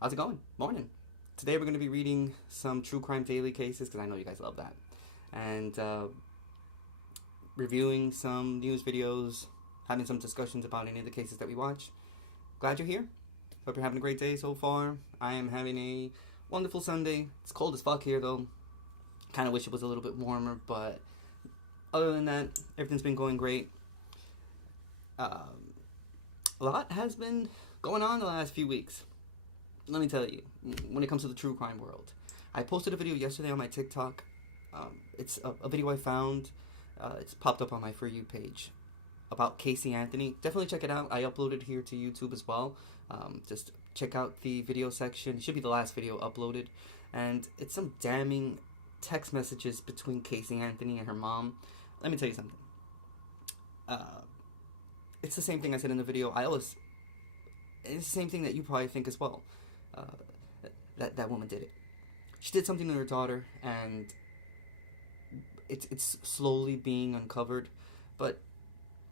How's it going? Morning. Today we're going to be reading some true crime daily cases because I know you guys love that. And reviewing some news videos, having some discussions about any of the cases that we watch. Glad you're here. Hope you're having a great day so far. I am having a wonderful Sunday. It's cold as fuck here though. Kind of wish it was a little bit warmer, but other than that, everything's been going great. A lot has been going on the last few weeks. Let me tell you, when it comes to the true crime world. I posted a video yesterday on my TikTok. It's a video I found. It's popped up on my For You page about Casey Anthony. Definitely check it out. I uploaded here to YouTube as well. Just check out the video section. It should be the last video uploaded. And it's some damning text messages between Casey Anthony and her mom. Let me tell you something. It's the same thing I said in the video. It's the same thing that you probably think as well. That woman did it. She did something to her daughter, and it's slowly being uncovered. But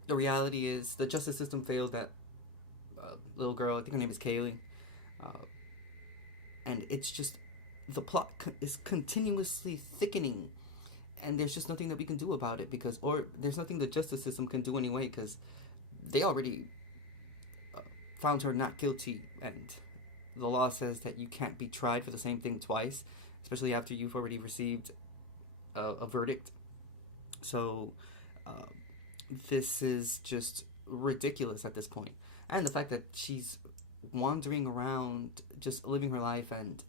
the reality is, the justice system failed that little girl. I think her name is Kaylee, and it's just the plot is continuously thickening, and there's just nothing that we can do about it or there's nothing the justice system can do anyway because they already found her not guilty, and the law says that you can't be tried for the same thing twice, especially after you've already received a verdict. So this is just ridiculous at this point. And the fact that she's wandering around, just living her life, and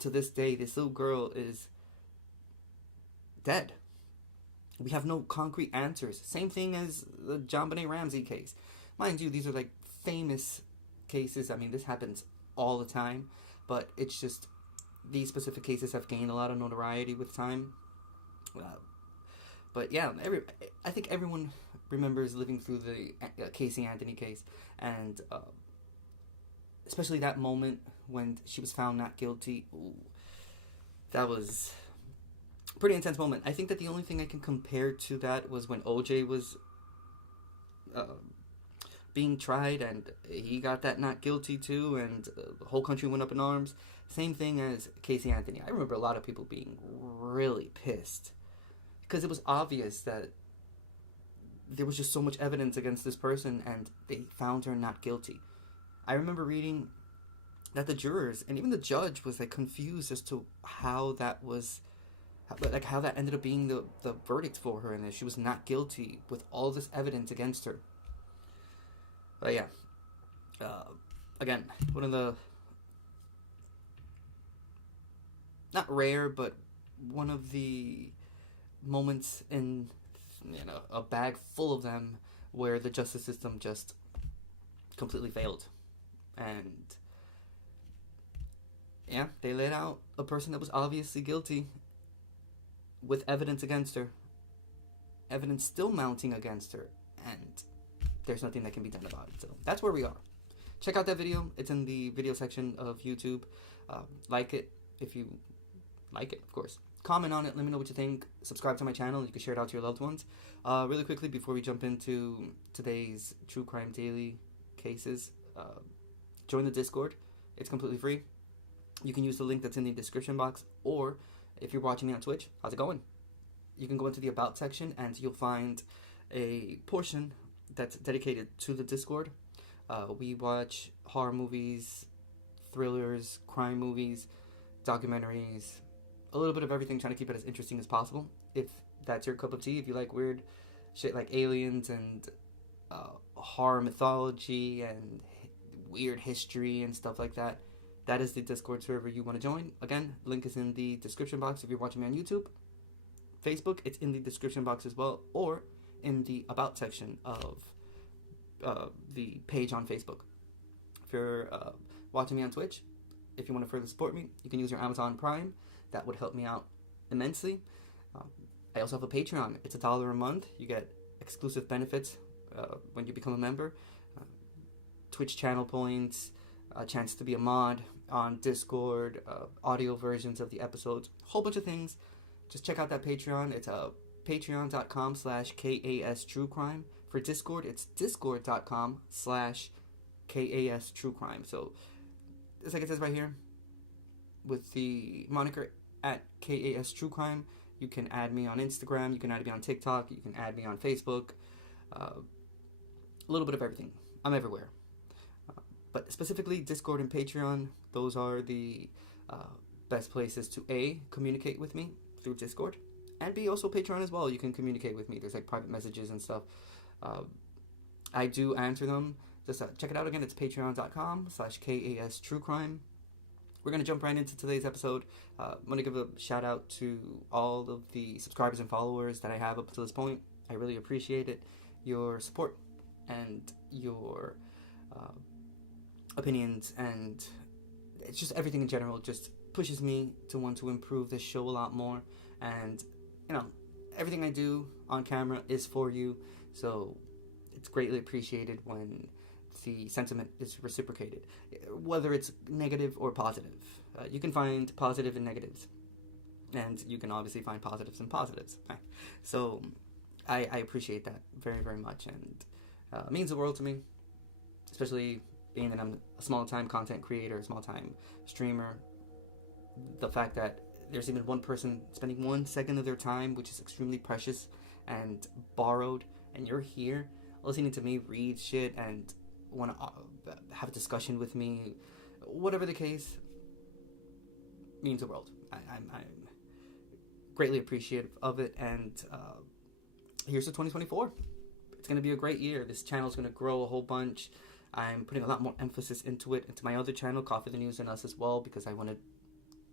to this day, this little girl is dead. We have no concrete answers. Same thing as the JonBenet Ramsey case. Mind you, these are like famous cases. I mean, this happens all the time, but it's just these specific cases have gained a lot of notoriety with time. But yeah, I think everyone remembers living through the Casey Anthony case, and especially that moment when she was found not guilty. Ooh, that was a pretty intense moment. I think that the only thing I can compare to that was when OJ was being tried, and he got that not guilty too, and the whole country went up in arms. Same thing as Casey Anthony. I remember a lot of people being really pissed because it was obvious that there was just so much evidence against this person, and they found her not guilty. I remember reading that the jurors and even the judge was like confused as to how that ended up being the verdict for her, and that she was not guilty with all this evidence against her. But yeah, again, one of the not rare, but one of the moments in a bag full of them where the justice system just completely failed, and yeah, they let out a person that was obviously guilty with evidence against her, evidence still mounting against her, and there's nothing that can be done about it. So that's where we are. Check out that video. It's in the video section of YouTube. Like it if you like it, of course. Comment on it. Let me know what you think. Subscribe to my channel. You can share it out to your loved ones. Really quickly, before we jump into today's True Crime Daily cases, join the Discord. It's completely free. You can use the link that's in the description box, or if you're watching me on Twitch, how's it going? You can go into the About section, and you'll find a portion that's dedicated to the Discord. We watch horror movies, thrillers, crime movies, documentaries, a little bit of everything, trying to keep it as interesting as possible. If that's your cup of tea, if you like weird shit like aliens and horror mythology and weird history and stuff like that, that is the Discord server you want to join. Again, link is in the description box if you're watching me on YouTube. Facebook, it's in the description box as well, or in the About section of the page on Facebook. If you're watching me on Twitch, if you want to further support me, you can use your Amazon Prime. That would help me out immensely. I also have a Patreon. It's $1 a month. You get exclusive benefits when you become a member. Twitch channel points, a chance to be a mod on Discord, audio versions of the episodes, a whole bunch of things. Just check out that Patreon. It's patreon.com/KAS True Crime. For Discord, it's discord.com/KAS True Crime. So it's like it says right here, with the moniker at KAS True Crime. You can add me on Instagram. You can add me on TikTok. You can add me on Facebook. A little bit of everything. I'm everywhere. But specifically, Discord and Patreon, those are the best places to A, communicate with me through Discord, and B, also Patreon as well. You can communicate with me. There's like private messages and stuff. I do answer them. Just check it out again. It's patreon.com/KAS True Crime. We're going to jump right into today's episode. I'm going to give a shout out to all of the subscribers and followers that I have up to this point. I really appreciate it. Your support and your opinions, and it's just everything in general just pushes me to want to improve this show a lot more. And, you know, everything I do on camera is for you. So it's greatly appreciated when the sentiment is reciprocated, whether it's negative or positive. You can find positive and negatives, and you can obviously find positives and positives. Right? So I appreciate that very, very much, and it means the world to me, especially being that I'm a small-time content creator, small-time streamer. The fact that there's even one person spending 1 second of their time, which is extremely precious and borrowed, and you're here listening to me read shit and want to have a discussion with me, whatever the case, means the world. I'm greatly appreciative of it, and here's to 2024. It's going to be a great year. This channel is going to grow a whole bunch. I'm putting a lot more emphasis into it, into my other channel, Coffee, the News, and Us as well, because I want to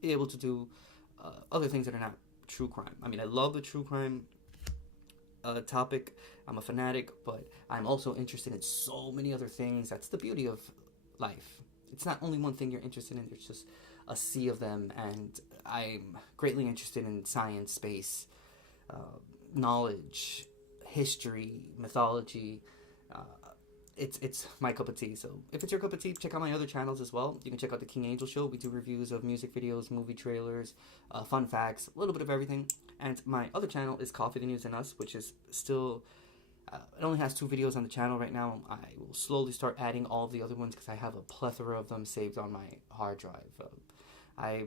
be able to do other things that are not true crime. I mean, I love the true crime topic. I'm a fanatic, but I'm also interested in so many other things. That's the beauty of life. It's not only one thing you're interested in, there's just a sea of them, and I'm greatly interested in science, space, knowledge, history, mythology. It's my cup of tea. So if it's your cup of tea, check out my other channels as well. You can check out the King Angel Show. We do reviews of music videos, movie trailers, fun facts, a little bit of everything. And my other channel is Coffee, the News, and Us, which is still, it only has 2 videos on the channel right now. I will slowly start adding all the other ones because I have a plethora of them saved on my hard drive. I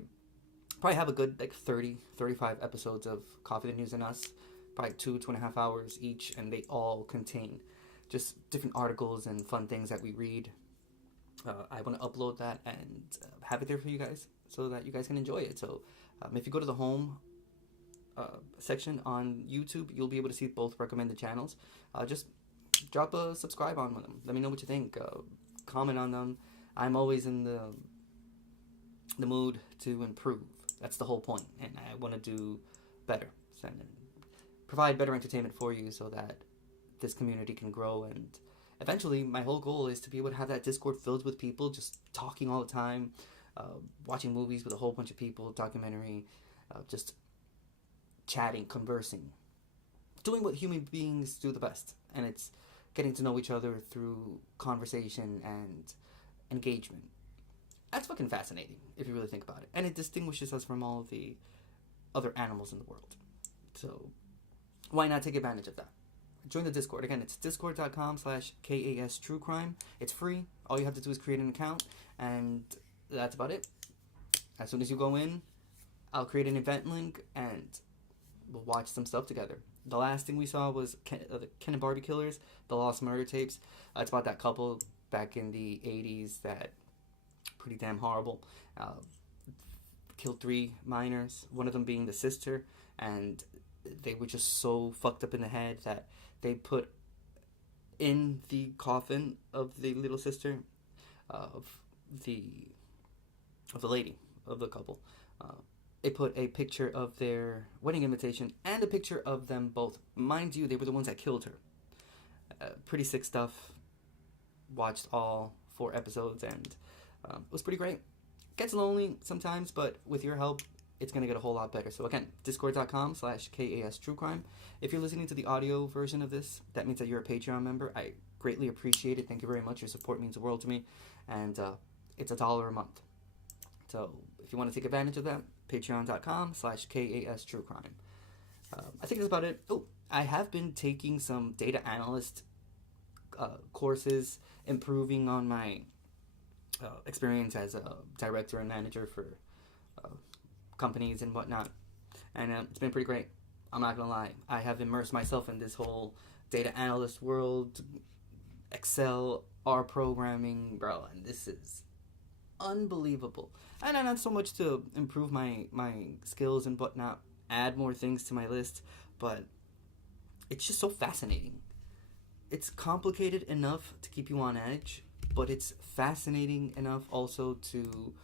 probably have a good 35 episodes of Coffee, the News, and Us, probably 2.5 hours each, and they all contain just different articles and fun things that we read. I want to upload that and have it there for you guys so that you guys can enjoy it. So if you go to the home section on YouTube, you'll be able to see both recommended channels. Just drop a subscribe on them. Let me know what you think. Comment on them. I'm always in the mood to improve. That's the whole point, and I want to do better and provide better entertainment for you so that this community can grow. And eventually my whole goal is to be able to have that Discord filled with people just talking all the time, watching movies with a whole bunch of people, documentary, just chatting, conversing, doing what human beings do the best, and it's getting to know each other through conversation and engagement. That's fucking fascinating if you really think about it, and it distinguishes us from all of the other animals in the world. So why not take advantage of that? Join the Discord. Again, it's discord.com/KAS True Crime. It's free. All you have to do is create an account, and that's about it. As soon as you go in, I'll create an event link, and we'll watch some stuff together. The last thing we saw was the Ken and Barbie Killers, the Lost Murder Tapes. It's about that couple back in the 80s that pretty damn horrible. Killed 3 minors, one of them being the sister, and they were just so fucked up in the head that they put in the coffin of the little sister of the lady of the couple. They put a picture of their wedding invitation and a picture of them both. Mind you, they were the ones that killed her. Pretty sick stuff. Watched all 4 episodes, and it was pretty great. Gets lonely sometimes, but with your help, it's going to get a whole lot better. So again, discord.com/KAS True Crime. If you're listening to the audio version of this, that means that you're a Patreon member. I greatly appreciate it. Thank you very much. Your support means the world to me. And it's $1 a month. So if you want to take advantage of that, patreon.com/KAS True Crime. I think that's about it. Oh, I have been taking some data analyst courses, improving on my experience as a director and manager for uh, companies and whatnot, and it's been pretty great. I'm not gonna lie. I have immersed myself in this whole data analyst world, Excel, R programming, bro, and this is unbelievable. And not so much to improve my skills and whatnot, add more things to my list, but it's just so fascinating. It's complicated enough to keep you on edge, but it's fascinating enough also to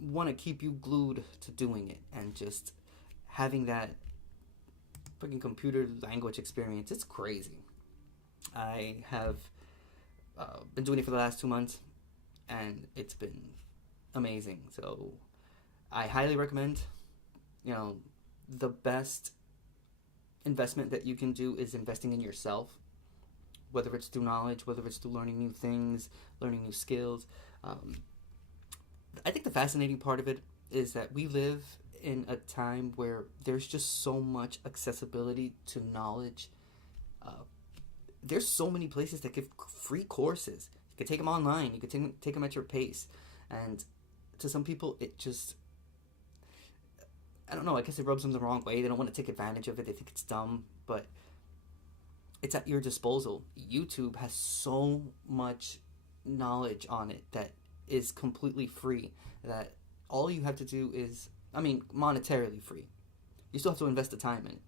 want to keep you glued to doing it and just having that freaking computer language experience. It's crazy. I have been doing it for the last 2 months, and it's been amazing. So I highly recommend. You know, the best investment that you can do is investing in yourself, whether it's through knowledge, whether it's through learning new things, learning new skills. I think the fascinating part of it is that we live in a time where there's just so much accessibility to knowledge. There's so many places that give free courses. You can take them online. You can take them at your pace. And to some people, it just, I don't know, I guess it rubs them the wrong way. They don't want to take advantage of it. They think it's dumb. But it's at your disposal. YouTube has so much knowledge on it that is completely free, that all you have to do is, I mean, monetarily free. You still have to invest the time in.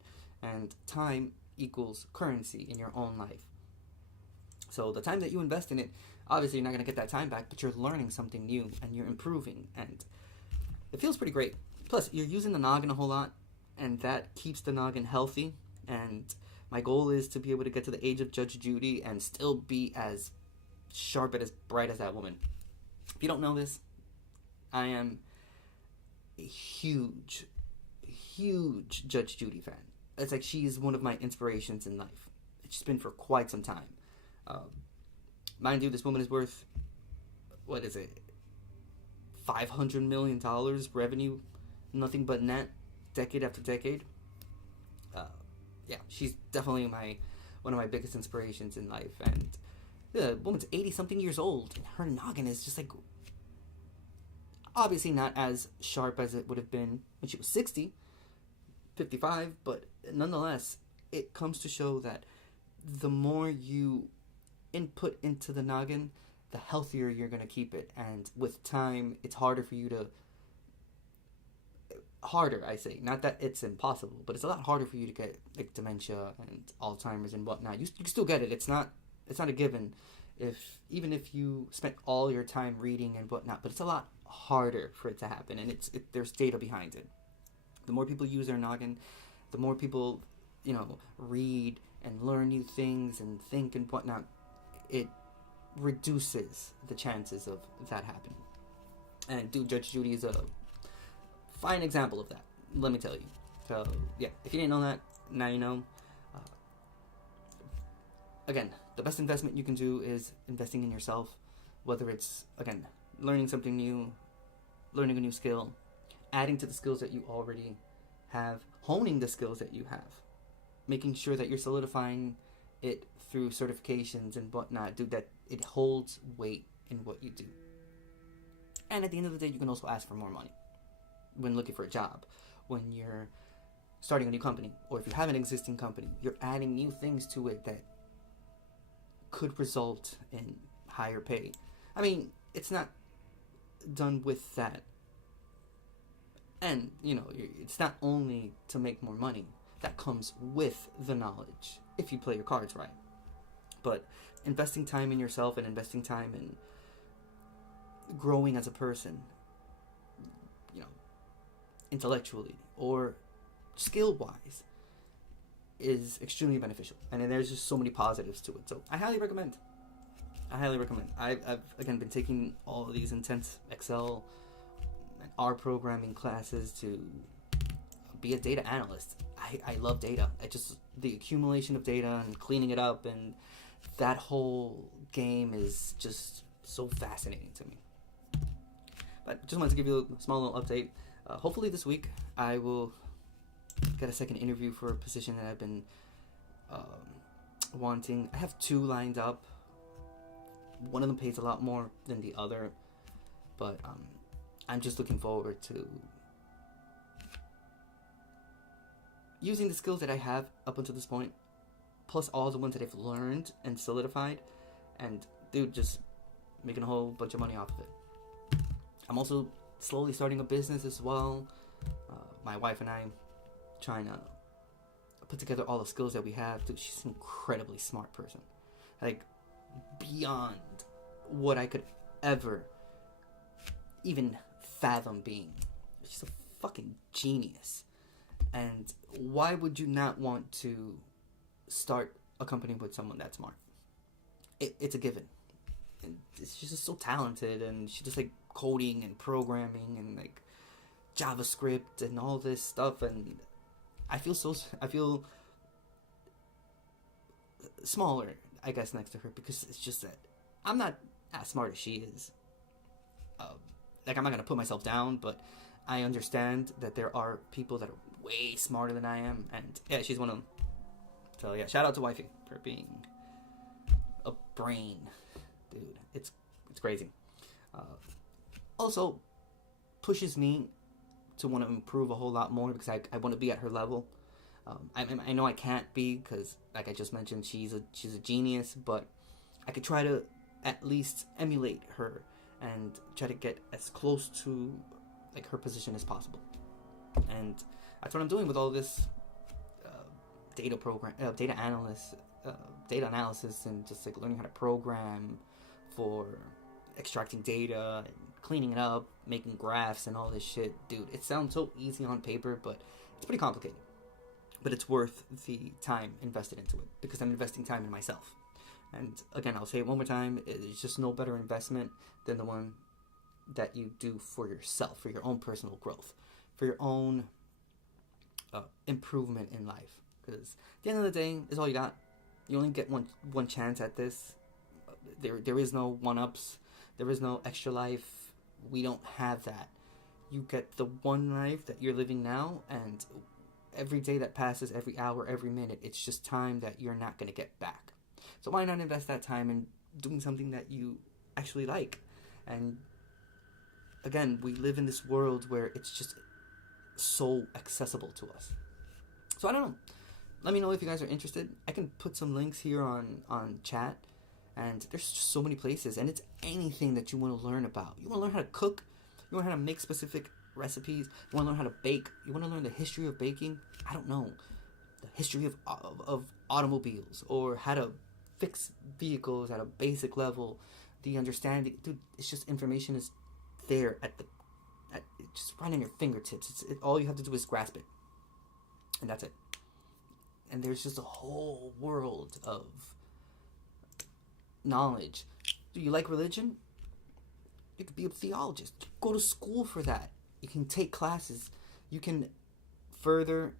And time equals currency in your own life. So the time that you invest in it, obviously you're not going to get that time back, but you're learning something new and you're improving, and it feels pretty great. Plus, you're using the noggin a whole lot, and that keeps the noggin healthy. And my goal is to be able to get to the age of Judge Judy and still be as sharp and as bright as that woman. If you don't know this, I am a huge Judge Judy fan. It's like she's one of my inspirations in life. She's been for quite some time. Mind you, this woman is worth, what is it, $500 million revenue, nothing but net, decade after decade. Yeah, she's definitely one of my biggest inspirations in life. And the woman's 80-something years old, and her noggin is just like, obviously not as sharp as it would have been when she was 60, 55, but nonetheless, it comes to show that the more you input into the noggin, the healthier you're going to keep it. And with time, it's harder for you to, harder, I say, not that it's impossible, but it's a lot harder for you to get like dementia and Alzheimer's and whatnot. You can still get it. It's not a given, even if you spent all your time reading and whatnot, but it's a lot harder for it to happen, and there's data behind it. The more people use their noggin, the more people, read and learn new things and think and whatnot, it reduces the chances of that happening. And dude, Judge Judy is a fine example of that, let me tell you. So yeah, if you didn't know that, now you know. Again, the best investment you can do is investing in yourself, whether it's, again, learning something new, learning a new skill, adding to the skills that you already have, honing the skills that you have, making sure that you're solidifying it through certifications and whatnot, dude, that it holds weight in what you do. And at the end of the day, you can also ask for more money when looking for a job, when you're starting a new company, or if you have an existing company, you're adding new things to it that could result in higher pay. I mean, it's not done with that. And, it's not only to make more money. That comes with the knowledge, if you play your cards right. But investing time in yourself and investing time in growing as a person, intellectually or skill-wise, is extremely beneficial. And there's just so many positives to it. So I highly recommend. I've again been taking all of these intense Excel and R programming classes to be a data analyst. I love data. The accumulation of data and cleaning it up, and that whole game is just so fascinating to me. But just wanted to give you a small little update. Hopefully this week I will get a second interview for a position that I've been wanting. I have 2 lined up. one of them pays a lot more than the other, but I'm just looking forward to using the skills that I have up until this point, plus all the ones that I've learned and solidified, and dude, just making a whole bunch of money off of it. I'm also slowly starting a business as well. My wife and I trying to put together all the skills that we have. Dude, she's an incredibly smart person, like beyond what I could ever even fathom being. She's a fucking genius. And why would you not want to start a company with someone that smart? It's a given. And she's just so talented, and she just like coding and programming and like JavaScript and all this stuff, and I feel smaller, I guess, next to her, because it's just that I'm not as smart as she is. Like, I'm not gonna put myself down, but I understand that there are people that are way smarter than I am, and yeah, she's one of them. So yeah, shout out to wifey for being a brain, dude. It's crazy. Also pushes me to want to improve a whole lot more, because I want to be at her level. I know I can't be, because like I just mentioned, she's a genius, but I could try to at least emulate her and try to get as close to like her position as possible. And that's what I'm doing with all this data analysis, and just like learning how to program for extracting data and cleaning it up, making graphs and all this shit. Dude, it sounds so easy on paper, but it's pretty complicated. But it's worth the time invested into it, because I'm investing time in myself. And again, I'll say it one more time, it's just no better investment than the one that you do for yourself, for your own personal growth, for your own improvement in life. Because at the end of the day, it's all you got. You only get one chance at this. There is no one-ups. There is no extra life. We don't have that. You get the one life that you're living now, and every day that passes, every hour, every minute, it's just time that you're not going to get back. So why not invest that time in doing something that you actually like? And again, we live in this world where it's just so accessible to us. So I don't know. Let me know if you guys are interested. I can put some links here on chat. And there's just so many places. And it's anything that you want to learn about. You want to learn how to cook. You want to learn how to make specific recipes. You want to learn how to bake. You want to learn the history of baking. I don't know. The history of automobiles. Or how to fix vehicles at a basic level. The understanding. Dude, it's just information is there just right on your fingertips. All you have to do is grasp it. And that's it. And there's just a whole world of knowledge. Do you like religion? You could be a theologist. Go to school for that. You can take classes. You can further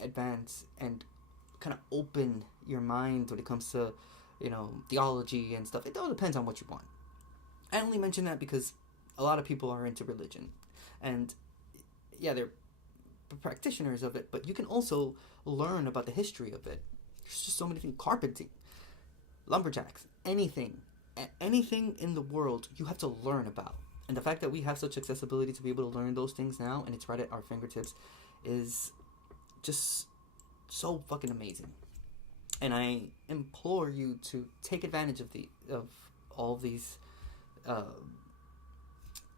advance and kind of open your mind when it comes to, theology and stuff. It all depends on what you want. I only mention that because a lot of people are into religion. And yeah, they're practitioners of it, but you can also learn about the history of it. There's just so many things. Carpenting, lumberjacks, anything in the world you have to learn about. And the fact that we have such accessibility to be able to learn those things now, and it's right at our fingertips, is just so fucking amazing. And I implore you to take advantage of all these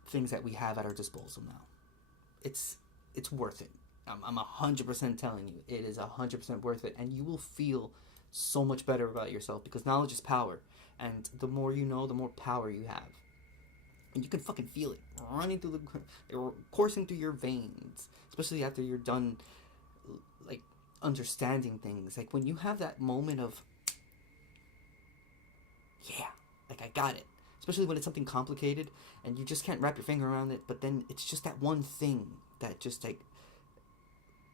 things that we have at our disposal now. It's worth it. I'm 100% telling you, it is 100% worth it, and you will feel so much better about yourself, because knowledge is power, and the more you know, the more power you have, and you can fucking feel it running through coursing through your veins, especially after you're done, like, understanding things. Like, when you have that moment of, yeah, like, I got it, especially when it's something complicated, and you just can't wrap your finger around it, but then it's just that one thing that just, like,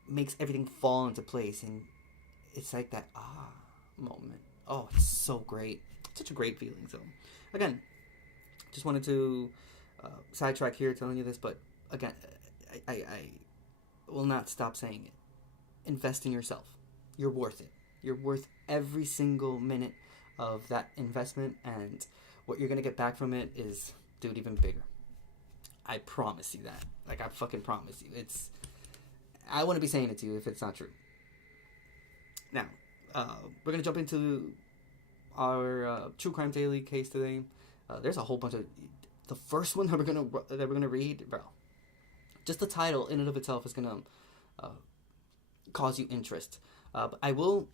makes everything fall into place, and it's like that moment. Oh, it's so great. It's such a great feeling. So again, just wanted to sidetrack here telling you this, but again, I will not stop saying it. Invest in yourself. You're worth it. You're worth every single minute of that investment, and what you're gonna get back from it is, dude, even bigger. I promise you that. Like, I fucking promise you. I wouldn't be saying it to you if it's not true. Now, we're gonna jump into our True Crime Daily case today. There's a whole bunch of... The first one that we're gonna read, bro. Just the title in and of itself is gonna cause you interest. But I will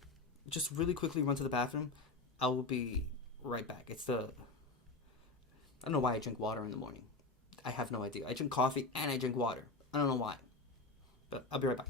just really quickly run to the bathroom. I will be right back. I don't know why I drink water in the morning. I have no idea. I drink coffee and I drink water. I don't know why. But I'll be right back.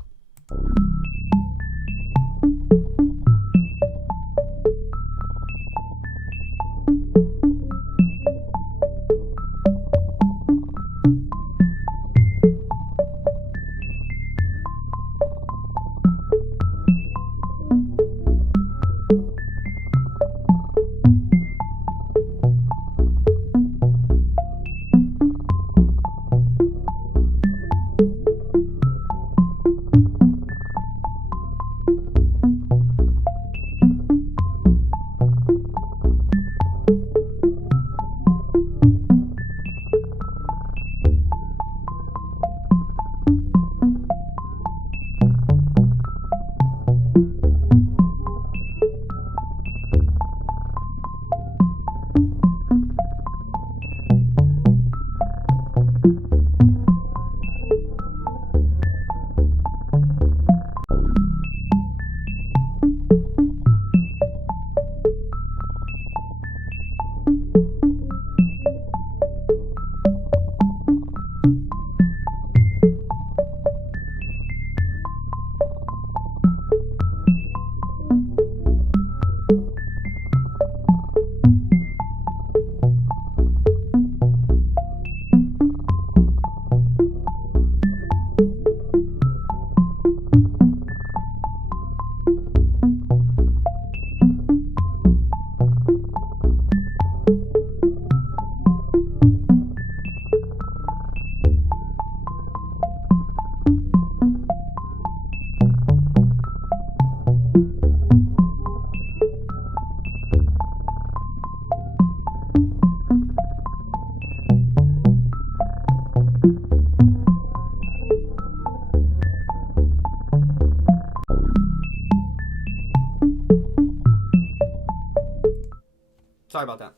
Sorry about that.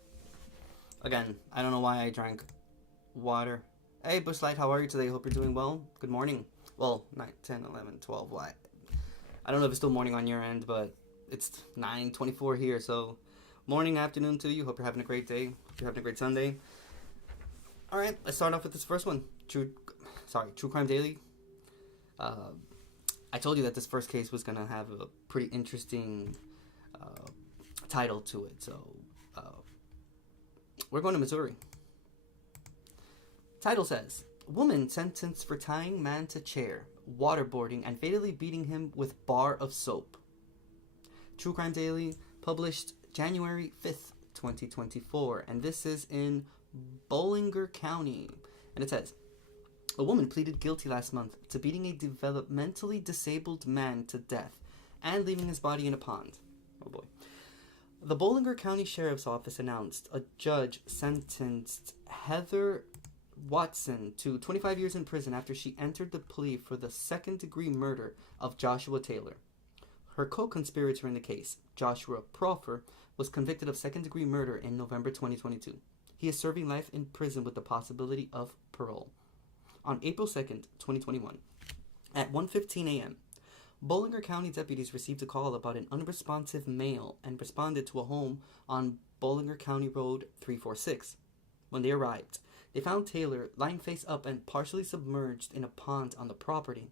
Again, I don't know why I drank water. Hey, Bushlight, how are you today? Hope you're doing well. Good morning. Well, 9, 10, 11, 12. What? I don't know if it's still morning on your end, but it's 9:24 here. So, morning, afternoon to you. Hope you're having a great day. Hope you're having a great Sunday. All right, let's start off with this first one. True Crime Daily. I told you that this first case was gonna have a pretty interesting title to it. So, we're going to Missouri. Title says, woman sentenced for tying man to chair, waterboarding, and fatally beating him with bar of soap. True Crime Daily, published January 5th, 2024. And this is in Bollinger County. And it says, a woman pleaded guilty last month to beating a developmentally disabled man to death and leaving his body in a pond. Oh boy. The Bollinger County Sheriff's Office announced a judge sentenced Heather Watson to 25 years in prison after she entered the plea for the second-degree murder of Joshua Taylor. Her co-conspirator in the case, Joshua Proffer, was convicted of second-degree murder in November 2022. He is serving life in prison with the possibility of parole. On April 2nd, 2021, at 1:15 a.m., Bollinger County deputies received a call about an unresponsive male and responded to a home on Bollinger County Road 346. When they arrived, they found Taylor lying face up and partially submerged in a pond on the property.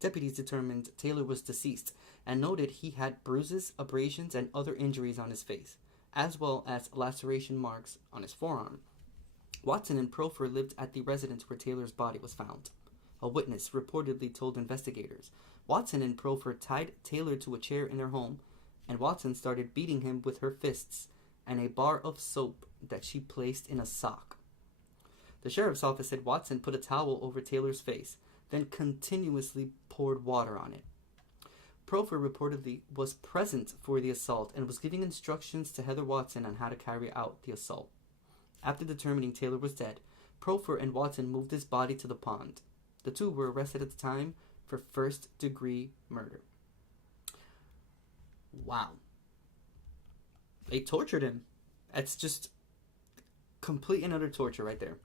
Deputies determined Taylor was deceased and noted he had bruises, abrasions, and other injuries on his face, as well as laceration marks on his forearm. Watson and Proffer lived at the residence where Taylor's body was found. A witness reportedly told investigators Watson and Proffer tied Taylor to a chair in their home, and Watson started beating him with her fists and a bar of soap that she placed in a sock. The sheriff's office said Watson put a towel over Taylor's face, then continuously poured water on it. Proffer reportedly was present for the assault and was giving instructions to Heather Watson on how to carry out the assault. After determining Taylor was dead, Profer and Watson moved his body to the pond. The two were arrested at the time for first-degree murder. Wow. They tortured him. That's just complete and utter torture right there.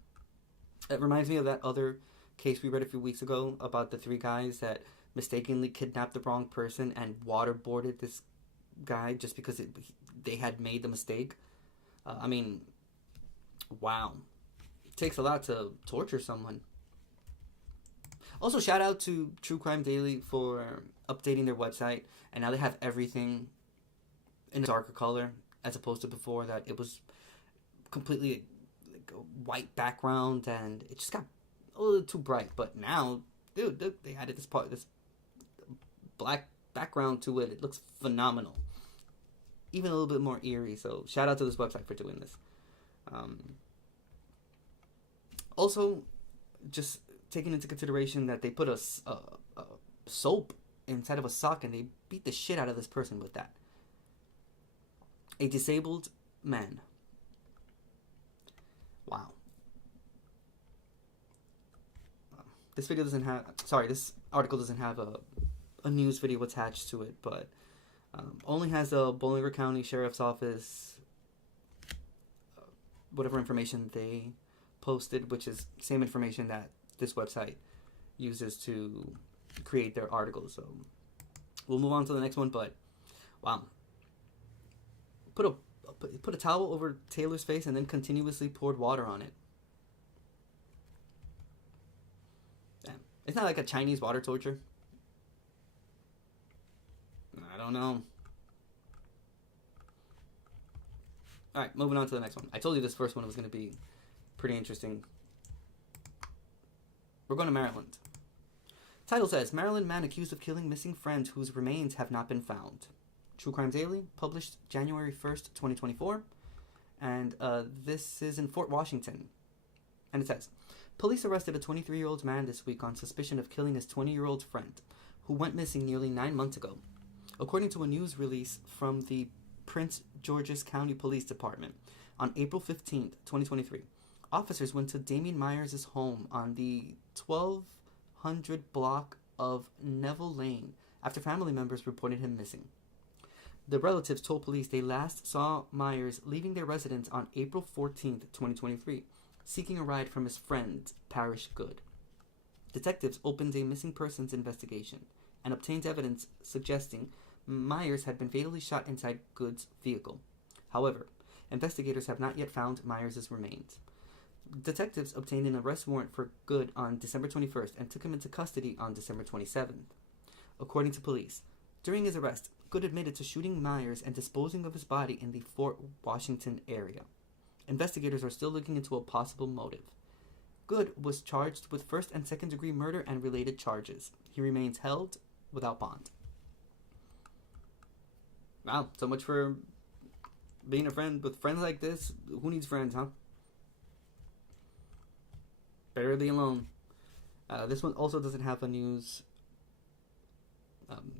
It reminds me of that other case we read a few weeks ago about the 3 guys that mistakenly kidnapped the wrong person and waterboarded this guy just because they had made the mistake. I mean, wow. It takes a lot to torture someone. Also, shout out to True Crime Daily for updating their website, and now they have everything in a darker color as opposed to before that it was completely like a white background and it just got a little too bright. But now, dude, they added this black background to it. It looks phenomenal, even a little bit more eerie. So shout out to this website for doing this. Also, just taking into consideration that they put a soap inside of a sock and they beat the shit out of this person with that. A disabled man. Wow. This article doesn't have a news video attached to it, but only has a Bolingbrook County Sheriff's Office, whatever information they posted, which is same information that this website uses to create their articles. So we'll move on to the next one, but wow. Put a towel over Taylor's face and then continuously poured water on it. Damn. It's not like a Chinese water torture. I don't know. Alright, moving on to the next one. I told you this first one was going to be pretty interesting. We're going to Maryland. Title says, Maryland man accused of killing missing friend whose remains have not been found. True Crime Daily, published January 1st, 2024. And this is in Fort Washington. And it says, police arrested a 23-year-old man this week on suspicion of killing his 20-year-old friend, who went missing nearly 9 months ago. According to a news release from the Prince George's County Police Department, on April 15th, 2023, officers went to Damien Myers' home on the 1200 block of Neville Lane after family members reported him missing. The relatives told police they last saw Myers leaving their residence on April 14th, 2023, seeking a ride from his friend, Parish Good. Detectives opened a missing persons investigation and obtained evidence suggesting Myers had been fatally shot inside Good's vehicle. However, investigators have not yet found Myers' remains. Detectives obtained an arrest warrant for Good on December 21st and took him into custody on December 27th. According to police, during his arrest, Good admitted to shooting Myers and disposing of his body in the Fort Washington area. Investigators are still looking into a possible motive. Good was charged with first and second degree murder and related charges. He remains held without bond. Wow, so much for being a friend with friends like this. Who needs friends, huh? Better be alone. This one also doesn't have a news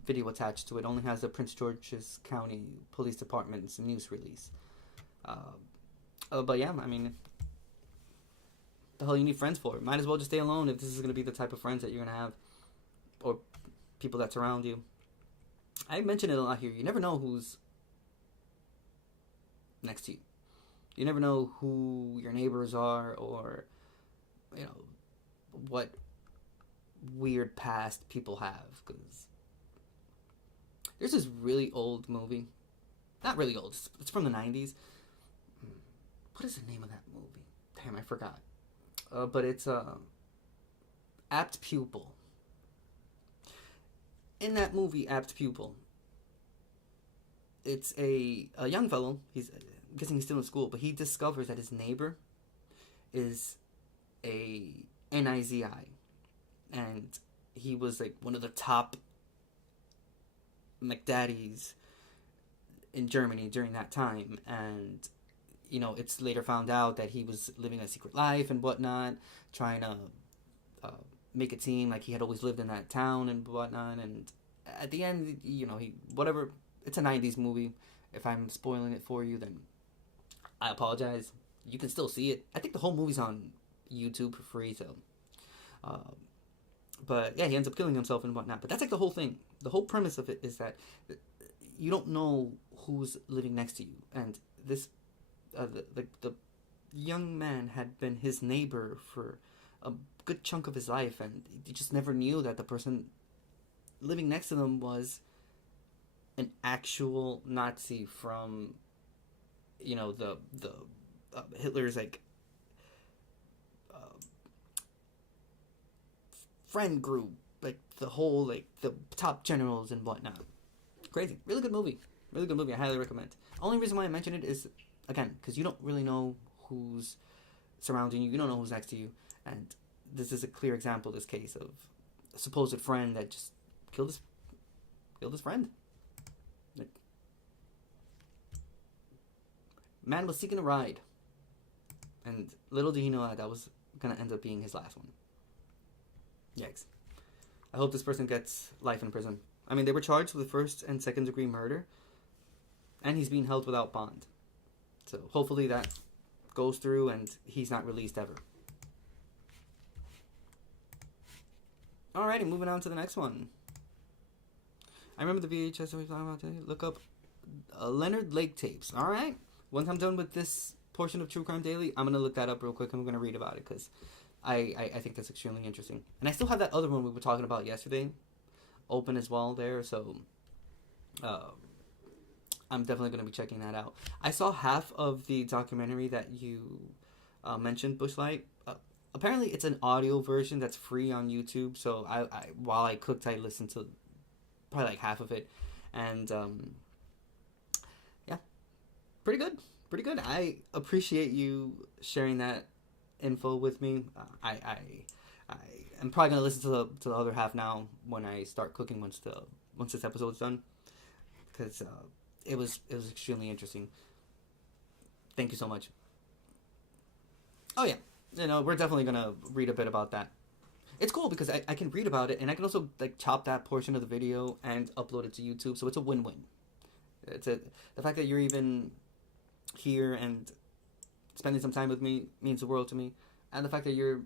video attached to it. Only has the Prince George's County Police Department's news release. But yeah, I mean, the hell you need friends for? Might as well just stay alone if this is going to be the type of friends that you're going to have, or people that surround you. I mention it a lot here. You never know who's next to you. You never know who your neighbors are, or you know what weird past people have. Because there's this really old movie. Not really old. It's from the 90s. What is the name of that movie? Damn, I forgot. But it's Apt Pupil. In that movie, Apt Pupil, it's a young fellow. I'm guessing he's still in school, but he discovers that his neighbor is a NIZI. And he was like one of the top McDaddies in Germany during that time, and you know, it's later found out that he was living a secret life and whatnot, trying to make it seem like he had always lived in that town and whatnot. And at the end, you know, whatever. It's a 90s movie. If I'm spoiling it for you, then I apologize. You can still see it. I think the whole movie's on YouTube for free, so. But yeah, he ends up killing himself and whatnot. But that's like the whole thing. The whole premise of it is that you don't know who's living next to you, and this, the young man had been his neighbor for a good chunk of his life, and he just never knew that the person living next to them was an actual Nazi from, the Hitler's like friend group, like the whole, like the top generals and whatnot. Crazy. Really good movie. Really good movie. I highly recommend. Only reason why I mention it is, again, because you don't really know who's surrounding you. You don't know who's next to you. And this is a clear example, this case of a supposed friend that just killed his friend. Like, man was seeking a ride. And little did he know that was going to end up being his last one. Yikes. I hope this person gets life in prison. I mean, they were charged with first and second degree murder, and he's being held without bond. So hopefully that goes through and he's not released ever. Alrighty, moving on to the next one. I remember the VHS that we talked about today. Look up Leonard Lake tapes. Alright. Once I'm done with this portion of True Crime Daily, I'm going to look that up real quick. I'm going to read about it because I think that's extremely interesting. And I still have that other one we were talking about yesterday open as well there, so I'm definitely going to be checking that out. I saw half of the documentary that you mentioned, Bushlight. Apparently it's an audio version that's free on YouTube, so I while I cooked, I listened to probably like half of it, and yeah, pretty good. I appreciate you sharing that info with me. I'm probably gonna listen to the other half now when I start cooking once this episode's done, because it was extremely interesting. Thank you so much. Oh yeah, we're definitely gonna read a bit about that. It's cool because I can read about it and I can also like chop that portion of the video and upload it to YouTube, so it's a win-win. The fact that you're even here and spending some time with me means the world to me, and the fact that you're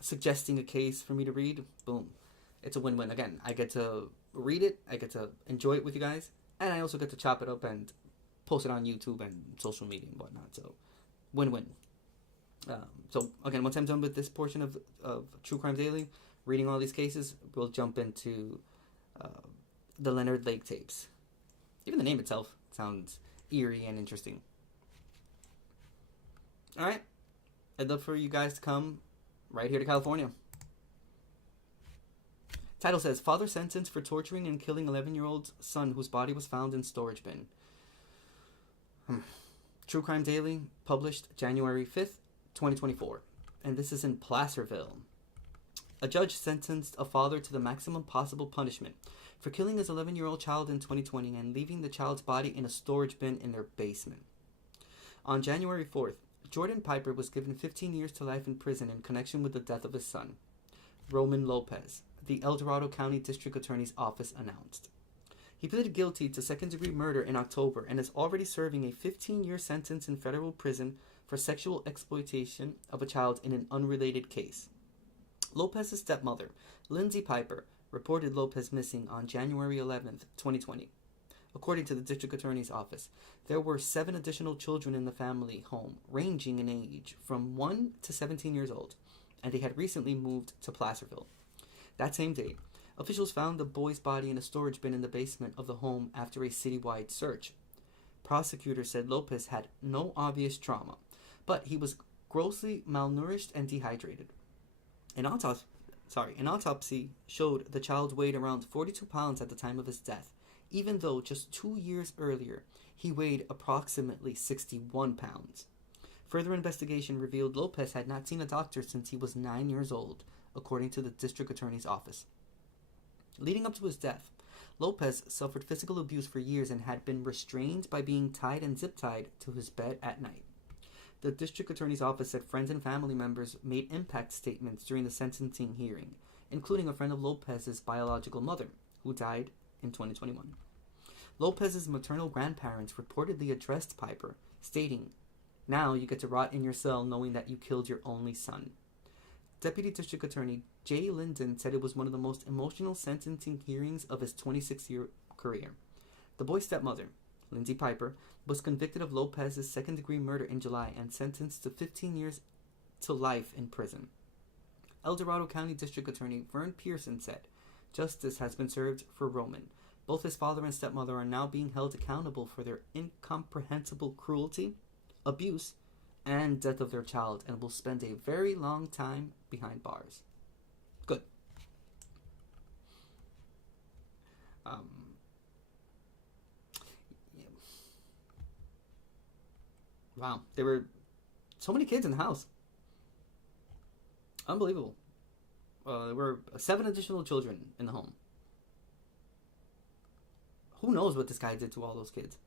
suggesting a case for me to read, boom, it's a win-win. Again, I get to read it, I get to enjoy it with you guys, and I also get to chop it up and post it on YouTube and social media and whatnot, so win-win. So again, once I'm done with this portion of True Crime Daily, reading all these cases, we'll jump into the Leonard Lake tapes. Even the name itself sounds eerie and interesting. Alright, I'd love for you guys to come right here to California. Title says, father sentenced for torturing and killing 11-year-old son whose body was found in storage bin. True Crime Daily, published January 5th, 2024. And this is in Placerville. A judge sentenced a father to the maximum possible punishment for killing his 11-year-old child in 2020 and leaving the child's body in a storage bin in their basement. On January 4th, Jordan Piper was given 15 years to life in prison in connection with the death of his son, Roman Lopez, the El Dorado County District Attorney's Office announced. He pleaded guilty to second-degree murder in October and is already serving a 15-year sentence in federal prison for sexual exploitation of a child in an unrelated case. Lopez's stepmother, Lindsay Piper, reported Lopez missing on January 11th, 2020. According to the district attorney's office, there were 7 additional children in the family home, ranging in age from 1 to 17 years old, and they had recently moved to Placerville. That same day, officials found the boy's body in a storage bin in the basement of the home after a citywide search. Prosecutors said Lopez had no obvious trauma, but he was grossly malnourished and dehydrated. An autopsy showed the child weighed around 42 pounds at the time of his death, even though just 2 years earlier he weighed approximately 61 pounds. Further investigation revealed Lopez had not seen a doctor since he was 9 years old, according to the district attorney's office. Leading up to his death, Lopez suffered physical abuse for years and had been restrained by being tied and zip-tied to his bed at night. The district attorney's office said friends and family members made impact statements during the sentencing hearing, including a friend of Lopez's biological mother, who died in 2021. Lopez's maternal grandparents reportedly addressed Piper stating, "Now you get to rot in your cell knowing that you killed your only son." Deputy District Attorney Jay Linden said it was one of the most emotional sentencing hearings of his 26-year career. The boy's stepmother, Lindsay Piper, was convicted of Lopez's second-degree murder in July and sentenced to 15 years to life in prison. El Dorado County District Attorney Vern Pearson said, "Justice has been served for Roman. Both his father and stepmother are now being held accountable for their incomprehensible cruelty, abuse, and death of their child, and will spend a very long time behind bars." Good. Yeah. Wow, there were so many kids in the house. Unbelievable. There were 7 additional children in the home. Who knows what this guy did to all those kids?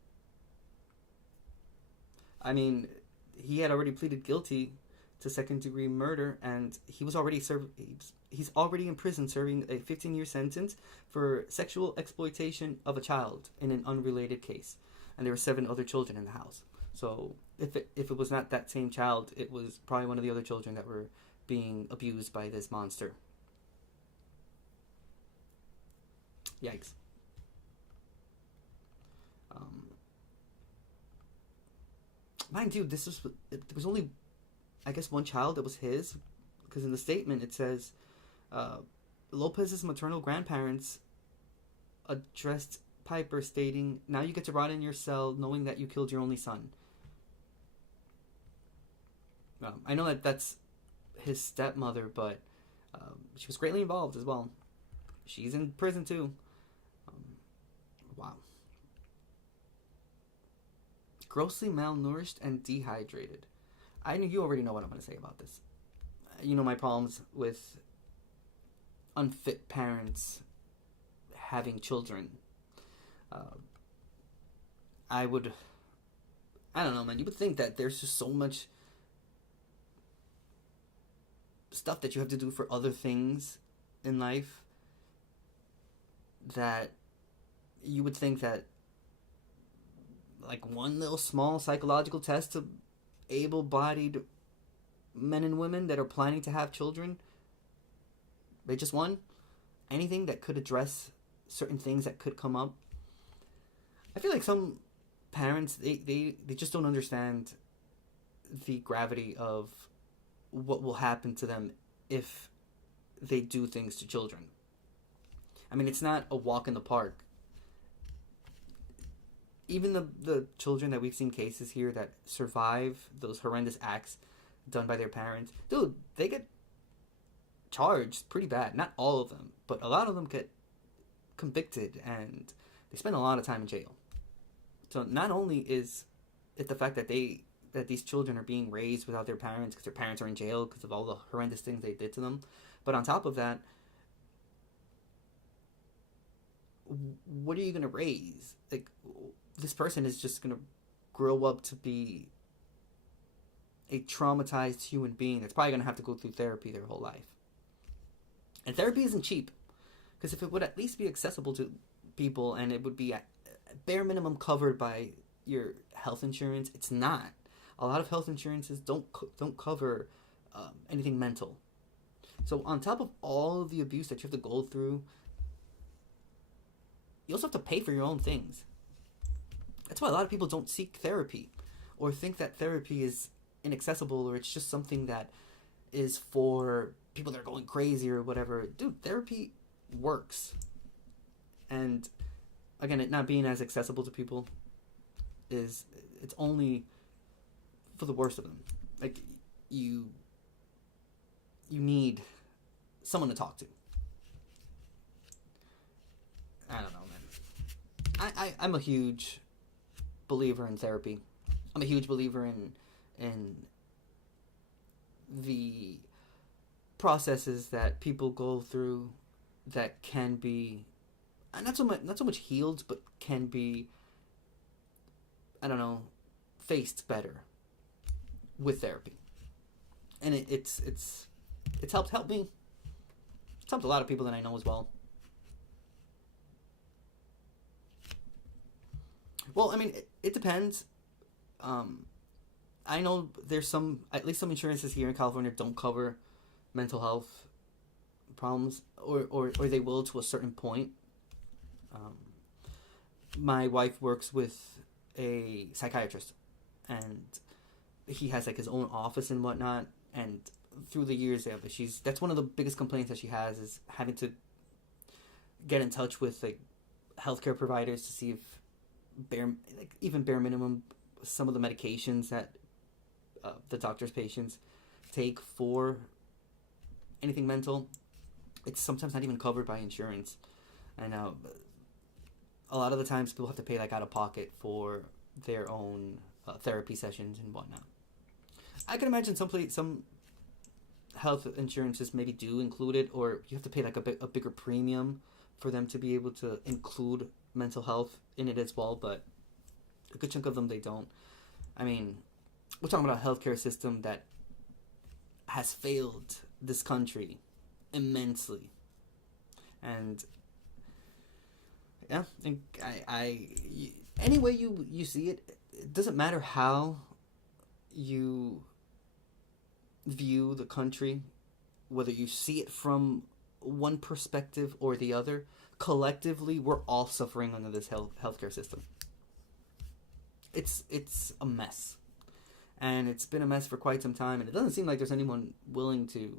I mean, he had already pleaded guilty to second-degree murder, and he was already he's already in prison serving a 15-year sentence for sexual exploitation of a child in an unrelated case. And there were 7 other children in the house. So if it was not that same child, it was probably one of the other children that were being abused by this monster. Yikes. Mind you, there was only, I guess, one child that was his, because in the statement it says Lopez's maternal grandparents addressed Piper stating, "Now you get to rot in your cell knowing that you killed your only son." I know that that's his stepmother, but she was greatly involved as well. She's in prison too. Wow. Grossly malnourished and dehydrated. You already know what I'm going to say about this. You know my problems with unfit parents having children. I don't know, man. You would think that there's just so much stuff that you have to do for other things in life that you would think that like one little small psychological test to able-bodied men and women that are planning to have children, they just one, anything that could address certain things that could come up. I feel like some parents, they just don't understand the gravity of what will happen to them if they do things to children. I mean, it's not a walk in the park. Even the children that we've seen cases here that survive those horrendous acts done by their parents, dude, they get charged pretty bad. Not all of them, but a lot of them get convicted and they spend a lot of time in jail. So not only is it the fact that these children are being raised without their parents because their parents are in jail because of all the horrendous things they did to them, but on top of that, what are you going to raise? Like, this person is just going to grow up to be a traumatized human being that's probably going to have to go through therapy their whole life. And therapy isn't cheap, because if it would at least be accessible to people and it would be at bare minimum covered by your health insurance, it's not. A lot of health insurances don't cover anything mental. So on top of all of the abuse that you have to go through, you also have to pay for your own things. That's why a lot of people don't seek therapy or think that therapy is inaccessible or it's just something that is for people that are going crazy or whatever. Dude, therapy works. And again, it not being as accessible to people it's only for the worst of them. Like, you need someone to talk to. I don't know, man. I'm a huge believer in therapy. I'm a huge believer in the processes that people go through that can be not so much healed, but can be, I don't know, faced better with therapy. And it's helped me. It's helped a lot of people that I know as well. Well, I mean, it depends. I know there's at least some insurances here in California don't cover mental health problems, or they will to a certain point. Um, my wife works with a psychiatrist, and he has like his own office and whatnot. And through the years, yeah, that's one of the biggest complaints that she has is having to get in touch with like healthcare providers to see if even bare minimum some of the medications that the doctor's patients take for anything mental, it's sometimes not even covered by insurance. And a lot of the times people have to pay like out of pocket for their own therapy sessions and whatnot. I can imagine some health insurances maybe do include it, or you have to pay like a bigger premium for them to be able to include mental health in it as well, but a good chunk of them they don't. I mean, we're talking about a healthcare system that has failed this country immensely. And yeah, any way you see it, it doesn't matter how you view the country, whether you see it from one perspective or the other, collectively we're all suffering under this healthcare system. It's a mess, and it's been a mess for quite some time, and it doesn't seem like there's anyone willing to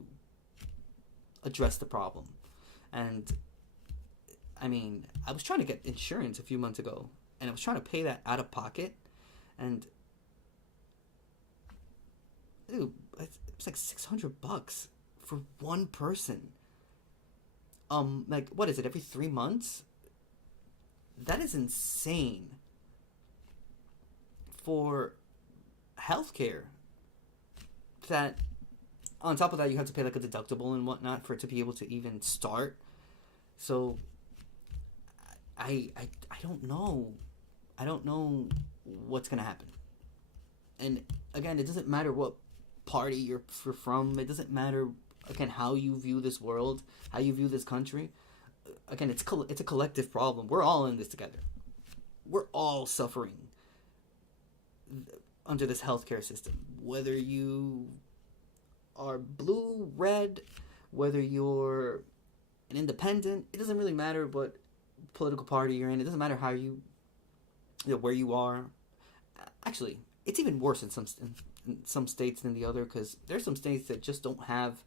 address the problem. And I mean, I was trying to get insurance a few months ago, and I was trying to pay that out of pocket, and dude, it's like $600 for one person. Like, what is it, every 3 months? That is insane for healthcare. That on top of that, you have to pay like a deductible and whatnot for it to be able to even start. So I don't know. I don't know what's gonna happen. And again, it doesn't matter what party you're from. It doesn't matter, again, how you view this world, how you view this country. Again, it's a collective problem. We're all in this together. We're all suffering under this healthcare system. Whether you are blue, red, whether you're an independent, it doesn't really matter what political party you're in. It doesn't matter how where you are. Actually, it's even worse in some states than the other, because there's some states that just don't have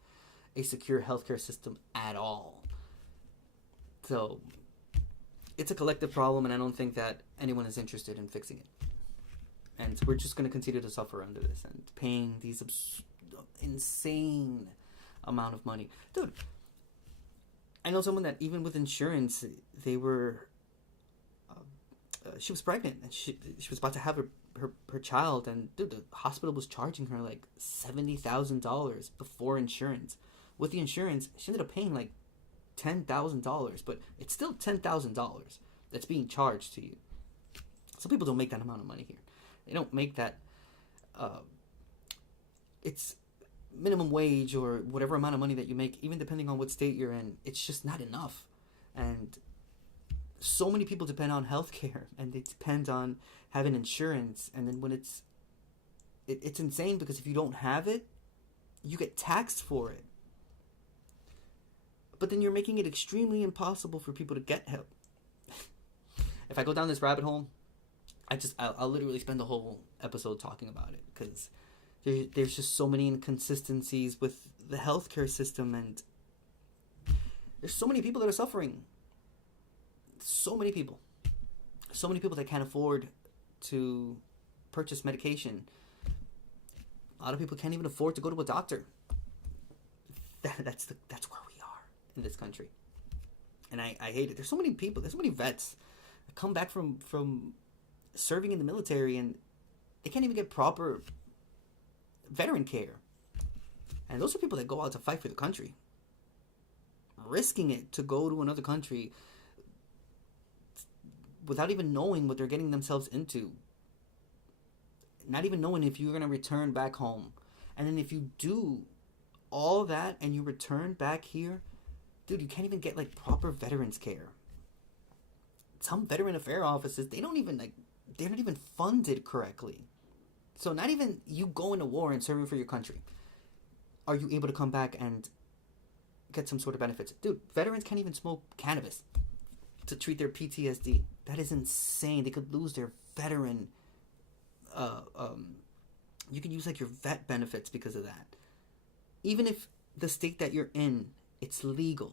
a secure healthcare system at all. So it's a collective problem, and I don't think that anyone is interested in fixing it. And we're just going to continue to suffer under this and paying these insane amount of money. Dude, I know someone that even with insurance, they were she was pregnant, and she was about to have her child, and dude, the hospital was charging her like $70,000 before insurance. With the insurance, she ended up paying like $10,000, but it's still $10,000 that's being charged to you. Some people don't make that amount of money here. They don't make that. It's minimum wage or whatever amount of money that you make, even depending on what state you're in. It's just not enough, and so many people depend on healthcare, and they depend on having insurance. And then when it's insane, because if you don't have it, you get taxed for it. But then you're making it extremely impossible for people to get help. If I go down this rabbit hole, I'll literally spend the whole episode talking about it, because there's just so many inconsistencies with the healthcare system, and there's so many people that are suffering. So many people that can't afford to purchase medication. A lot of people can't even afford to go to a doctor. That's where we are in this country, and I hate it. There's so many people. There's so many vets that come back from serving in the military, and they can't even get proper veteran care. And those are people that go out to fight for the country, risking it to go to another country without even knowing what they're getting themselves into. Not even knowing if you're going to return back home. And then if you do all that and you return back here, dude, you can't even get like proper veterans care. Some veteran affair offices, they're not even funded correctly. So not even you going to war and serving for your country, are you able to come back and get some sort of benefits? Dude, veterans can't even smoke cannabis to treat their PTSD. That is insane. They could lose their veteran. You could use like your vet benefits because of that. Even if the state that you're in, it's legal,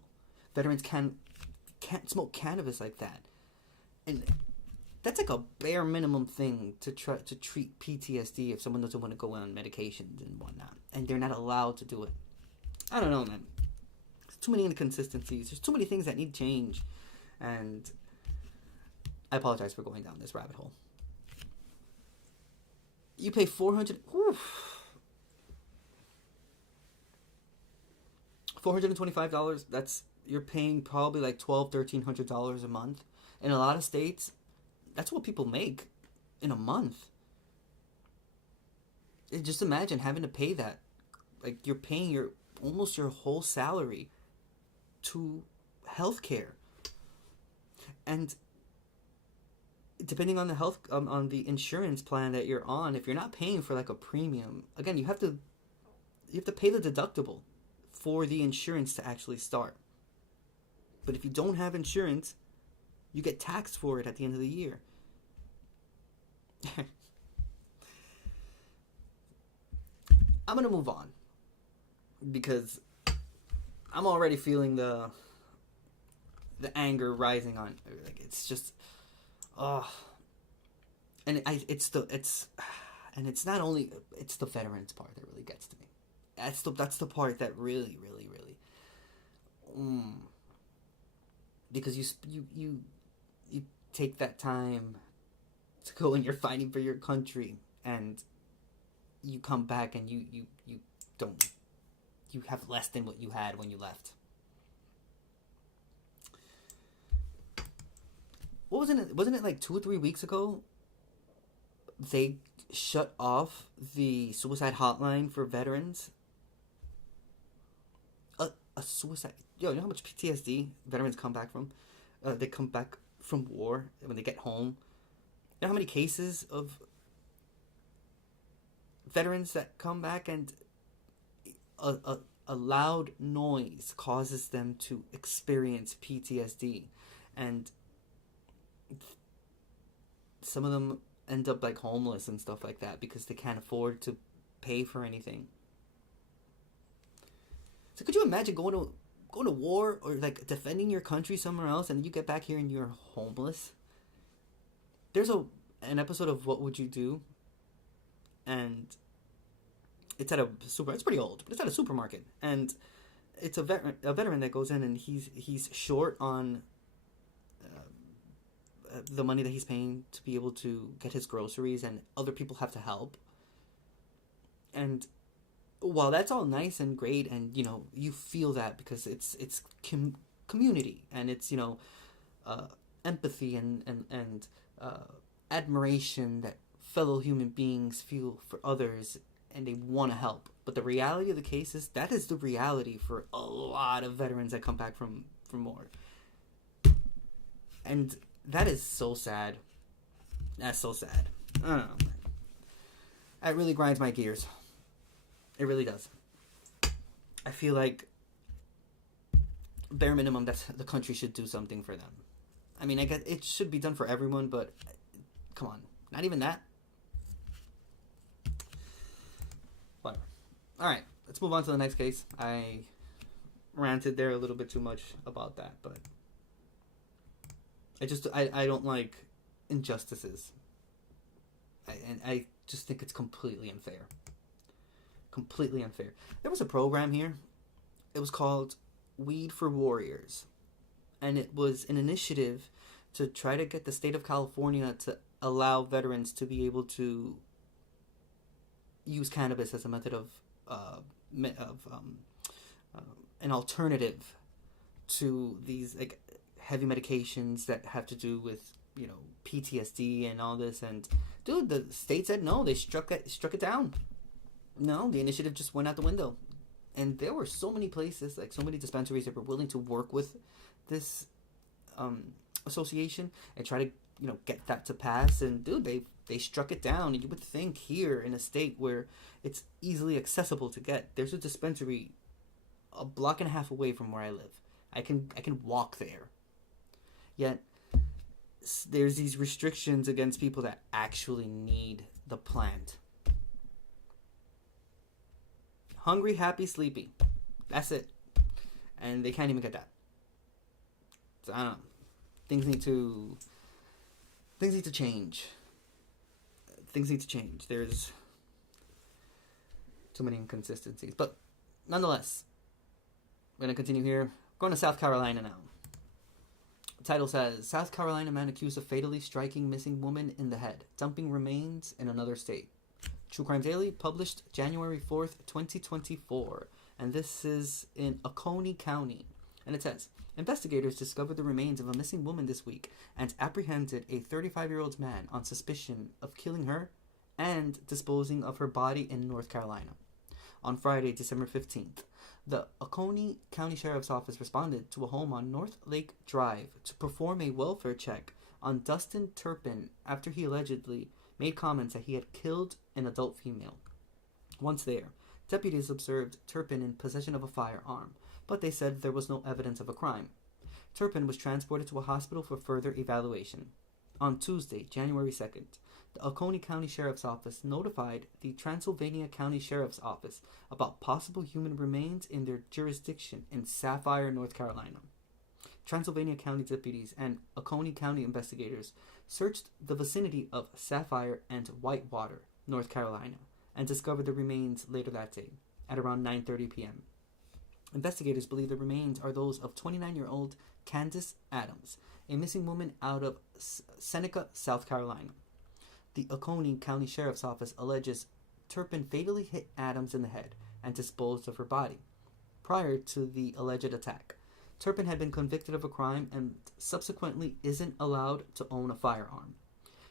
veterans can't smoke cannabis like that, and that's like a bare minimum thing to try to treat PTSD if someone doesn't want to go on medications and whatnot, and they're not allowed to do it. I don't know, man. There's too many inconsistencies. There's too many things that need change, and I apologize for going down this rabbit hole. You pay $425. That's, you're paying probably like $1,200-$1,300 a month. In a lot of states, that's what people make in a month. Just imagine having to pay that. Like, you're paying almost your whole salary to healthcare. And depending on the on the insurance plan that you're on, if you're not paying for like a premium, again, you have to pay the deductible for the insurance to actually start. But if you don't have insurance, you get taxed for it at the end of the year. I'm gonna move on because I'm already feeling the anger rising on. Like, it's just, and it's not only, it's the veterans part that really gets to me. That's the part that really because you take that time to go and you're fighting for your country, and you come back and you have less than what you had when you left. Wasn't it like 2 or 3 weeks ago they shut off the suicide hotline for veterans? A suicide, you know how much PTSD veterans come back from? They come back from war when they get home. You know how many cases of veterans that come back and a loud noise causes them to experience PTSD, and some of them end up like homeless and stuff like that because they can't afford to pay for anything. So could you imagine going to war or like defending your country somewhere else, and you get back here and you're homeless? There's an episode of What Would You Do, and it's pretty old, but it's at a supermarket, and it's a veteran that goes in, and he's short on the money that he's paying to be able to get his groceries, and other people have to help. And while that's all nice and great, and you feel that because it's community, and it's empathy and admiration that fellow human beings feel for others, and they want to help. But the reality of the case is that is the reality for a lot of veterans that come back from war, and that is so sad. That's so sad. I don't know, man. That really grinds my gears. It really does. I feel like bare minimum that the country should do something for them. I mean, I guess it should be done for everyone, but come on, not even that. Whatever. All right, let's move on to the next case. I ranted there a little bit too much about that, but I don't like injustices. I just think it's completely unfair. Completely unfair. There was a program here. It was called Weed for Warriors. And it was an initiative to try to get the state of California to allow veterans to be able to use cannabis as a method of an alternative to these like heavy medications that have to do with PTSD and all this. And dude, the state said no. They struck it down. No, the initiative just went out the window. And there were so many places, like so many dispensaries that were willing to work with this association and try to get that to pass. And dude, They struck it down, and you would think here in a state where it's easily accessible to get, there's a dispensary a block and a half away from where I live. I can walk there. Yet there's these restrictions against people that actually need the plant. Hungry, happy, sleepy. That's it. And they can't even get that. So I don't know. Things need to change. Things need to change. There's too many inconsistencies. But nonetheless, we're going to continue here. Going to South Carolina now. The title says, South Carolina man accused of fatally striking missing woman in the head, dumping remains in another state. True Crime Daily, published January 4th, 2024. And this is in Oconee County. And it says, investigators discovered the remains of a missing woman this week and apprehended a 35-year-old man on suspicion of killing her and disposing of her body in North Carolina. On Friday, December 15th, the Oconee County Sheriff's Office responded to a home on North Lake Drive to perform a welfare check on Dustin Turpin after he allegedly made comments that he had killed an adult female. Once there, deputies observed Turpin in possession of a firearm, but they said there was no evidence of a crime. Turpin was transported to a hospital for further evaluation. On Tuesday, January 2nd, the Oconee County Sheriff's Office notified the Transylvania County Sheriff's Office about possible human remains in their jurisdiction in Sapphire, North Carolina. Transylvania County deputies and Oconee County investigators searched the vicinity of Sapphire and Whitewater, North Carolina, and discovered the remains later that day at around 9:30 p.m. Investigators believe the remains are those of 29-year-old Candace Adams, a missing woman out of Seneca, South Carolina. The Oconee County Sheriff's Office alleges Turpin fatally hit Adams in the head and disposed of her body. Prior to the alleged attack, Turpin had been convicted of a crime and subsequently isn't allowed to own a firearm.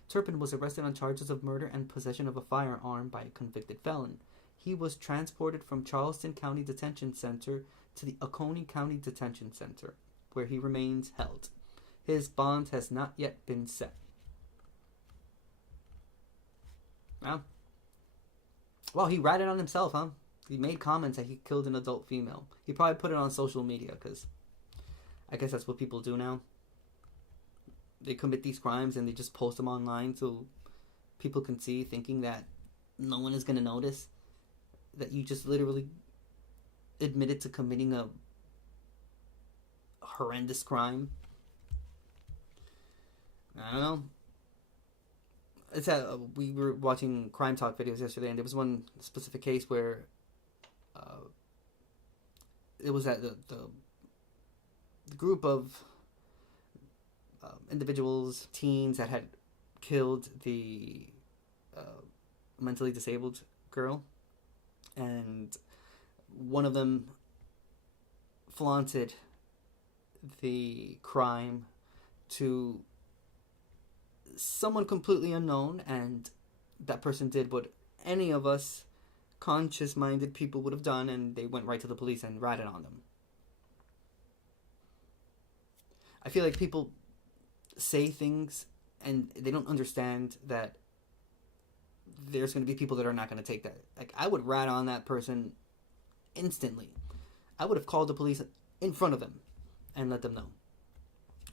Turpin was arrested on charges of murder and possession of a firearm by a convicted felon. He was transported from Charleston County Detention Center to the Oconee County Detention Center, where he remains held. His bond has not yet been set. Well, he ratted on himself, huh? He made comments that he killed an adult female. He probably put it on social media, because I guess that's what people do now. They commit these crimes and they just post them online so people can see, thinking that no one is going to notice that you just literally admitted to committing a horrendous crime. I don't know. It's we were watching Crime Talk videos yesterday, and there was one specific case where it was that the group of individuals, teens, that had killed the mentally disabled girl, and one of them flaunted the crime to someone completely unknown, and that person did what any of us conscious-minded people would have done, and they went right to the police and ratted on them. I feel like people say things and they don't understand that there's going to be people that are not going to take that. Like, I would rat on that person instantly. I would have called the police in front of them and let them know,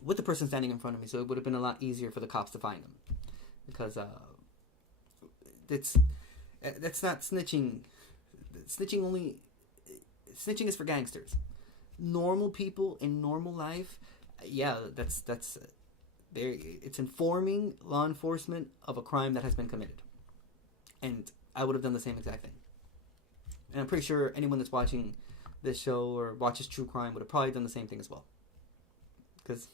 with the person standing in front of me, so it would have been a lot easier for the cops to find them. Because that's not snitching. Snitching is for gangsters. Normal people in normal life, yeah, that's there. It's informing law enforcement of a crime that has been committed, and I would have done the same exact thing. And I'm pretty sure anyone that's watching this show or watches true crime would have probably done the same thing as well. Because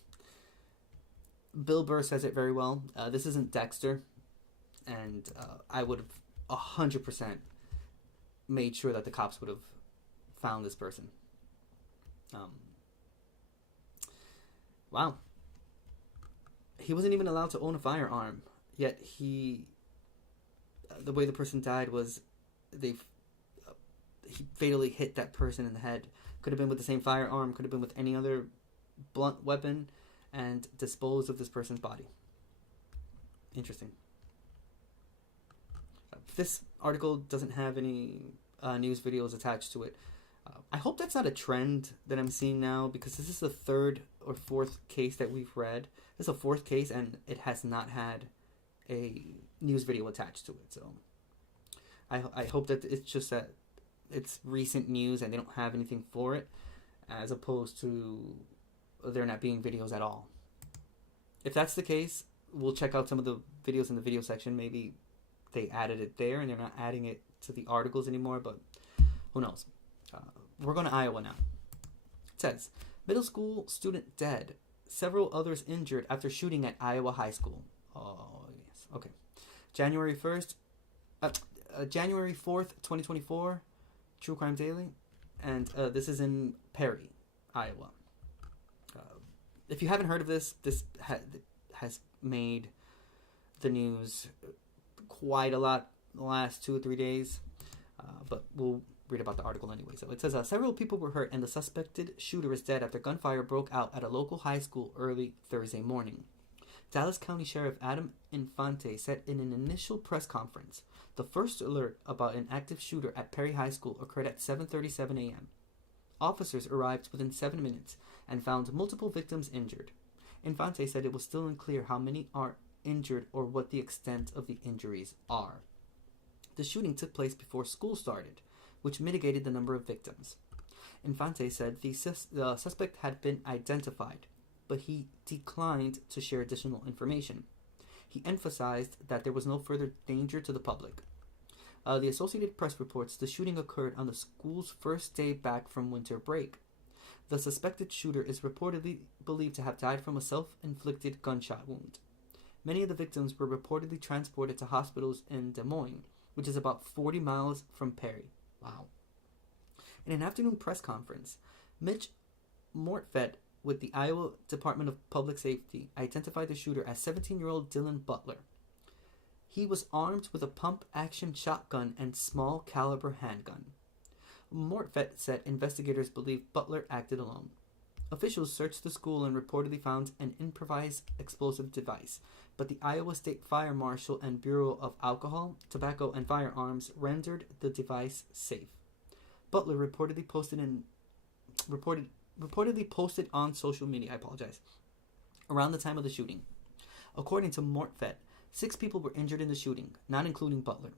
Bill Burr says it very well. This isn't Dexter, and I would have 100% made sure that the cops would have found this person. Wow. He wasn't even allowed to own a firearm, yet the way the person died was he fatally hit that person in the head. Could have been with the same firearm, could have been with any other blunt weapon, and disposed of this person's body. Interesting. This article doesn't have any news videos attached to it. I hope that's not a trend that I'm seeing now, because this is the third or fourth case that we've read. This is a fourth case, and it has not had a news video attached to it. So I hope that it's just that it's recent news and they don't have anything for it, as opposed to there not being videos at all. If that's the case, we'll check out some of the videos in the video section. Maybe they added it there and they're not adding it to the articles anymore, but who knows. We're going to Iowa now. It says, middle school student dead, several others injured after shooting at Iowa high school. Oh, yes. Okay. January 4th, 2024, True Crime Daily. And this is in Perry, Iowa. If you haven't heard of this, this has made the news quite a lot the last 2 or 3 days. But we'll read about the article anyway. So it says, several people were hurt and the suspected shooter is dead after gunfire broke out at a local high school early Thursday morning. Dallas County Sheriff Adam Infante said in an initial press conference, the first alert about an active shooter at Perry High School occurred at 7:37 a.m. Officers arrived within 7 minutes and found multiple victims injured. Infante said it was still unclear how many are injured or what the extent of the injuries are. The shooting took place before school started, which mitigated the number of victims. Infante said the suspect had been identified, but he declined to share additional information. He emphasized that there was no further danger to the public. The Associated Press reports the shooting occurred on the school's first day back from winter break. The suspected shooter is reportedly believed to have died from a self-inflicted gunshot wound. Many of the victims were reportedly transported to hospitals in Des Moines, which is about 40 miles from Perry. Wow. In an afternoon press conference, Mitch Mon-Fri with the Iowa Department of Public Safety identified the shooter as 17-year-old Dylan Butler. He was armed with a pump-action shotgun and small-caliber handgun. Mon-Fri said investigators believe Butler acted alone. Officials searched the school and reportedly found an improvised explosive device, but the Iowa State Fire Marshal and Bureau of Alcohol, Tobacco, and Firearms rendered the device safe. Butler reportedly posted on social media, around the time of the shooting. According to Mon-Fri, 6 people were injured in the shooting, not including Butler.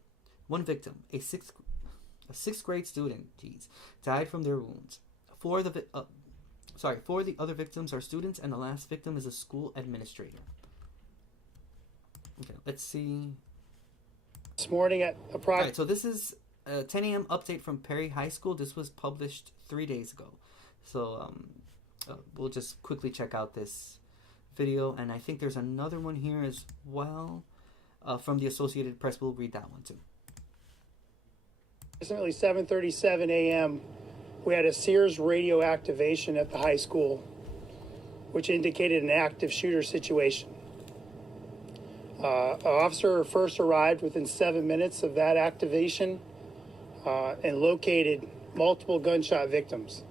One victim, a sixth grade student, died from their wounds. 4 of the other victims are students, and the last victim is a school administrator. Okay, let's see. This morning at approximately... Alright, so this is a 10 a.m. update from Perry High School. This was published 3 days ago. So we'll just quickly check out this video. And I think there's another one here as well from the Associated Press. We'll read that one too. Approximately 7:37 a.m., we had a Sears radio activation at the high school, which indicated an active shooter situation. An officer first arrived within 7 minutes of that activation and located multiple gunshot victims.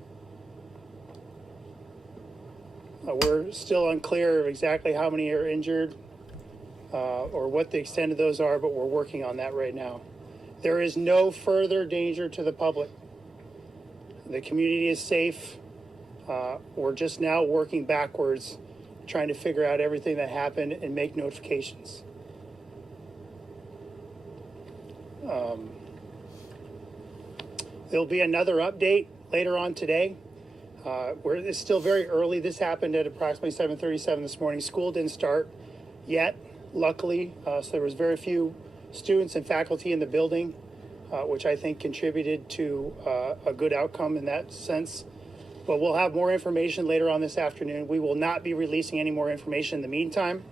We're still unclear of exactly how many are injured or what the extent of those are, but we're working on that right now. There is no further danger to the public. The community is safe. We're just now working backwards, trying to figure out everything that happened and make notifications. There'll be another update later on today. It's still very early. This happened at approximately 7:37 this morning. School didn't start yet, luckily, so there was very few students and faculty in the building, which I think contributed to a good outcome in that sense. But we'll have more information later on this afternoon. We will not be releasing any more information in the meantime.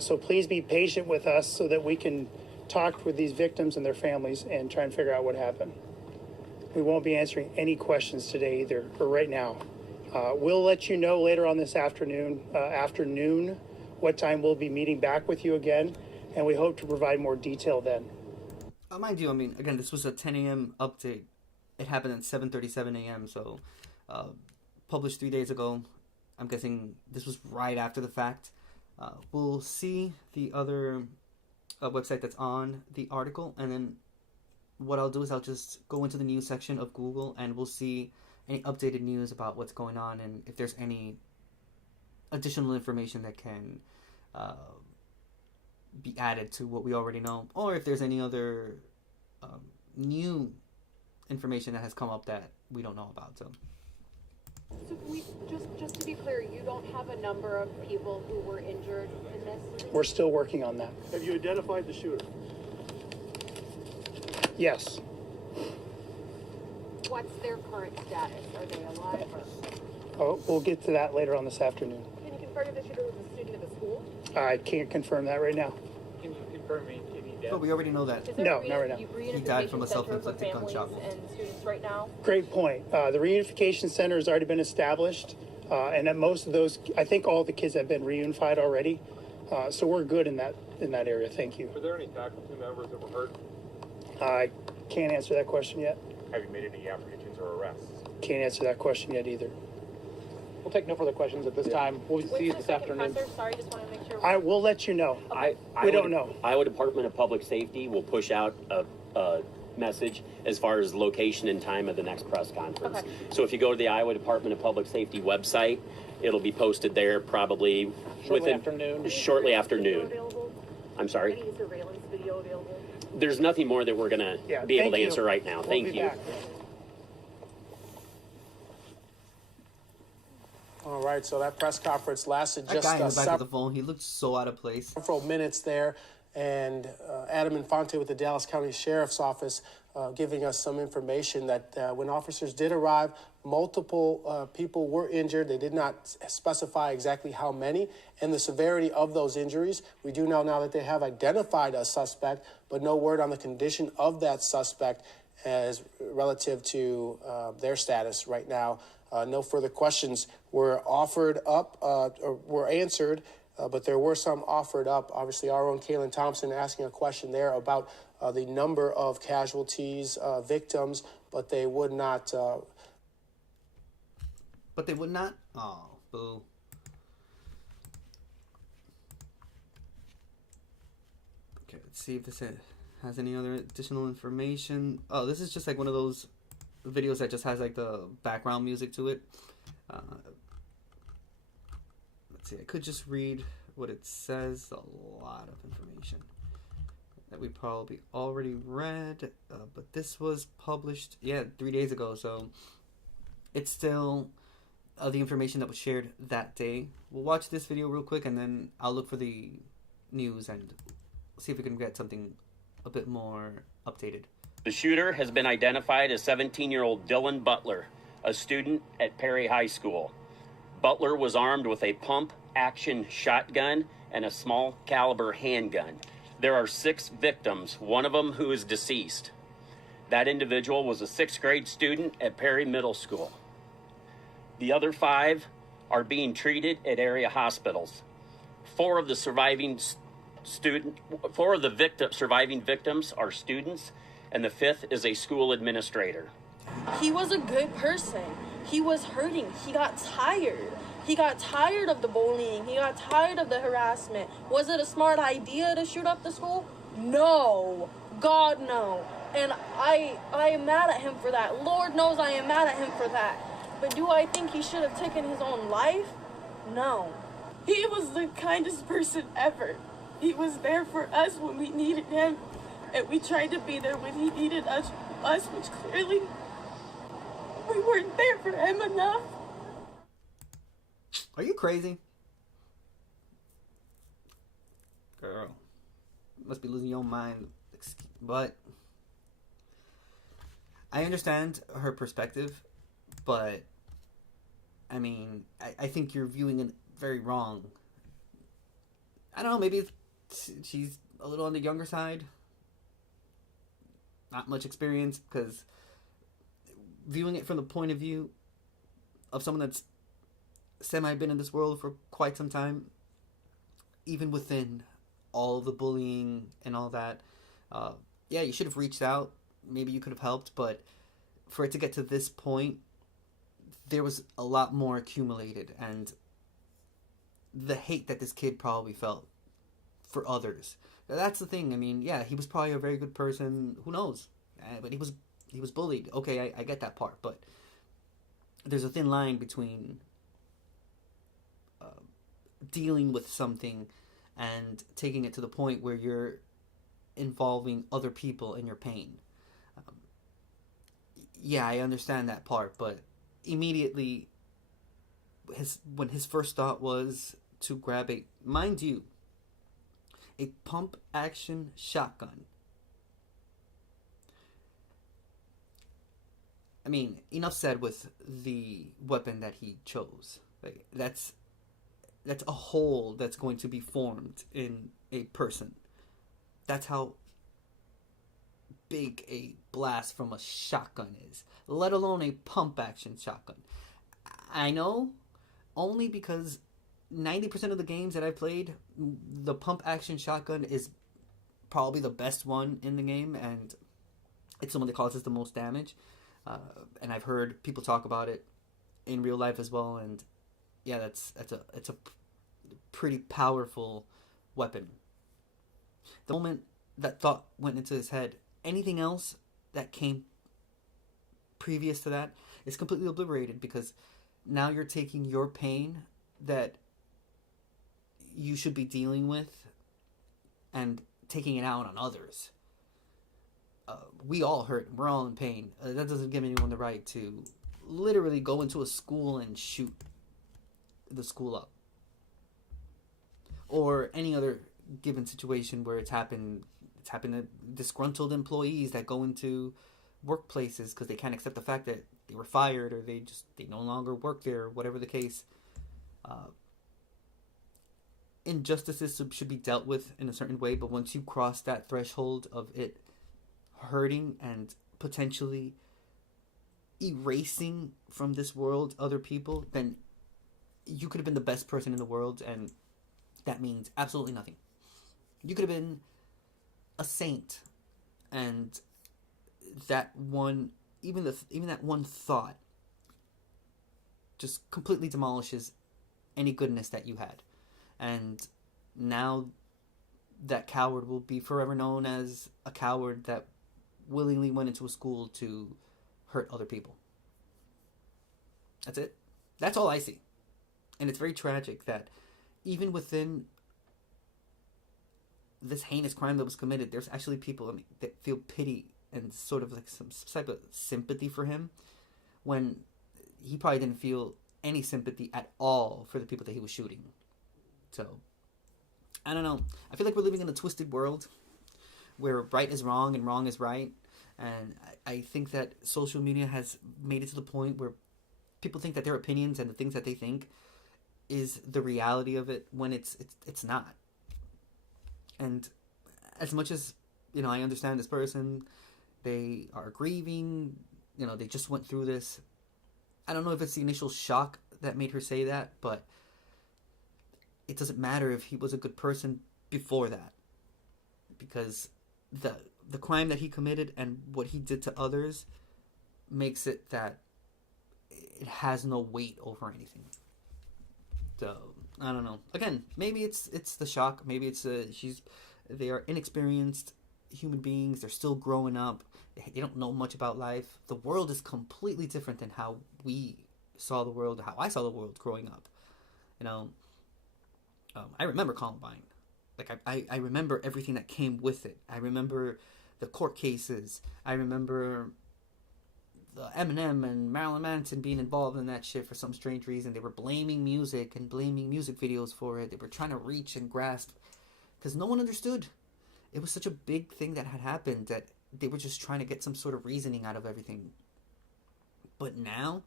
So please be patient with us so that we can talk with these victims and their families and try and figure out what happened. We won't be answering any questions today either, or right now. We'll let you know later on this afternoon what time we'll be meeting back with you again, and we hope to provide more detail then. Mind you, I mean, again, this was a 10 a.m. update. It happened at 7:37 a.m., so published 3 days ago. I'm guessing this was right after the fact. We'll see the other website that's on the article, and then what I'll do is I'll just go into the news section of Google, and we'll see any updated news about what's going on, and if there's any additional information that can be added to what we already know, or if there's any other new information that has come up that we don't know about. So can we just to be clear, you don't have a number of people who were injured in this? We're still working on that. Have you identified the shooter? Yes. What's their current status? Are they alive or? Oh, we'll get to that later on this afternoon. Can you confirm if the shooter was a student of the school? I can't confirm that right now. Can you confirm any death? but we already know that. Is there No, a not right now. reunification He died from a center self-inflicted for gunshot families wound. and students right now? Great point. The reunification center has already been established, and at most of those, I think all the kids have been reunified already. So we're good in that area. Thank you. Were there any faculty members that were hurt? I can't answer that question yet. Have you made any apprehensions or arrests? Can't answer that question yet either. We'll take no further questions at this time. We'll see you What's this the second afternoon. presser? Sorry, just want to make sure. I will let you know. We don't know. Iowa Department of Public Safety will push out a message as far as location and time of the next press conference. Okay. So if you go to the Iowa Department of Public Safety website, it'll be posted there probably Shortly after noon. Shortly after noon. Available? I'm sorry. Any surveillance video available? There's nothing more that we're going to be able thank to you. answer right now. We'll Thank be you. back. All right, so that press conference lasted That just guy in the back of the phone, he looked so out of place. several minutes there, and Adam Infante with the Dallas County Sheriff's Office giving us some information that when officers did arrive, multiple people were injured. They did not specify exactly how many and the severity of those injuries. We do know now that they have identified a suspect, but no word on the condition of that suspect as relative to their status right now. No further questions were offered up or were answered, but there were some offered up. Obviously, our own Kaylin Thompson asking a question there about the number of casualties, victims, but they would not. But they would not? Oh, boo. Okay, let's see if this has any other additional information. Oh, this is just like one of those videos that just has like the background music to it. Let's see, I could just read what it says. A lot of information that we probably already read, but this was published 3 days ago, so it's still the information that was shared that day. We'll watch this video real quick, and then I'll look for the news and see if we can get something a bit more updated. The shooter has been identified as 17-year-old Dylan Butler, a student at Perry High School. Butler was armed with a pump-action shotgun and a small caliber handgun. There are 6 victims, one of them who is deceased. That individual was a 6th grade student at Perry Middle School. The other 5 are being treated at area hospitals. 4 of the surviving surviving victims are students, and the 5th is a school administrator. He was a good person. He was hurting. He got tired. He got tired of the bullying. He got tired of the harassment. Was it a smart idea to shoot up the school? No. God, no. And I am mad at him for that. Lord knows I am mad at him for that. But do I think he should have taken his own life? No. He was the kindest person ever. He was there for us when we needed him. And we tried to be there when he needed us, which clearly we weren't there for him enough. Are you crazy? Girl, you must be losing your mind. But I understand her perspective, but I mean, I think you're viewing it very wrong. I don't know, maybe she's a little on the younger side. Not much experience, because viewing it from the point of view of someone that's been in this world for quite some time, even within all the bullying and all that, you should have reached out. Maybe you could have helped, but for it to get to this point, there was a lot more accumulated, and the hate that this kid probably felt for others That's the thing. I mean, yeah, he was probably a very good person. Who knows? But he was bullied. Okay, I get that part, but there's a thin line between dealing with something and taking it to the point where you're involving other people in your pain. Yeah, I understand that part, but immediately when his first thought was to grab a, mind you, a pump action shotgun. I mean, enough said with the weapon that he chose. Like, that's a hole that's going to be formed in a person. That's how big a blast from a shotgun is, let alone a pump action shotgun. I know only because 90% of the games that I played, the pump action shotgun is probably the best one in the game, and it's the one that causes the most damage. And I've heard people talk about it in real life as well, and yeah, it's a pretty powerful weapon. The moment that thought went into his head, anything else that came previous to that is completely obliterated, because now you're taking your pain that you should be dealing with and taking it out on others. We all hurt. We're all in pain. That doesn't give anyone the right to literally go into a school and shoot the school up. Or any other given situation where it's happened to disgruntled employees that go into workplaces because they can't accept the fact that they were fired, or they no longer work there, or whatever the case. Injustices should be dealt with in a certain way, but once you cross that threshold of it hurting and potentially erasing from this world other people, then you could have been the best person in the world, and that means absolutely nothing. You could have been a saint, and that one, even that one thought, just completely demolishes any goodness that you had. And now that coward will be forever known as a coward that willingly went into a school to hurt other people. That's it. That's all I see. And it's very tragic that even within this heinous crime that was committed, there's actually people, I mean, that feel pity and sort of like some type of sympathy for him, when he probably didn't feel any sympathy at all for the people that he was shooting. So, I don't know. I feel like we're living in a twisted world where right is wrong and wrong is right. And I think that social media has made it to the point where people think that their opinions and the things that they think is the reality of it, when it's not. And as much as, I understand this person, they are grieving, they just went through this. I don't know if it's the initial shock that made her say that, but it doesn't matter if he was a good person before that, because the crime that he committed and what he did to others makes it that it has no weight over anything. So I don't know. Again, maybe it's the shock. Maybe it's they are inexperienced human beings. They're still growing up. They don't know much about life. The world is completely different than how we saw the world, how I saw the world growing up. I remember Columbine. Like, I remember everything that came with it. I remember the court cases. I remember the Eminem and Marilyn Manson being involved in that shit for some strange reason. They were blaming music and blaming music videos for it. They were trying to reach and grasp, because no one understood. It was such a big thing that had happened that they were just trying to get some sort of reasoning out of everything. But now,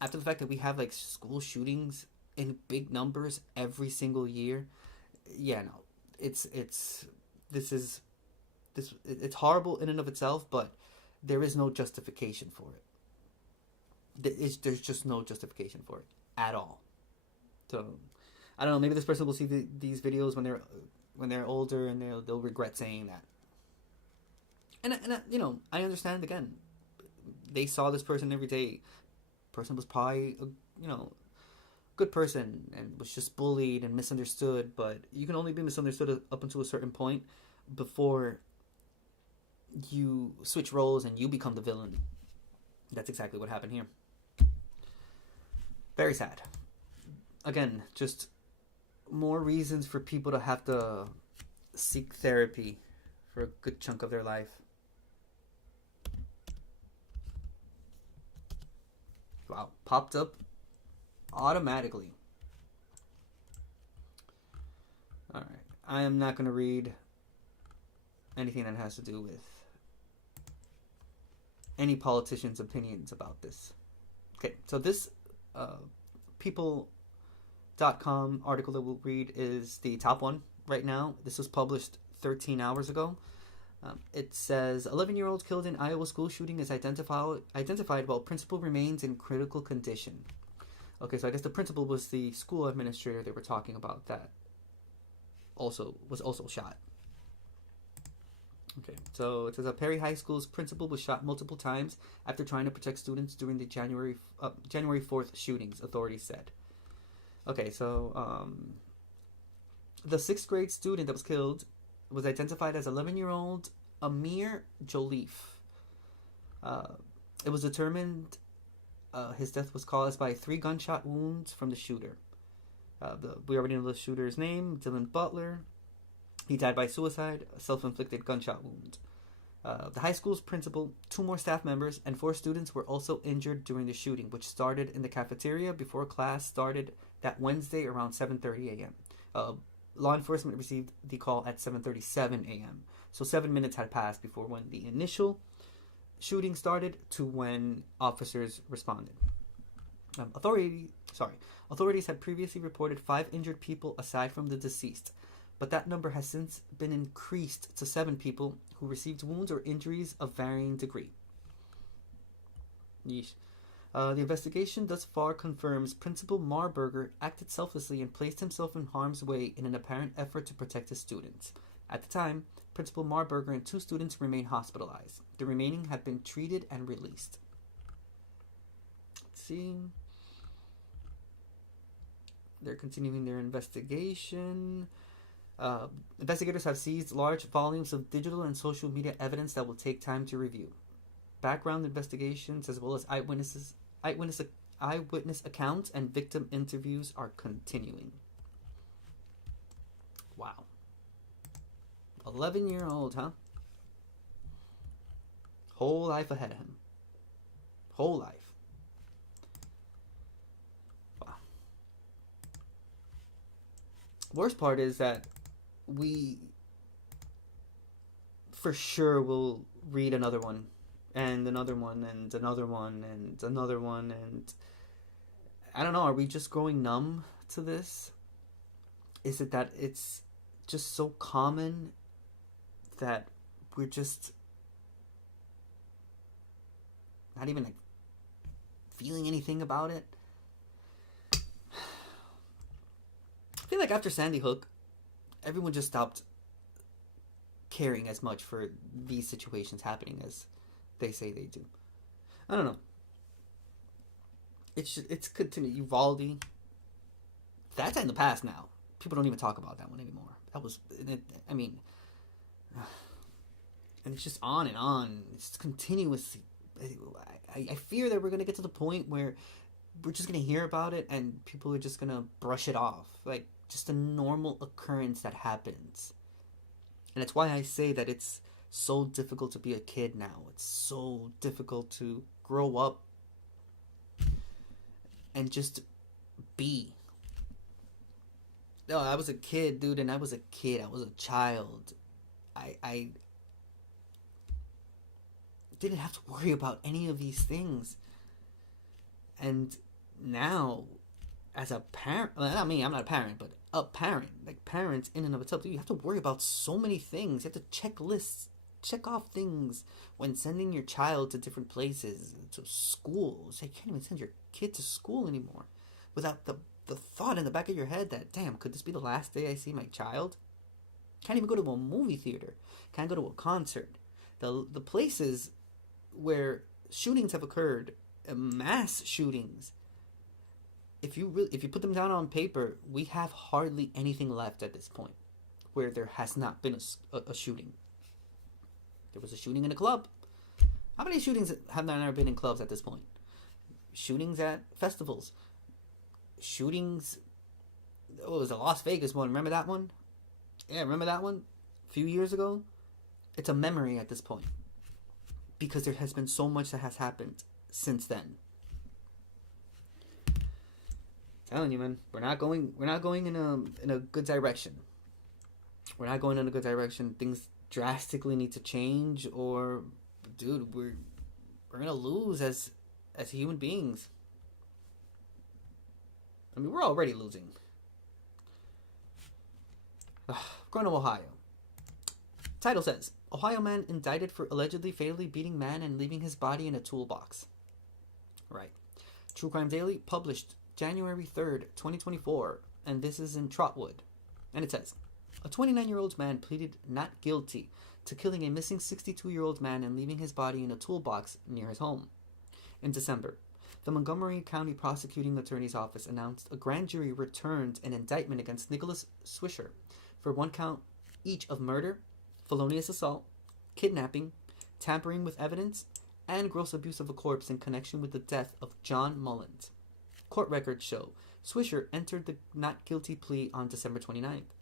after the fact that we have like school shootings in big numbers every single year, yeah, no, it's horrible in and of itself, but there is no justification for it. There's just no justification for it at all. So I don't know. Maybe this person will see these videos when they're older, and they'll regret saying that. And I understand. Again, they saw this person every day. Person was probably good person and was just bullied and misunderstood, but you can only be misunderstood up until a certain point before you switch roles and you become the villain. That's exactly what happened here. Very sad. Again, just more reasons for people to have to seek therapy for a good chunk of their life. Wow, popped up automatically. Alright, I am not going to read anything that has to do with any politician's opinions about this. Okay, so this people.com article that we'll read is the top one right now. This was published 13 hours ago. It says 11-year-old killed in Iowa school shooting is identified while principal remains in critical condition. Okay, so I guess the principal was the school administrator they were talking about that was also shot. Okay, so it says Perry High School's principal was shot multiple times after trying to protect students during the January 4th shootings, authorities said. Okay, so the 6th grade student that was killed was identified as 11-year-old Amir Joliffe. It was determined his death was caused by 3 gunshot wounds from the shooter. We already know the shooter's name, Dylan Butler. He died by suicide, a self-inflicted gunshot wound. The high school's principal, 2 more staff members, and 4 students were also injured during the shooting, which started in the cafeteria before class started that Wednesday around 7:30 a.m. Law enforcement received the call at 7:37 a.m. So 7 minutes had passed before when the initial shooting started to when officers responded. Authorities had previously reported 5 injured people aside from the deceased, but that number has since been increased to 7 people who received wounds or injuries of varying degree. Yeesh. The investigation thus far confirms Principal Marburger acted selflessly and placed himself in harm's way in an apparent effort to protect his students. At the time, Principal Marburger and 2 students remain hospitalized. The remaining have been treated and released. Let's see. They're continuing their investigation. Investigators have seized large volumes of digital and social media evidence that will take time to review. Background investigations as well as eyewitness accounts and victim interviews are continuing. Wow. 11-year-old, huh? Whole life ahead of him. Whole life. Wow. Worst part is that we for sure will read another one. And another one, and another one, and another one, and I don't know, are we just growing numb to this? Is it that it's just so common that we're just not even like feeling anything about it? I feel like after Sandy Hook, everyone just stopped caring as much for these situations happening as they say they do. I don't know. It's continued. Uvalde. That's in the past now. People don't even talk about that one anymore. That was, I mean, and it's just on and on. It's continuously. I fear that we're gonna get to the point where we're just gonna hear about it and people are just gonna brush it off, like just a normal occurrence that happens. And that's why I say that it's so difficult to be a kid now. It's so difficult to grow up and just be. No, I was a kid, dude, and I was a kid. I was a child. I didn't have to worry about any of these things. And now, as a parent, well, not me, I'm not a parent, but a parent, like parents in and of itself, dude, you have to worry about so many things. You have to check lists. Check off things when sending your child to different places, to schools. You can't even send your kid to school anymore without the thought in the back of your head that, damn, could this be the last day I see my child? Can't even go to a movie theater. Can't go to a concert. The places where shootings have occurred, mass shootings, if you put them down on paper, we have hardly anything left at this point where there has not been a shooting. There was a shooting in a club. How many shootings have there never been in clubs at this point? Shootings at festivals. Shootings. Oh, it was a Las Vegas one. Remember that one? Yeah, remember that one? A few years ago? It's a memory at this point. Because there has been so much that has happened since then. Telling you, man, we're not going in a good direction. We're not going in a good direction. Things drastically need to change, or dude, we're gonna lose as human beings. I mean, we're already losing. Going to Ohio. Title says, Ohio man indicted for allegedly fatally beating man and leaving his body in a toolbox. Right. True Crime Daily published January 3rd, 2024, and this is in Trotwood. And it says, a 29-year-old man pleaded not guilty to killing a missing 62-year-old man and leaving his body in a toolbox near his home. In December, the Montgomery County Prosecuting Attorney's Office announced a grand jury returned an indictment against Nicholas Swisher for 1 count each of murder, felonious assault, kidnapping, tampering with evidence, and gross abuse of a corpse in connection with the death of John Mullins. Court records show Swisher entered the not guilty plea on December 29th.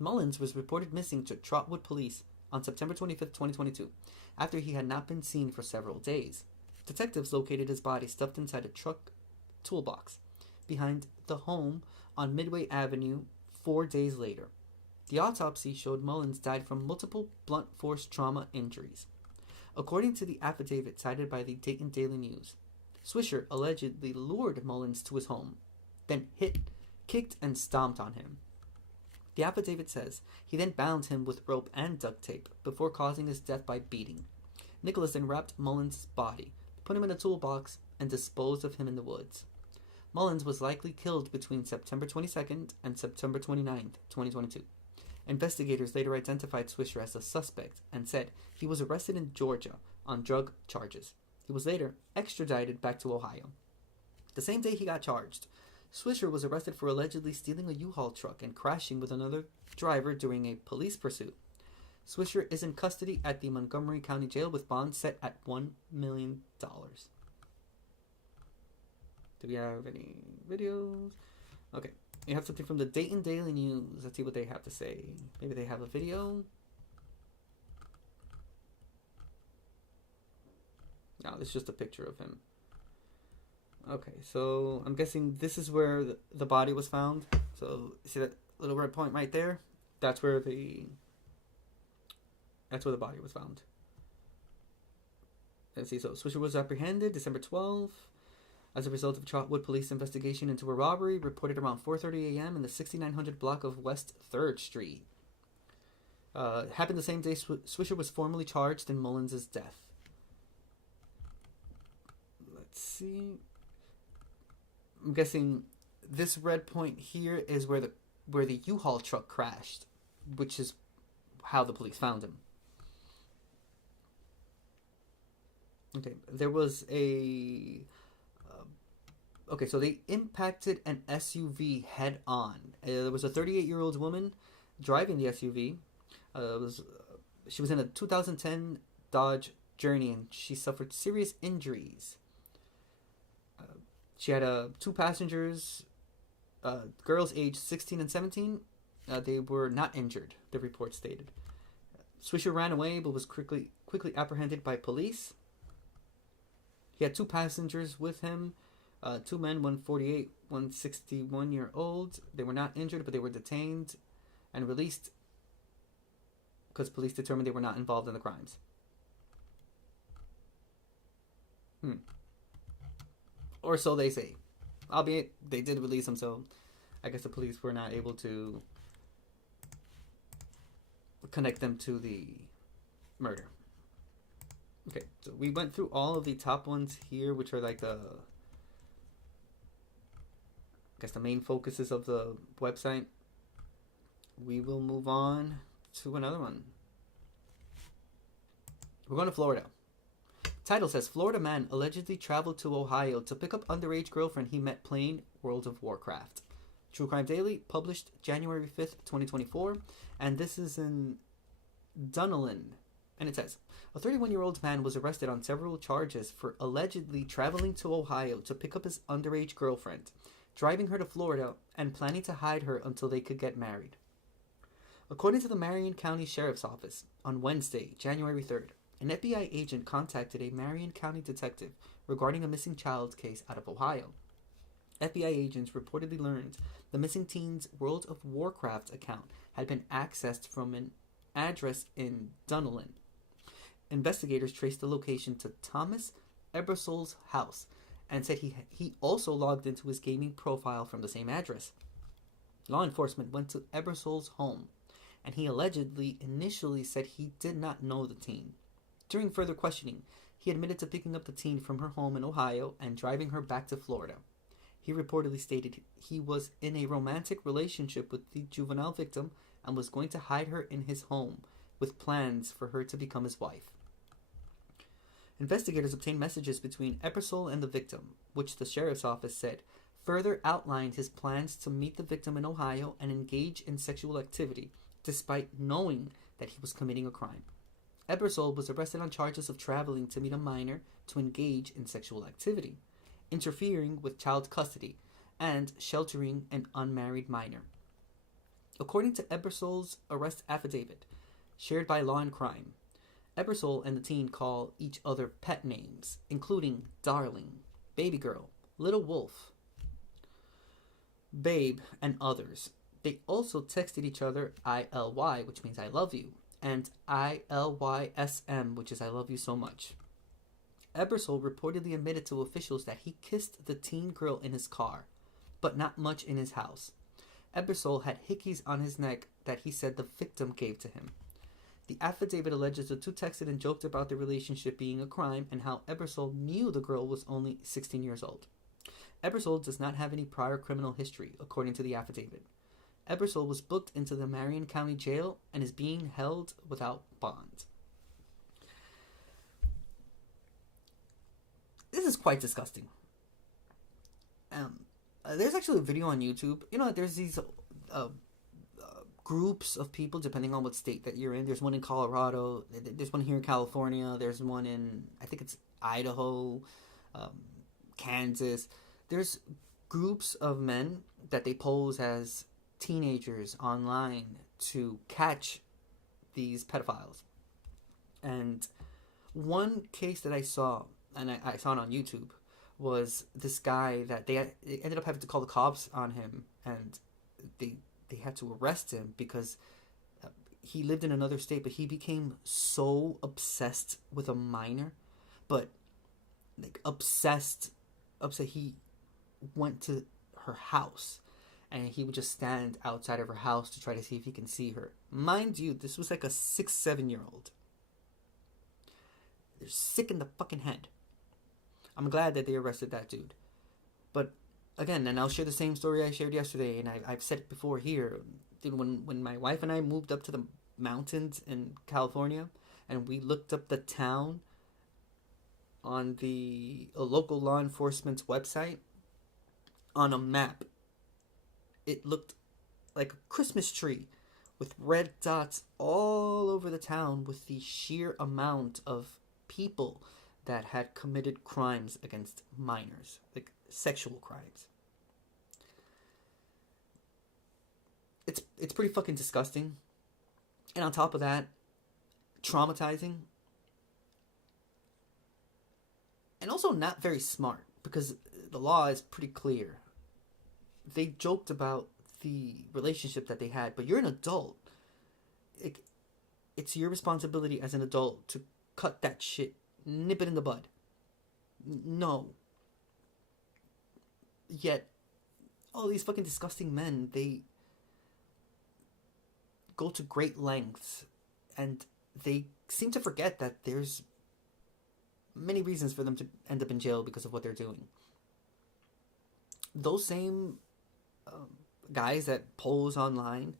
Mullins was reported missing to Trotwood police on September 25th, 2022, after he had not been seen for several days. Detectives located his body stuffed inside a truck toolbox behind the home on Midway Avenue 4 days later. The autopsy showed Mullins died from multiple blunt force trauma injuries. According to the affidavit cited by the Dayton Daily News, Swisher allegedly lured Mullins to his home, then hit, kicked, and stomped on him. The affidavit says he then bound him with rope and duct tape before causing his death by beating. Nicholas then wrapped Mullins' body, put him in a toolbox, and disposed of him in the woods. Mullins was likely killed between September 22nd and September 29th, 2022. Investigators later identified Swisher as a suspect and said he was arrested in Georgia on drug charges. He was later extradited back to Ohio. The same day he got charged, Swisher was arrested for allegedly stealing a U-Haul truck and crashing with another driver during a police pursuit. Swisher is in custody at the Montgomery County Jail with bond set at $1 million. Do we have any videos? Okay. You have something from the Dayton Daily News. Let's see what they have to say. Maybe they have a video. No, this is just a picture of him. Okay, so I'm guessing this is where the body was found. So, see that little red point right there? That's where the body was found. Let's see, so Swisher was apprehended December 12th as a result of Trotwood police investigation into a robbery reported around 4:30 a.m. in the 6900 block of West 3rd Street. Happened the same day Swisher was formally charged in Mullins' death. Let's see. I'm guessing this red point here is where the U-Haul truck crashed, which is how the police found him. Okay, there was a... okay, so they impacted an SUV head on. There was a 38-year-old woman driving the SUV. She was in a 2010 Dodge Journey, and she suffered serious injuries. She had two passengers, girls aged 16 and 17. They were not injured, the report stated. Swisher ran away but was quickly apprehended by police. He had two passengers with him, two men, one 48, one 61-year-old. They were not injured, but they were detained and released because police determined they were not involved in the crimes. Or so they say. Albeit, they did release them, so I guess the police were not able to connect them to the murder. Okay, so we went through all of the top ones here, which are like the main focuses of the website. We will move on to another one. We're going to Florida. Title says, Florida man allegedly traveled to Ohio to pick up underage girlfriend he met playing World of Warcraft. True Crime Daily, published January 5th, 2024. And this is in Dunellen. And it says, a 31-year-old man was arrested on several charges for allegedly traveling to Ohio to pick up his underage girlfriend, driving her to Florida, and planning to hide her until they could get married. According to the Marion County Sheriff's Office, on Wednesday, January 3rd, an FBI agent contacted a Marion County detective regarding a missing child case out of Ohio. FBI agents reportedly learned the missing teen's World of Warcraft account had been accessed from an address in Dunellen. Investigators traced the location to Thomas Ebersol's house and said he also logged into his gaming profile from the same address. Law enforcement went to Ebersol's home, and he allegedly initially said he did not know the teen. During further questioning, he admitted to picking up the teen from her home in Ohio and driving her back to Florida. He reportedly stated he was in a romantic relationship with the juvenile victim and was going to hide her in his home, with plans for her to become his wife. Investigators obtained messages between Ebersol and the victim, which the sheriff's office said further outlined his plans to meet the victim in Ohio and engage in sexual activity, despite knowing that he was committing a crime. Ebersol was arrested on charges of traveling to meet a minor to engage in sexual activity, interfering with child custody, and sheltering an unmarried minor. According to Ebersol's arrest affidavit, shared by Law and Crime, Ebersol and the teen call each other pet names, including Darling, Baby Girl, Little Wolf, Babe, and others. They also texted each other ILY, which means I love you, and ILYSM, which is I love you so much. Ebersol reportedly admitted to officials that he kissed the teen girl in his car, but not much in his house. Ebersol had hickeys on his neck that he said the victim gave to him. The affidavit alleges the two texted and joked about the relationship being a crime and how Ebersol knew the girl was only 16 years old. Ebersol does not have any prior criminal history, according to the affidavit. Ebersol was booked into the Marion County Jail and is being held without bond. This is quite disgusting. There's actually a video on YouTube. You know, there's these groups of people, depending on what state that you're in. There's one in Colorado. There's one here in California. There's one in, I think it's Idaho, Kansas. There's groups of men that they pose as teenagers online to catch these pedophiles. And one case that I saw, and I saw it on YouTube, was this guy that they ended up having to call the cops on him, and they had to arrest him because he lived in another state, but he became so obsessed with a minor, but like obsessed, he went to her house and he would just stand outside of her house to try to see if he can see her. Mind you, this was like a 6-7-year-old. They're sick in the fucking head. I'm glad that they arrested that dude. But again, and I'll share the same story I shared yesterday, and I've said it before here. Dude, when my wife and I moved up to the mountains in California, and we looked up the town on the local law enforcement's website, on a map, it looked like a Christmas tree with red dots all over the town with the sheer amount of people that had committed crimes against minors, like sexual crimes. It's pretty fucking disgusting. And on top of that, traumatizing. And also not very smart, because the law is pretty clear. They joked about the relationship that they had, but you're an adult. It's your responsibility as an adult to cut that shit, nip it in the bud. No. Yet, all these fucking disgusting men, they go to great lengths, and they seem to forget that there's many reasons for them to end up in jail because of what they're doing. Those same guys that pose online,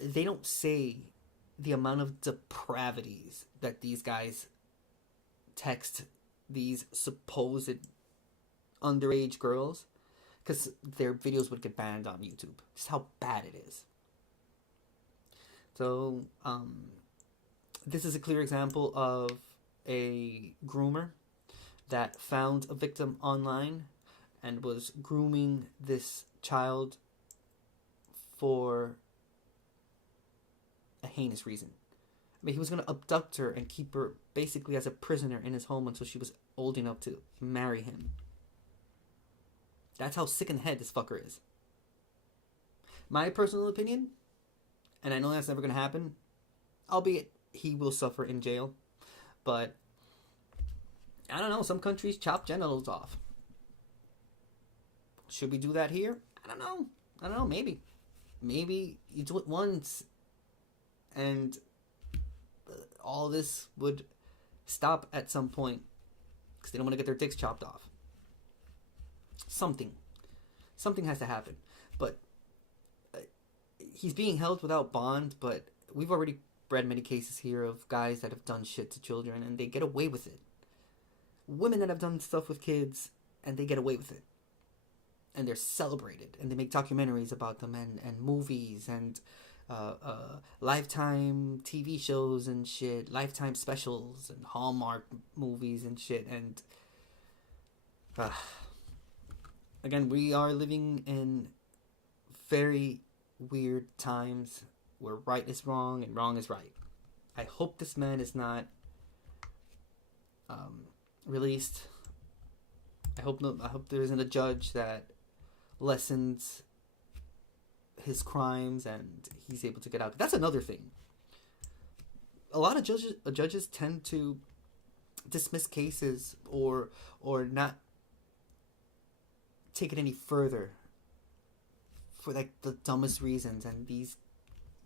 they don't say the amount of depravities that these guys text these supposed underage girls, because their videos would get banned on YouTube. Just how bad it is. So, this is a clear example of a groomer that found a victim online and was grooming this child for a heinous reason. I mean, he was going to abduct her and keep her basically as a prisoner in his home until she was old enough to marry him. That's how sick in the head this fucker is. My personal opinion, and I know that's never going to happen, albeit he will suffer in jail, but I don't know, some countries chop genitals off. Should we do that here? I don't know, maybe. Maybe you do it once and all this would stop at some point because they don't want to get their dicks chopped off. Something has to happen. But he's being held without bond, but we've already read many cases here of guys that have done shit to children and they get away with it. Women that have done stuff with kids and they get away with it. And they're celebrated, and they make documentaries about them, and movies, and Lifetime TV shows and shit, Lifetime specials, and Hallmark movies and shit, and again, we are living in very weird times where right is wrong and wrong is right. I hope this man is not released. I hope there isn't a judge that lessens his crimes and he's able to get out. That's another thing. A lot of judges tend to dismiss cases or not take it any further for like the dumbest reasons, and these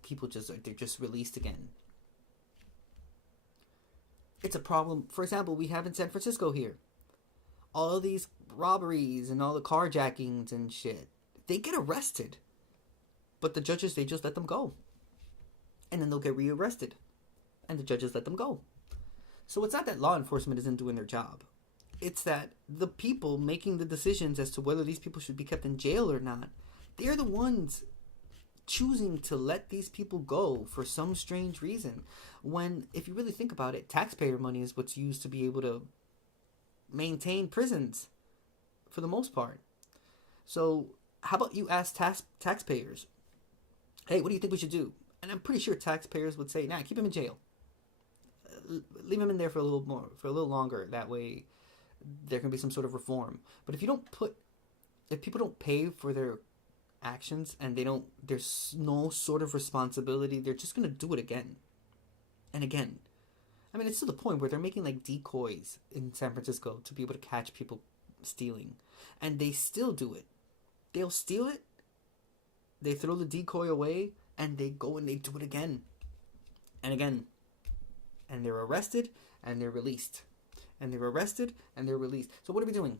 people they're just released again. It's a problem. For example, we have in San Francisco here all of these robberies and all the carjackings and shit. They get arrested, but the judges, they just let them go, and then they'll get rearrested, and the judges let them go. So it's not that law enforcement isn't doing their job. It's that the people making the decisions as to whether these people should be kept in jail or not, they're the ones choosing to let these people go for some strange reason. When, if you really think about it, taxpayer money is what's used to be able to maintain prisons for the most part. So how about you ask taxpayers, hey, what do you think we should do? And I'm pretty sure taxpayers would say, nah, keep him in jail. Leave him in there for a little longer. That way there can be some sort of reform. But if people don't pay for their actions and there's no sort of responsibility, they're just going to do it again and again. I mean, it's to the point where they're making like decoys in San Francisco to be able to catch people stealing. And they still do it. They'll steal it, they throw the decoy away, and they go and they do it again and again. And they're arrested and they're released. And they're arrested and they're released. So what are we doing?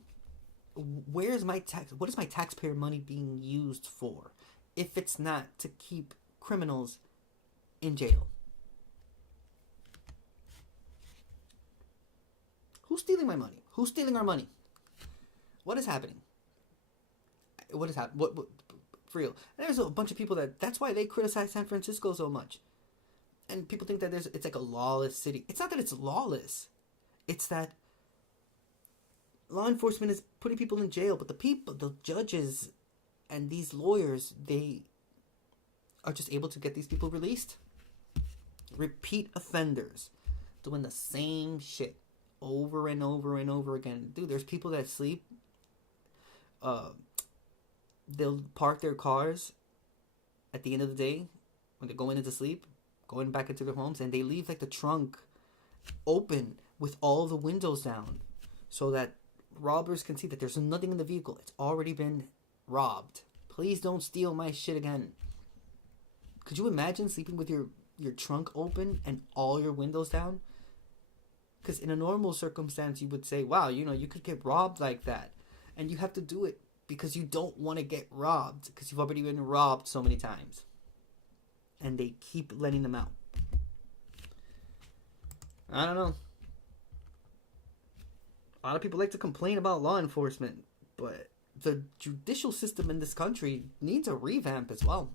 What is my taxpayer money being used for if it's not to keep criminals in jail? Who's stealing my money? Who's stealing our money? What is happening? What is happening? What for real? And there's a bunch of people that's why they criticize San Francisco so much. And people think that it's like a lawless city. It's not that it's lawless. It's that law enforcement is putting people in jail, but the judges and these lawyers, they are just able to get these people released. Repeat offenders doing the same shit over and over and over again. Dude, there's people that sleep. They'll park their cars at the end of the day when they're going into sleep, going back into their homes, and they leave like the trunk open with all the windows down so that robbers can see that there's nothing in the vehicle. It's already been robbed. Please don't steal my shit again. Could you imagine sleeping with your trunk open and all your windows down? Because in a normal circumstance, you would say, wow, you could get robbed like that. And you have to do it because you don't want to get robbed because you've already been robbed so many times. And they keep letting them out. I don't know. A lot of people like to complain about law enforcement, but the judicial system in this country needs a revamp as well.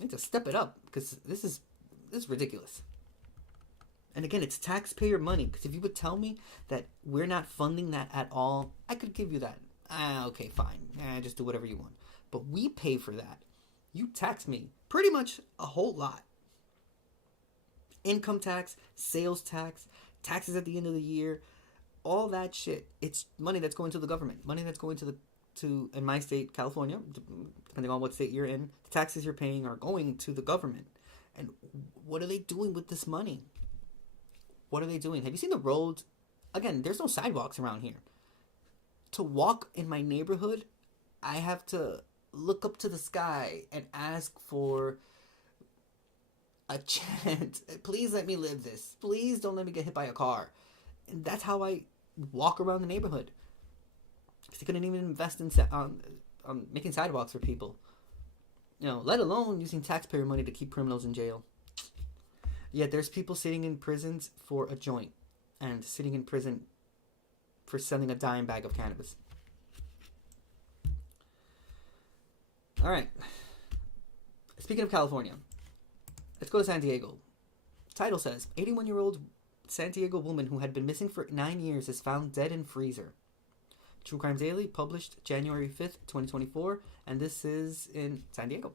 Need to step it up, because this is ridiculous. And again, it's taxpayer money. Because if you would tell me that we're not funding that at all, I could give you that. Okay, fine. Just do whatever you want. But we pay for that. You tax me pretty much a whole lot. Income tax, sales tax, taxes at the end of the year, all that shit. It's money that's going to the government. Money that's going to in my state, California, depending on what state you're in, the taxes you're paying are going to the government. And what are they doing with this money? What are they doing? Have you seen the roads? Again, there's no sidewalks around here. To walk in my neighborhood, I have to look up to the sky and ask for a chance. Please let me live this. Please don't let me get hit by a car. And that's how I walk around the neighborhood. Because they couldn't even invest in making sidewalks for people. You know, let alone using taxpayer money to keep criminals in jail. Yet there's people sitting in prisons for a joint and sitting in prison for selling a dime bag of cannabis. All right. Speaking of California, let's go to San Diego. Title says, 81-year-old San Diego woman who had been missing for 9 years is found dead in freezer. True Crime Daily, published January 5th, 2024, and this is in San Diego.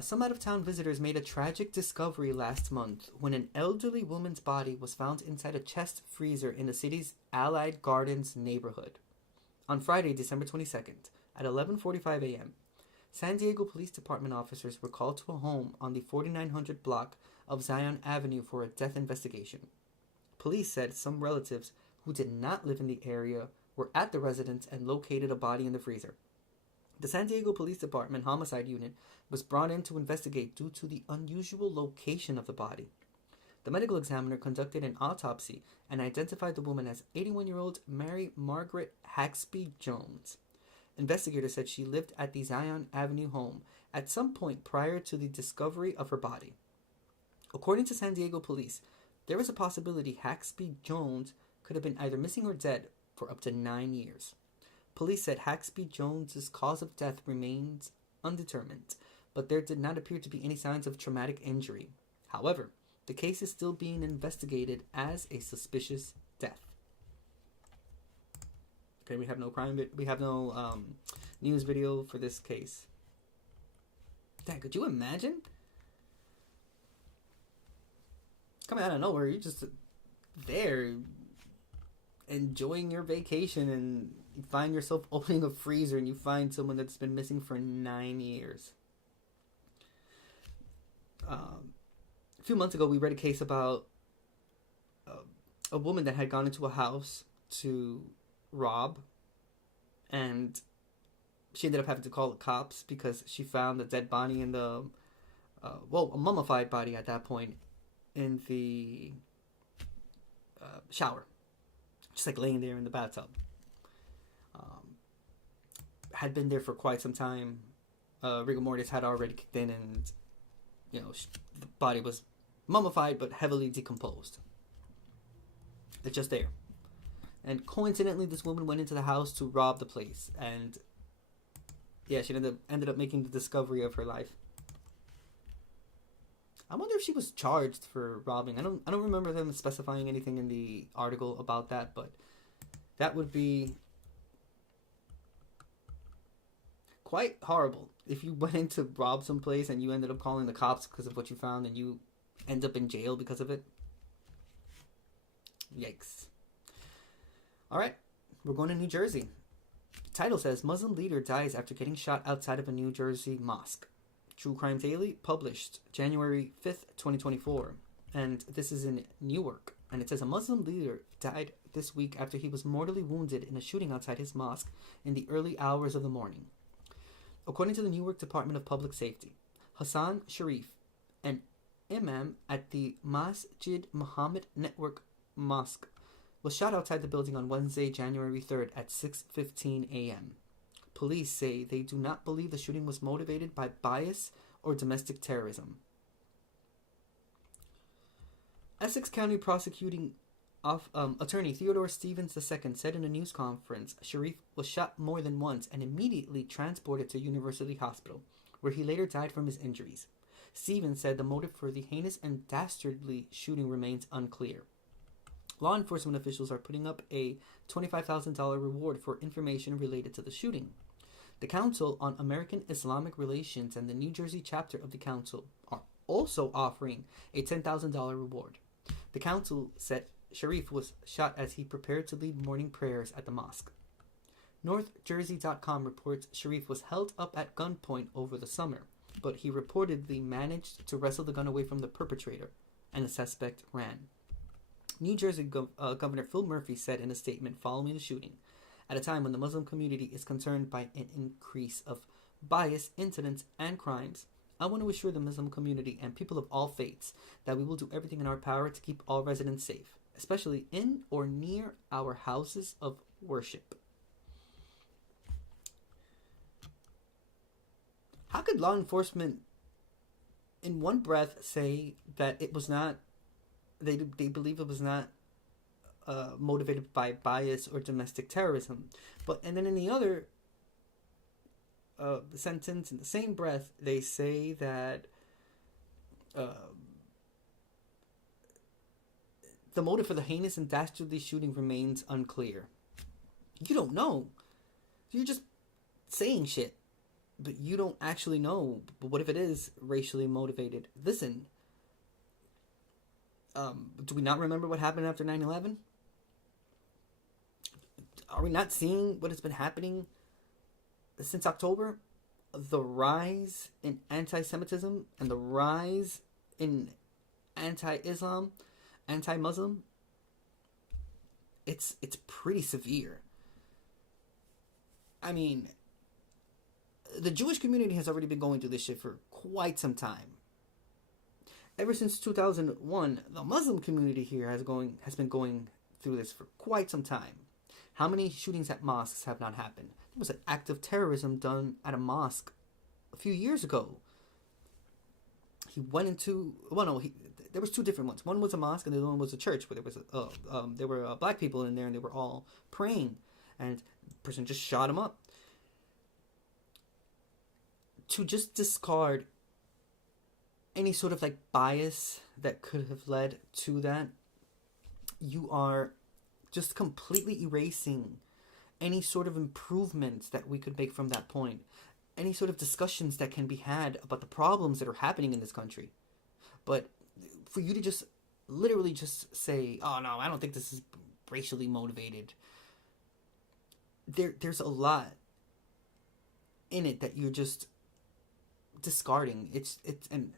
Some out-of-town visitors made a tragic discovery last month when an elderly woman's body was found inside a chest freezer in the city's Allied Gardens neighborhood. On Friday, December 22nd, at 11:45 a.m., San Diego Police Department officers were called to a home on the 4900 block of Zion Avenue for a death investigation. Police said some relatives who did not live in the area were at the residence and located a body in the freezer. The San Diego Police Department Homicide Unit was brought in to investigate due to the unusual location of the body. The medical examiner conducted an autopsy and identified the woman as 81-year-old Mary Margaret Haxby Jones. Investigators said she lived at the Zion Avenue home at some point prior to the discovery of her body. According to San Diego police, there is a possibility Haxby Jones could have been either missing or dead for up to 9 years. Police said Haxby Jones's cause of death remains undetermined, but there did not appear to be any signs of traumatic injury. However, the case is still being investigated as a suspicious death. Okay, we have no news video for this case. Dad, could you imagine? Coming out of nowhere, you're just there enjoying your vacation and you find yourself opening a freezer and you find someone that's been missing for 9 years. A few months ago, we read a case about a woman that had gone into a house to rob, and she ended up having to call the cops because she found a dead body in the a mummified body at that point in the shower, just like laying there in the bathtub. Had been there for quite some time. Rigor mortis had already kicked in, and the body was mummified but heavily decomposed. It's just there. And coincidentally, this woman went into the house to rob the place, and yeah, she ended up making the discovery of her life. I wonder if she was charged for robbing. I don't remember them specifying anything in the article about that, but that would be quite horrible if you went in to rob some place and you ended up calling the cops because of what you found and you end up in jail because of it. Yikes. All right, we're going to New Jersey. Title says, Muslim leader dies after getting shot outside of a New Jersey mosque. True Crime Daily, published January 5th, 2024. And this is in Newark. And it says, a Muslim leader died this week after he was mortally wounded in a shooting outside his mosque in the early hours of the morning. According to the Newark Department of Public Safety, Hassan Sharif, an imam at the Masjid Muhammad Network Mosque, was shot outside the building on Wednesday, January 3rd at 6:15 a.m. Police say they do not believe the shooting was motivated by bias or domestic terrorism. Essex County prosecuting Attorney Theodore Stevens II said in a news conference Sharif was shot more than once and immediately transported to University Hospital, where he later died from his injuries. Stevens said the motive for the heinous and dastardly shooting remains unclear. Law enforcement officials are putting up a $25,000 reward for information related to the shooting. The Council on American Islamic Relations and the New Jersey chapter of the Council are also offering a $10,000 reward. The Council said Sharif was shot as he prepared to lead morning prayers at the mosque. NorthJersey.com reports Sharif was held up at gunpoint over the summer, but he reportedly managed to wrestle the gun away from the perpetrator, and the suspect ran. New Jersey Governor Phil Murphy said in a statement following the shooting, at a time when the Muslim community is concerned by an increase of bias, incidents, and crimes, I want to assure the Muslim community and people of all faiths that we will do everything in our power to keep all residents safe, especially in or near our houses of worship. How could law enforcement in one breath say that it was not, they believe it was not motivated by bias or domestic terrorism, and then in the other sentence, in the same breath, they say that the motive for the heinous and dastardly shooting remains unclear. You don't know. You're just saying shit, but you don't actually know. But what if it is racially motivated? Listen, do we not remember what happened after 9/11? Are we not seeing what has been happening since October? The rise in anti-Semitism and the rise in anti-Islam, anti-Muslim. It's pretty severe. I mean, the Jewish community has already been going through this shit for quite some time. Ever since 2001, the Muslim community here has been going through this for quite some time. How many shootings at mosques have not happened? There was an act of terrorism done at a mosque a few years ago. He went into, there was two different ones. One was a mosque and the other one was a church where there were black people in there and they were all praying, and the person just shot him up. To just discard any sort of bias that could have led to that, you are just completely erasing any sort of improvements that we could make from that point, any sort of discussions that can be had about the problems that are happening in this country. But for you to just literally just say, oh no, I don't think this is racially motivated, there's a lot in it that you're just discarding. And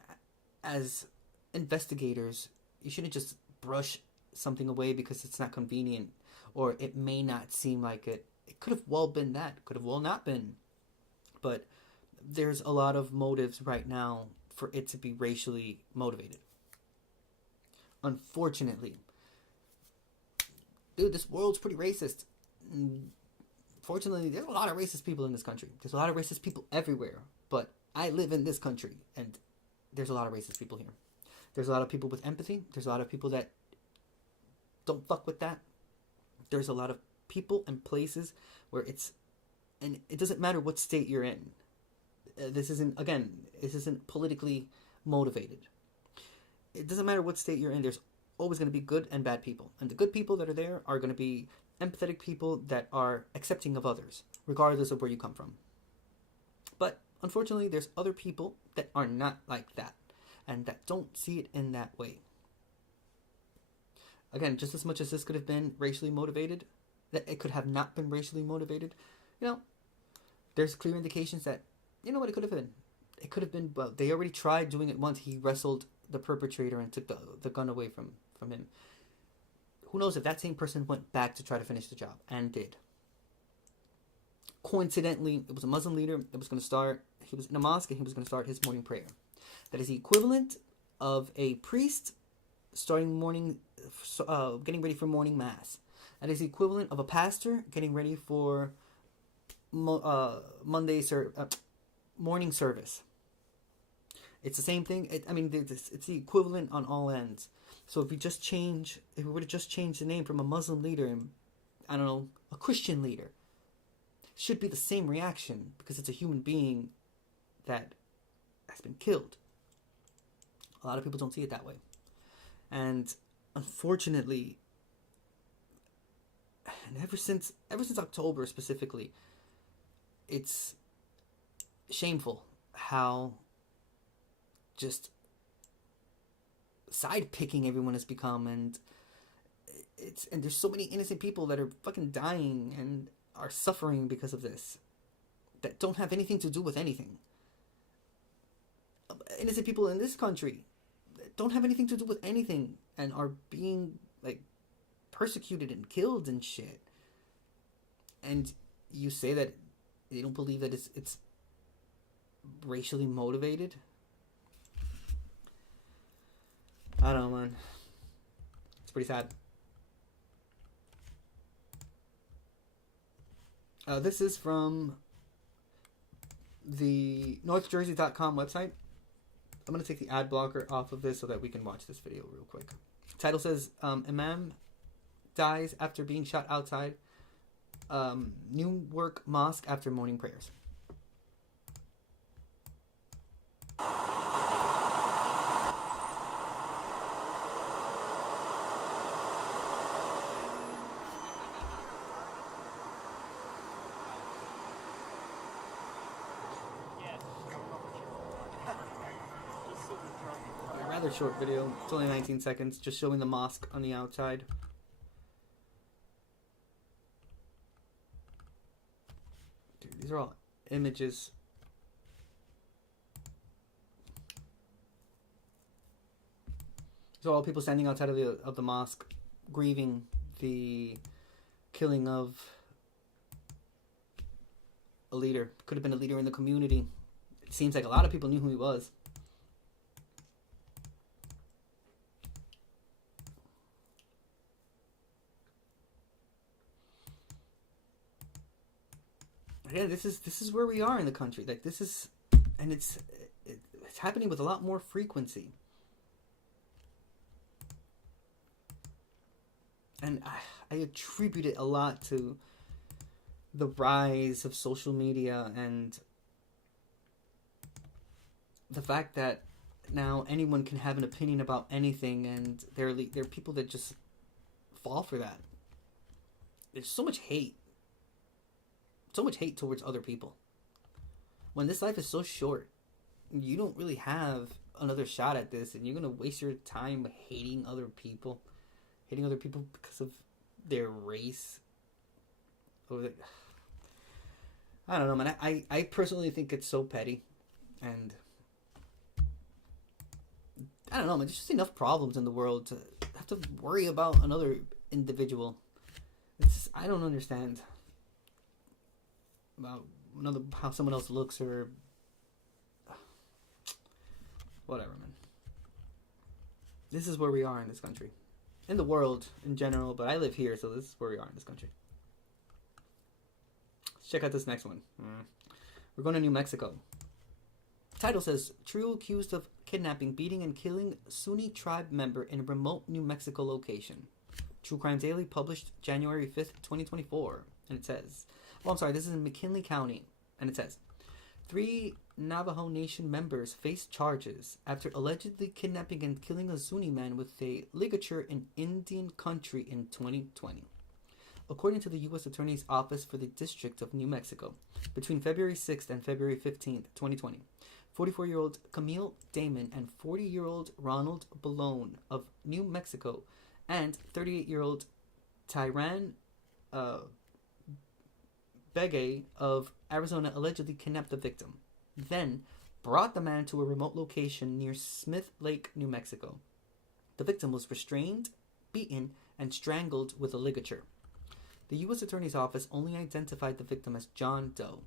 as investigators, you shouldn't just brush something away because it's not convenient or it may not seem like it. It could have well been that, could have well not been. But there's a lot of motives right now for it to be racially motivated. Unfortunately. Dude, this world's pretty racist. Fortunately, there's a lot of racist people in this country. There's a lot of racist people everywhere. But I live in this country and there's a lot of racist people here. There's a lot of people with empathy. There's a lot of people that don't fuck with that. There's a lot of people and places where and it doesn't matter what state you're in. This isn't politically motivated. It doesn't matter what state you're in. There's always going to be good and bad people. And the good people that are there are going to be empathetic people that are accepting of others, regardless of where you come from. But unfortunately, there's other people that are not like that and that don't see it in that way. Again, just as much as this could have been racially motivated, that it could have not been racially motivated, there's clear indications that, what it could have been. It could have been, well, they already tried doing it once. He wrestled the perpetrator and took the gun away from him. Who knows if that same person went back to try to finish the job, and did. Coincidentally, it was a Muslim leader that was going to start, he was in a mosque and he was going to start his morning prayer. That is the equivalent of a priest starting getting ready for morning mass. That is the equivalent of a pastor getting ready for morning service. It's the same thing. It's the equivalent on all ends. So if we were to just change the name from a Muslim leader and, I don't know, a Christian leader, it should be the same reaction because it's a human being that has been killed. A lot of people don't see it that way. And unfortunately, and ever since October specifically, it's shameful how just side picking everyone has become, and there's so many innocent people that are fucking dying and are suffering because of this that don't have anything to do with anything. Innocent people in this country that don't have anything to do with anything and are being like persecuted and killed and shit. And you say that they don't believe that it's racially motivated? I don't know, man. It's pretty sad. This is from the NorthJersey.com website. I'm going to take the ad blocker off of this so that we can watch this video real quick. Title says, Imam dies after being shot outside Newark Mosque after morning prayers. Rather short video. It's only 19 seconds, just showing the mosque on the outside. Dude, these are all images. These are all people standing outside of the mosque, grieving the killing of a leader. Could have been a leader in the community. It seems like a lot of people knew who he was. Yeah, this is where we are in the country. Like, this is, and it's happening with a lot more frequency. And I attribute it a lot to the rise of social media and the fact that now anyone can have an opinion about anything, and there are people that just fall for that. There's so much hate. So much hate towards other people. When this life is so short, you don't really have another shot at this, and you're gonna waste your time hating other people because of their race. I don't know, man. I personally think it's so petty, and I don't know, man. There's just enough problems in the world to have to worry about another individual. I don't understand about how someone else looks or whatever, man. This is where we are in this country, in the world in general, but I live here, so this is where we are in this country. Let's check out this next one. We're going to New Mexico. Title says, trio accused of kidnapping, beating, and killing Sunni tribe member in a remote New Mexico location. True Crime Daily, published January 5th, 2024. And it says, this is in McKinley County. And it says, 3 Navajo Nation members face charges after allegedly kidnapping and killing a Sunni man with a ligature in Indian country in 2020. According to the U.S. Attorney's Office for the District of New Mexico, between February 6th and February 15th, 2020, 44-year-old Camille Damon and 40-year-old Ronald Balone of New Mexico and 38-year-old Tyran Begay of Arizona allegedly kidnapped the victim, then brought the man to a remote location near Smith Lake, New Mexico. The victim was restrained, beaten, and strangled with a ligature. The U.S. Attorney's Office only identified the victim as John Doe.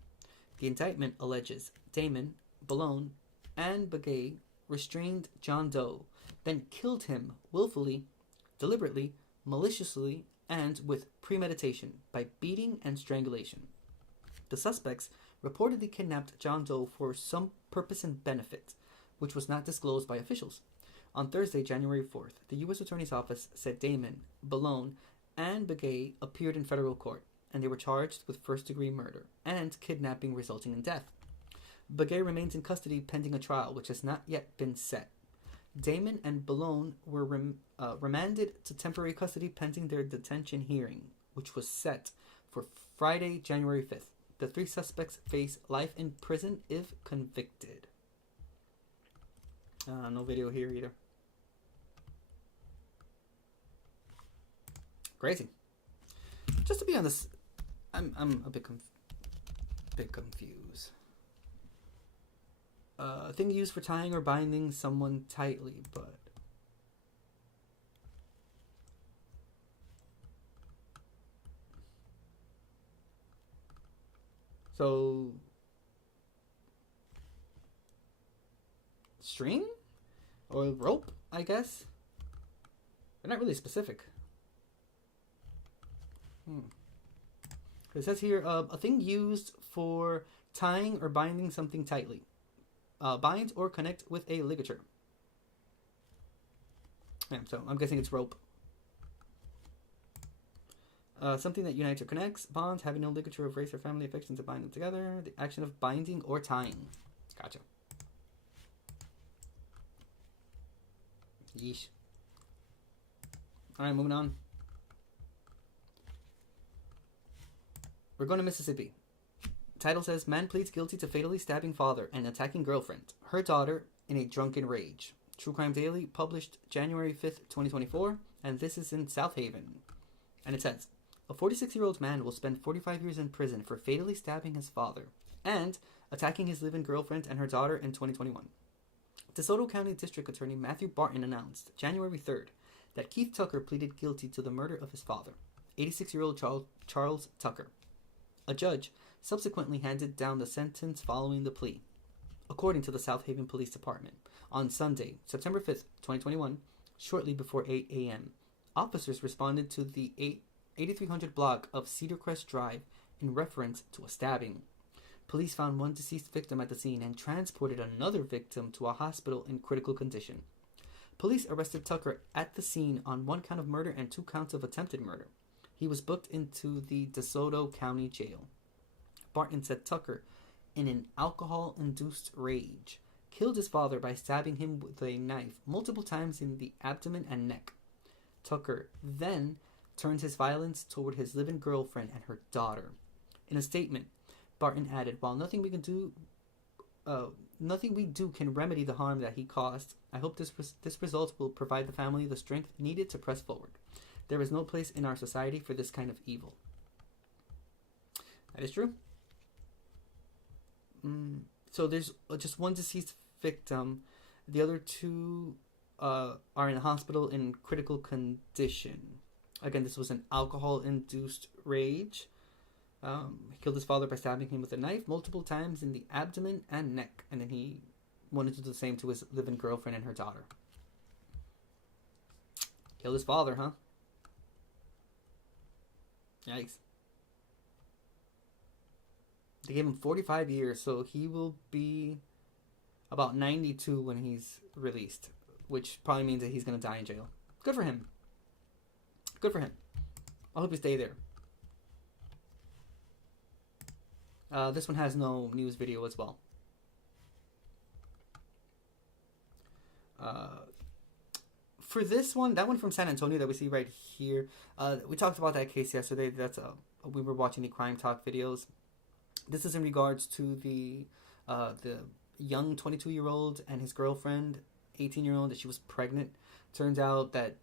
The indictment alleges Damon, Balone, and Begay restrained John Doe, then killed him willfully, deliberately, maliciously, and with premeditation by beating and strangulation. The suspects reportedly kidnapped John Doe for some purpose and benefit, which was not disclosed by officials. On Thursday, January 4th, the U.S. Attorney's Office said Damon, Ballone, and Begay appeared in federal court, and they were charged with first-degree murder and kidnapping resulting in death. Begay remains in custody pending a trial, which has not yet been set. Damon and Ballone were remanded to temporary custody pending their detention hearing, which was set for Friday, January 5th. The 3 suspects face life in prison if convicted. No video here either. Crazy. Just to be honest, I'm a bit confused. A thing used for tying or binding someone tightly, but so string or rope, I guess. They're not really specific. It says here, a thing used for tying or binding something tightly. Bind or connect with a ligature. Yeah, so I'm guessing it's rope. Something that unites or connects, bonds, having no ligature of race or family affection to bind them together. The action of binding or tying. Gotcha. Yeesh. Alright, moving on. We're going to Mississippi. Title says, man pleads guilty to fatally stabbing father and attacking girlfriend, her daughter, in a drunken rage. True Crime Daily, published January 5th, 2024, and this is in South Haven. And it says, a 46-year-old man will spend 45 years in prison for fatally stabbing his father and attacking his live-in girlfriend and her daughter in 2021. DeSoto County District Attorney Matthew Barton announced January 3rd that Keith Tucker pleaded guilty to the murder of his father, 86-year-old Charles Tucker. A judge subsequently handed down the sentence following the plea. According to the South Haven Police Department, on Sunday, September 5th, 2021, shortly before 8 a.m., officers responded to the 8300 block of Cedar Crest Drive in reference to a stabbing. Police found one deceased victim at the scene and transported another victim to a hospital in critical condition. Police arrested Tucker at the scene on 1 count of murder and 2 counts of attempted murder. He was booked into the DeSoto County Jail. Barton said Tucker, in an alcohol-induced rage, killed his father by stabbing him with a knife multiple times in the abdomen and neck. Tucker then turned his violence toward his live-in girlfriend and her daughter. In a statement, Barton added, while nothing we do can remedy the harm that he caused, I hope this result will provide the family the strength needed to press forward. There is no place in our society for this kind of evil. That is true. So there's just one deceased victim. The other 2 are in a hospital in critical condition. Again, this was an alcohol-induced rage. He killed his father by stabbing him with a knife multiple times in the abdomen and neck. And then he wanted to do the same to his live-in girlfriend and her daughter. Killed his father, huh? Yikes. They gave him 45 years, so he will be about 92 when he's released, which probably means that he's going to die in jail. Good for him. Good for him. I hope he stay there. This one has no news video as well. For this one, that one from San Antonio that we see right here, we talked about that case yesterday. We were watching the Crime Talk videos. This is in regards to the young 22-year-old and his girlfriend, 18-year-old, that she was pregnant. Turns out that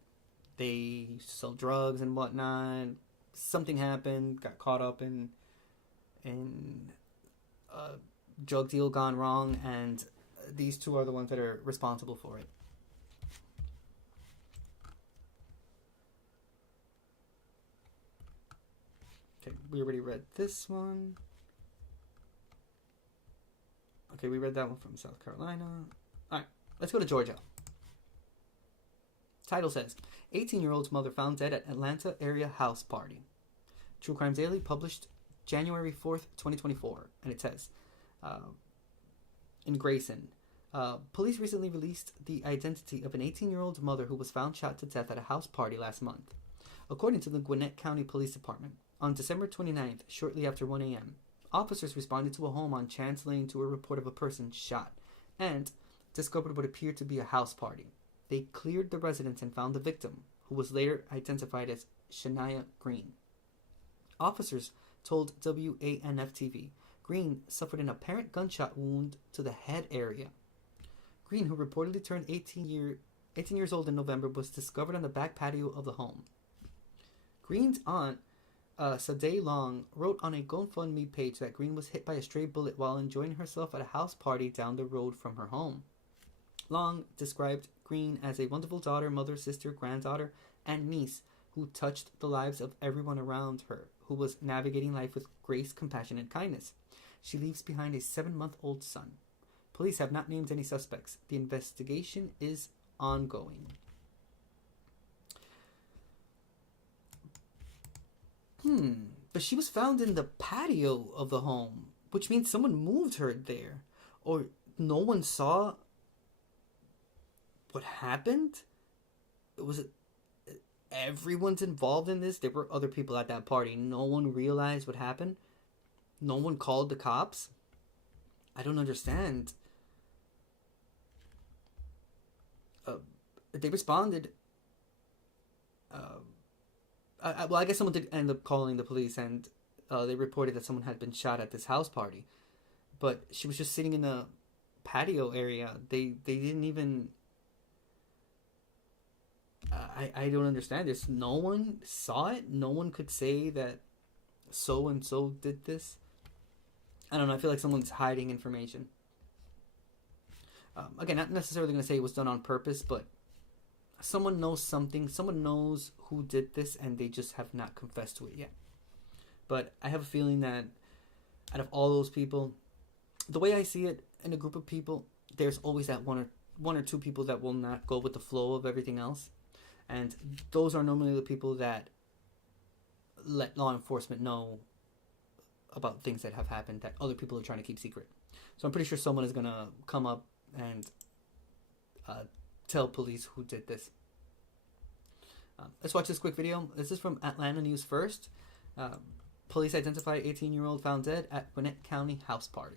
they used to sell drugs and whatnot. Something happened, got caught up in a drug deal gone wrong, and these 2 are the ones that are responsible for it. Okay, we already read this one. Okay, we read that one from South Carolina. Alright, let's go to Georgia. Title says, 18-year-old's mother found dead at Atlanta area house party. True Crime Daily, published January 4th, 2024. And it says, in Grayson, Police recently released the identity of an 18-year-old mother who was found shot to death at a house party last month. According to the Gwinnett County Police Department, on December 29th, shortly after 1 a.m., officers responded to a home on Chance Lane to a report of a person shot and discovered what appeared to be a house party. They cleared the residence and found the victim, who was later identified as Shania Green. Officers told WANF-TV Green suffered an apparent gunshot wound to the head area. Green, who reportedly turned 18 years old in November, was discovered on the back patio of the home. Green's aunt, Sade Long, wrote on a GoFundMe page that Green was hit by a stray bullet while enjoying herself at a house party down the road from her home. Long described Green as a wonderful daughter, mother, sister, granddaughter, and niece who touched the lives of everyone around her, who was navigating life with grace, compassion, and kindness. She leaves behind a 7-month-old son. Police have not named any suspects. The investigation is ongoing. But she was found in the patio of the home, which means someone moved her there. Or no one saw what happened? Was it everyone's involved in this? There were other people at that party. No one realized what happened? No one called the cops? I don't understand. They responded. Well, I guess someone did end up calling the police, and they reported that someone had been shot at this house party. But she was just sitting in the patio area. They didn't even... I don't understand. There's no one saw it. No one could say that so-and-so did this. I don't know. I feel like someone's hiding information. Again, not necessarily going to say it was done on purpose, but someone knows something. Someone knows who did this, and they just have not confessed to it yet. But I have a feeling that out of all those people, the way I see it, in a group of people, there's always that one or two people that will not go with the flow of everything else. And those are normally the people that let law enforcement know about things that have happened that other people are trying to keep secret. So I'm pretty sure someone is going to come up and tell police who did this. Let's watch this quick video. This is from Atlanta News First. Police identify 18-year-old found dead at Gwinnett County house party.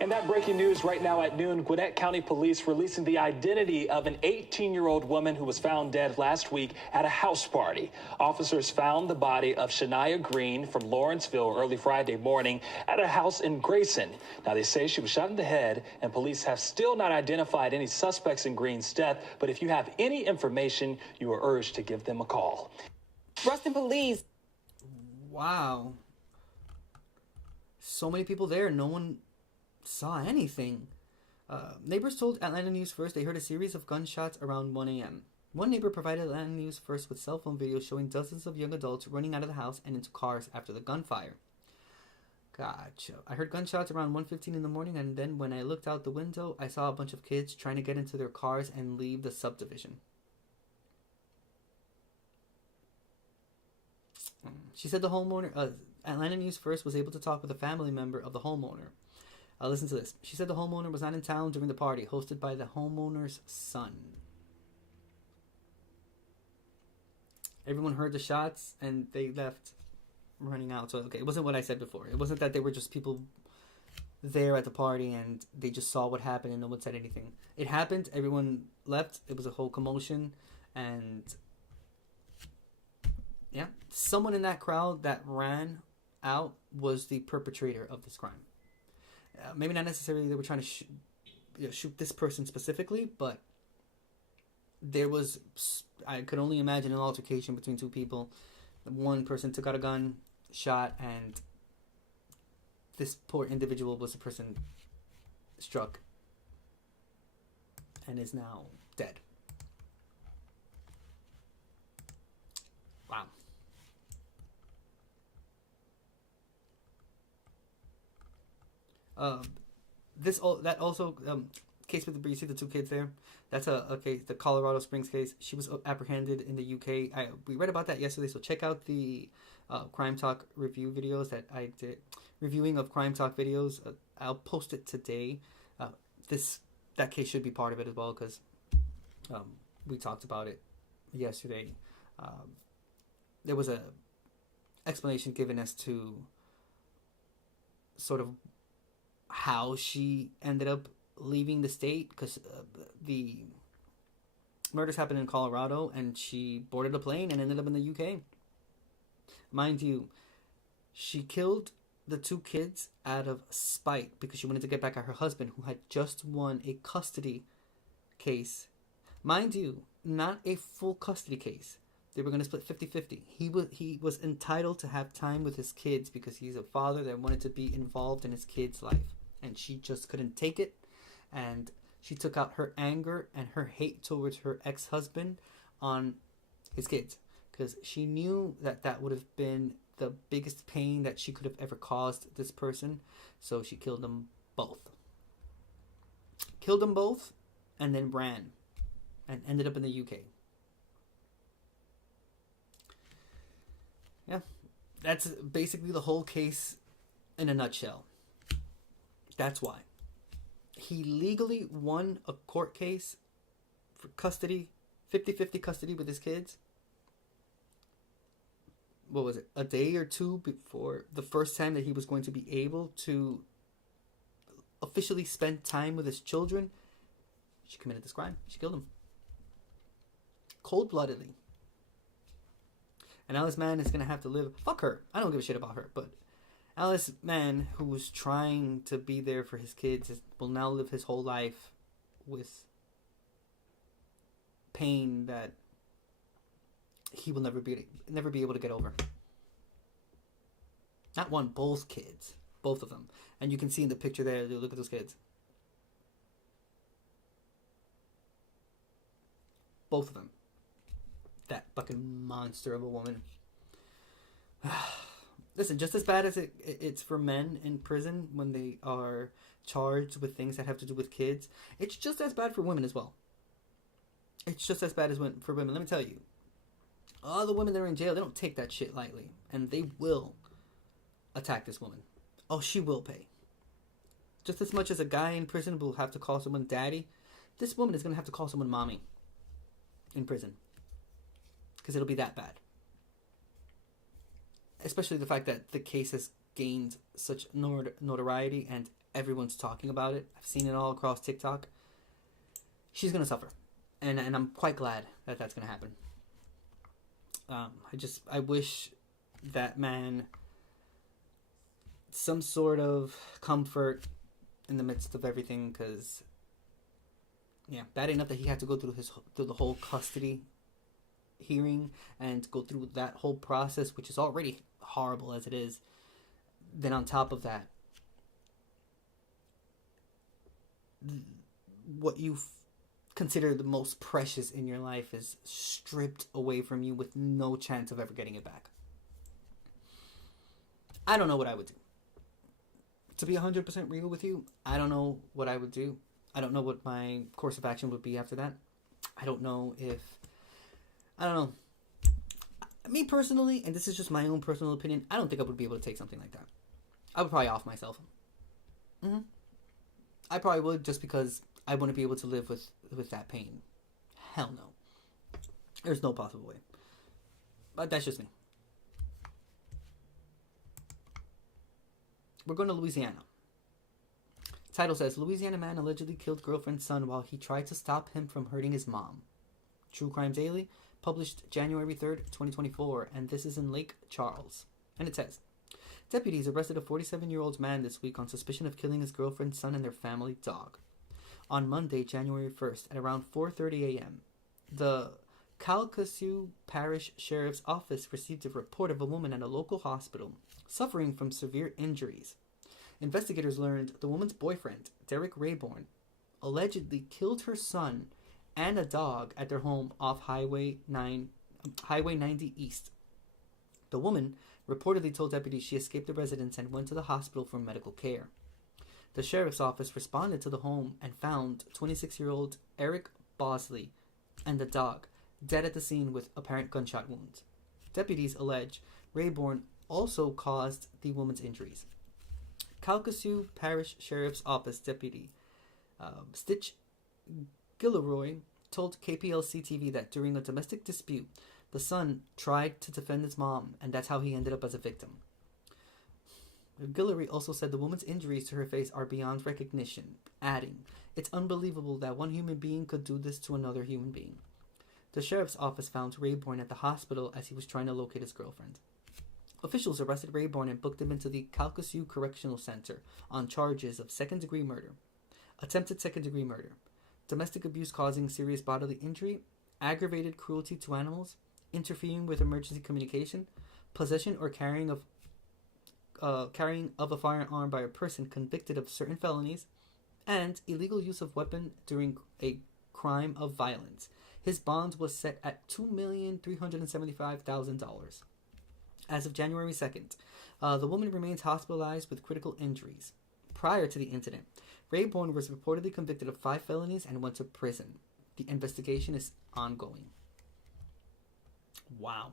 And that breaking news right now at noon, Gwinnett County Police releasing the identity of an 18-year-old woman who was found dead last week at a house party. Officers found the body of Shania Green from Lawrenceville early Friday morning at a house in Grayson. Now, they say she was shot in the head, and police have still not identified any suspects in Green's death. But if you have any information, you are urged to give them a call. Ruston Police. Wow. So many people there. No one saw anything. Neighbors told Atlanta News First they heard a series of gunshots around 1 a.m. One neighbor provided Atlanta News First with cell phone video showing dozens of young adults running out of the house and into cars after the gunfire. Gotcha. I heard gunshots around 1:15 in the morning, and then when I looked out the window, I saw a bunch of kids trying to get into their cars and leave the subdivision. She said the homeowner, Atlanta News First was able to talk with a family member of the homeowner. Listen to this. She said the homeowner was not in town during the party, hosted by the homeowner's son. Everyone heard the shots, and they left running out. So, okay, it wasn't what I said before. It wasn't that they were just people there at the party, and they just saw what happened, and no one said anything. It happened. Everyone left. It was a whole commotion, and yeah, someone in that crowd that ran out was the perpetrator of this crime. Maybe not necessarily they were trying to shoot this person specifically, but there was, I could only imagine, an altercation between two people. One person took out a gun, shot, and this poor individual was the person struck and is now dead. Wow. That also case with you see the two kids there. That's a case, the Colorado Springs case. She was apprehended in the UK. We read about that yesterday, so check out the Crime Talk review videos that I did, reviewing of Crime Talk videos. I'll post it today. that case should be part of it as well, because we talked about it yesterday. There was a explanation given as to sort of how she ended up leaving the state, because the murders happened in Colorado and she boarded a plane and ended up in the UK. Mind you, she killed the 2 kids out of spite because she wanted to get back at her husband, who had just won a custody case. Mind you, not a full custody case. They were going to split 50-50. He was entitled to have time with his kids because he's a father that wanted to be involved in his kids' life. And she just couldn't take it. And she took out her anger and her hate towards her ex-husband on his kids, because she knew that would have been the biggest pain that she could have ever caused this person. So she killed them both. Killed them both and then ran and ended up in the UK. Yeah, that's basically the whole case in a nutshell. That's why. He legally won a court case for custody, 50-50 custody with his kids. What was it? A day or two before the first time that he was going to be able to officially spend time with his children. She committed this crime. She killed him. Cold-bloodedly. And now this man is going to have to live... Fuck her. I don't give a shit about her. But Alice man who was trying to be there for his kids will now live his whole life with pain that he will never be able to get over. Not one, both kids. Both of them. And you can see in the picture there, look at those kids. Both of them. That fucking monster of a woman. Listen, just as bad as it's for men in prison when they are charged with things that have to do with kids, it's just as bad for women as well. It's just as bad as for women. Let me tell you. All the women that are in jail, they don't take that shit lightly. And they will attack this woman. Oh, she will pay. Just as much as a guy in prison will have to call someone daddy, this woman is going to have to call someone mommy in prison. Because it'll be that bad. Especially the fact that the case has gained such notoriety and everyone's talking about it. I've seen it all across TikTok. She's going to suffer. And I'm quite glad that that's going to happen. I wish that man some sort of comfort in the midst of everything, because yeah, bad enough that he had to go through the whole custody hearing and go through that whole process, which is already horrible as it is. Then on top of that, what you consider the most precious in your life is stripped away from you with no chance of ever getting it back. I don't know what I would do. To be 100% real with you, I don't know what I would do. I don't know what my course of action would be after that. I don't know. Me personally, and this is just my own personal opinion, I don't think I would be able to take something like that. I would probably off myself. I probably would, just because I wouldn't be able to live with that pain. Hell no. There's no possible way. But that's just me. We're going to Louisiana. Title says, Louisiana man allegedly killed girlfriend's son while he tried to stop him from hurting his mom. True Crime Daily, published January 3rd, 2024, and this is in Lake Charles. And it says, deputies arrested a 47-year-old man this week on suspicion of killing his girlfriend's son and their family dog. On Monday, January 1st, at around 4:30 a.m., the Calcasieu Parish Sheriff's Office received a report of a woman at a local hospital suffering from severe injuries. Investigators learned the woman's boyfriend, Derek Rayborn, allegedly killed her son and a dog at their home off Highway 90 East. The woman reportedly told deputies she escaped the residence and went to the hospital for medical care. The sheriff's office responded to the home and found 26-year-old Eric Bosley and the dog dead at the scene with apparent gunshot wounds. Deputies allege Rayborn also caused the woman's injuries. Calcasieu Parish Sheriff's Office deputy Stitch Gilroy told KPLC TV that during a domestic dispute, the son tried to defend his mom, and that's how he ended up as a victim. Guillory also said the woman's injuries to her face are beyond recognition, adding, "It's unbelievable that one human being could do this to another human being." The sheriff's office found Rayborn at the hospital as he was trying to locate his girlfriend. Officials arrested Rayborn and booked him into the Calcasieu Correctional Center on charges of second-degree murder, attempted second-degree murder, domestic abuse causing serious bodily injury, aggravated cruelty to animals, interfering with emergency communication, possession or carrying of a firearm by a person convicted of certain felonies, and illegal use of weapon during a crime of violence. His bond was set at $2,375,000. As of January 2nd, the woman remains hospitalized with critical injuries. Prior to the incident, Rayborn was reportedly convicted of 5 felonies and went to prison. The investigation is ongoing. Wow.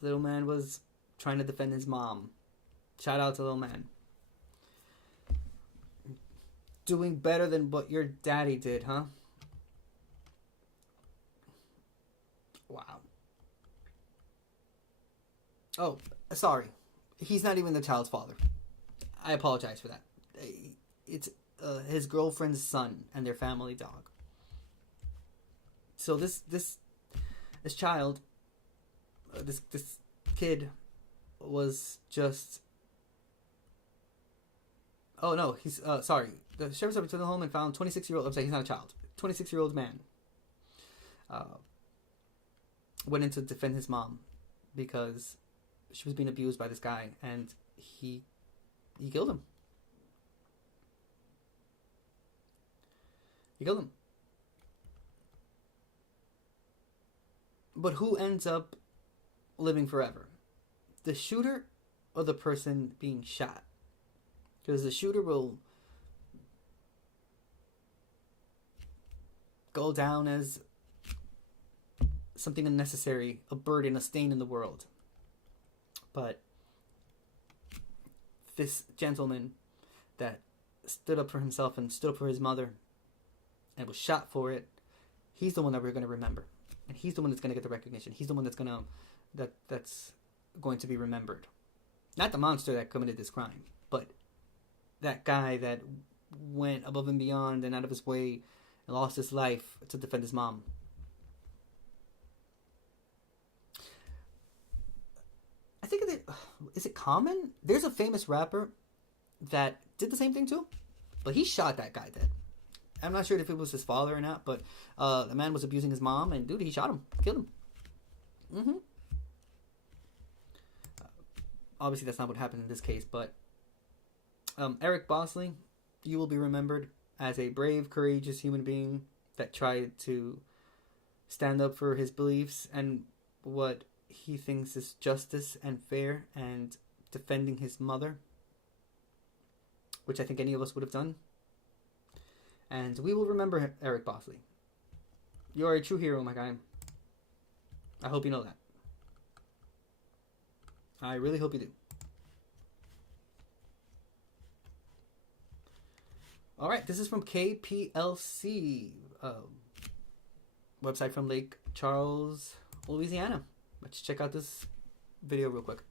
Little man was trying to defend his mom. Shout out to little man. Doing better than what your daddy did, huh? Wow. Oh, sorry. He's not even the child's father. I apologize for that. It's his girlfriend's son and their family dog. So this child, this kid was just... Oh no, he's sorry. The sheriff's office took him home and found 26-year-old. I'm saying he's not a child. 26-year-old man went in to defend his mom because she was being abused by this guy, and he killed him. He killed him. But who ends up living forever? The shooter or the person being shot? Because the shooter will go down as something unnecessary, a burden, a stain in the world. But this gentleman that stood up for himself and stood up for his mother and was shot for it, he's the one that we're going to remember. And he's the one that's going to get the recognition. He's the one that's going to be remembered. Not the monster that committed this crime, but that guy that went above and beyond and out of his way and lost his life to defend his mom. I think is it common? There's a famous rapper that did the same thing too, but he shot that guy dead. I'm not sure if it was his father or not, but the man was abusing his mom, and dude, he shot him, killed him. Obviously, that's not what happened in this case, but Eric Bosley, you will be remembered as a brave, courageous human being that tried to stand up for his beliefs and what he thinks is justice and fair, and defending his mother, which I think any of us would have done. And we will remember Eric Bosley. You are a true hero, my guy. I hope you know that. I really hope you do. Alright, this is from KPLC, website from Lake Charles, Louisiana. Let's check out this video real quick.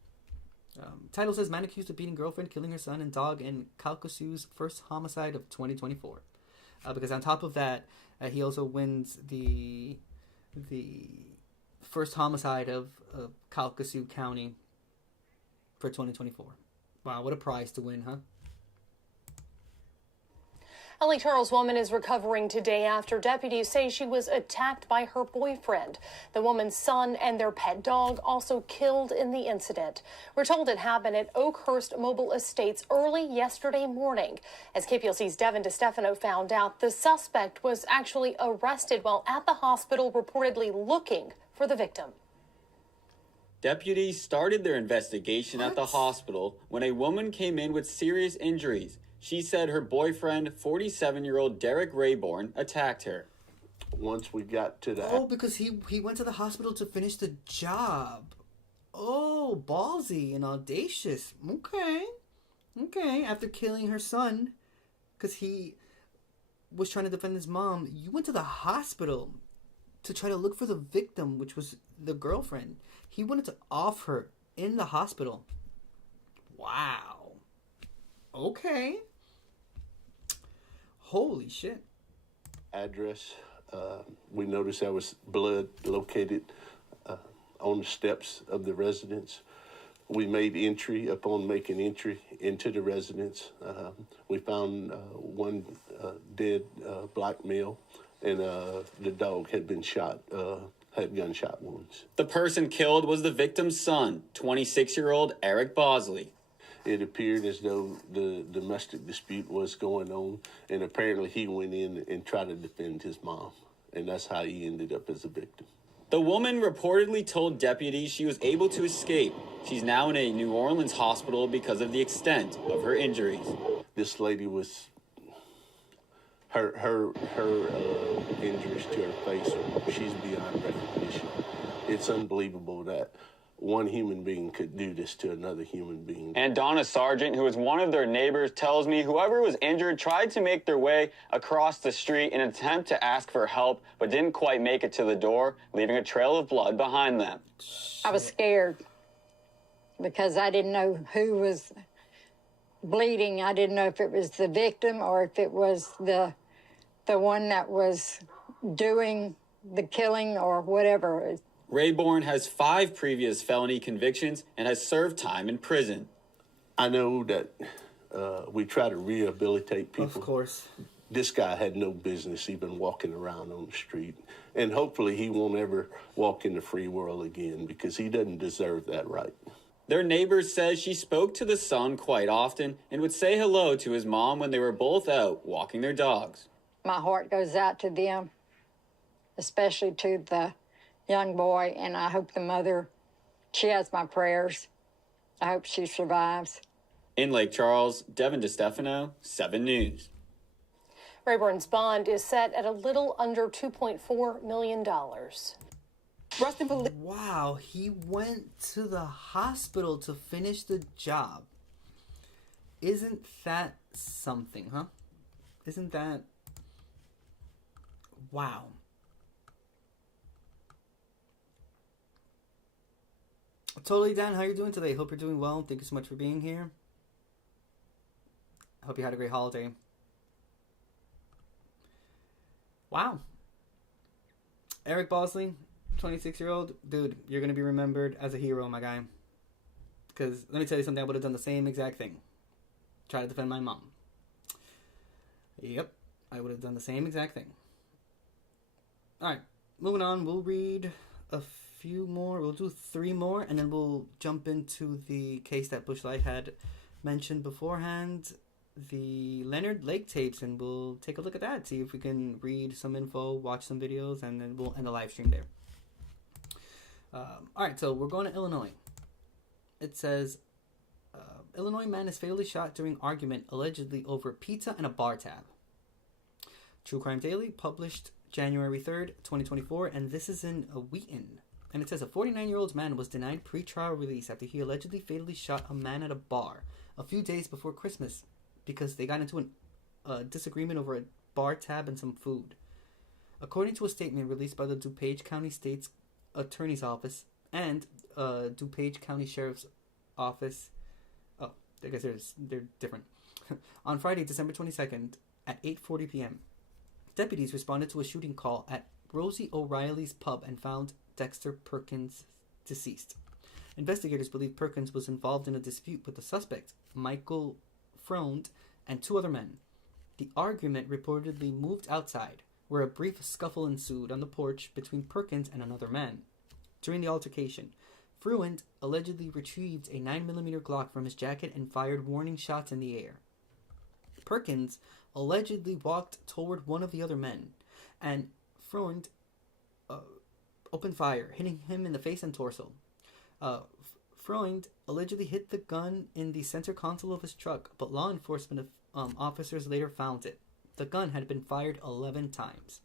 Title says, man accused of beating girlfriend, killing her son and dog in Calcasieu's first homicide of 2024. Because on top of that, he also wins the first homicide of Calcasieu County for 2024. Wow, what a prize to win, huh? A Lake Charles woman is recovering today after deputies say she was attacked by her boyfriend. The woman's son and their pet dog also killed in the incident. We're told it happened at Oakhurst Mobile Estates early yesterday morning. As KPLC's Devin DeStefano found out, the suspect was actually arrested while at the hospital, reportedly looking for the victim. Deputies started their investigation at the hospital when a woman came in with serious injuries. She said her boyfriend, 47-year-old Derek Rayborn, attacked her. Once we got to that... Oh, because he went to the hospital to finish the job. Oh, ballsy and audacious. Okay. Okay, after killing her son, because he was trying to defend his mom, you went to the hospital to try to look for the victim, which was the girlfriend. He wanted to off her in the hospital. Wow. Okay. Holy shit. Address. We noticed there was blood located on the steps of the residence. We made entry. Upon making entry into the residence, we found one dead black male, and the dog had been shot, had gunshot wounds. The person killed was the victim's son, 26-year-old Eric Bosley. It appeared as though the domestic dispute was going on, and apparently he went in and tried to defend his mom, and that's how he ended up as a victim. The woman reportedly told deputies she was able to escape. She's now in a New Orleans hospital because of the extent of her injuries. This lady was, her injuries to her face, she's beyond recognition. It's unbelievable that one human being could do this to another human being. And Donna Sargent, who is one of their neighbors, tells me whoever was injured tried to make their way across the street in an attempt to ask for help, but didn't quite make it to the door, leaving a trail of blood behind them. I was scared because I didn't know who was bleeding. I didn't know if it was the victim or if it was the one that was doing the killing or whatever. Rayborn has 5 previous felony convictions and has served time in prison. I know that we try to rehabilitate people. Of course. This guy had no business even walking around on the street. And hopefully he won't ever walk in the free world again because he doesn't deserve that right. Their neighbor says she spoke to the son quite often and would say hello to his mom when they were both out walking their dogs. My heart goes out to them, especially to the young boy, and I hope the mother, she has my prayers. I hope she survives. In Lake Charles, Devin DeStefano, 7 News. Rayborn's bond is set at a little under $2.4 million. Wow, he went to the hospital to finish the job. Isn't that something, huh? Isn't that... Wow. Totally, Dan. How you doing today? Hope you're doing well. Thank you so much for being here. I hope you had a great holiday. Wow. Eric Bosley, 26-year-old. Dude, you're going to be remembered as a hero, my guy. Because, let me tell you something, I would have done the same exact thing. Try to defend my mom. Yep, I would have done the same exact thing. Alright, moving on. We'll read a few more. We'll do 3 more, and then we'll jump into the case that Bush Light had mentioned beforehand, the Leonard Lake tapes, and we'll take a look at that, see if we can read some info, watch some videos, and then we'll end the live stream there. Alright, so we're going to Illinois. It says, Illinois man is fatally shot during argument allegedly over pizza and a bar tab. True Crime Daily, published January 3rd, 2024, and this is in Wheaton. And it says a 49-year-old man was denied pre-trial release after he allegedly fatally shot a man at a bar a few days before Christmas because they got into a disagreement over a bar tab and some food. According to a statement released by the DuPage County State's Attorney's Office and DuPage County Sheriff's Office, oh, I guess they're different. On Friday, December 22nd at 8:40 p.m., deputies responded to a shooting call at Rosie O'Reilly's pub and found Dexter Perkins deceased. Investigators believe Perkins was involved in a dispute with the suspect, Michael Frond, and 2 other men. The argument reportedly moved outside, where a brief scuffle ensued on the porch between Perkins and another man. During the altercation, Fruand allegedly retrieved a 9mm Glock from his jacket and fired warning shots in the air. Perkins allegedly walked toward one of the other men, and Fruand opened fire, hitting him in the face and torso. Freund allegedly hit the gun in the center console of his truck, but law enforcement officers later found it. The gun had been fired 11 times.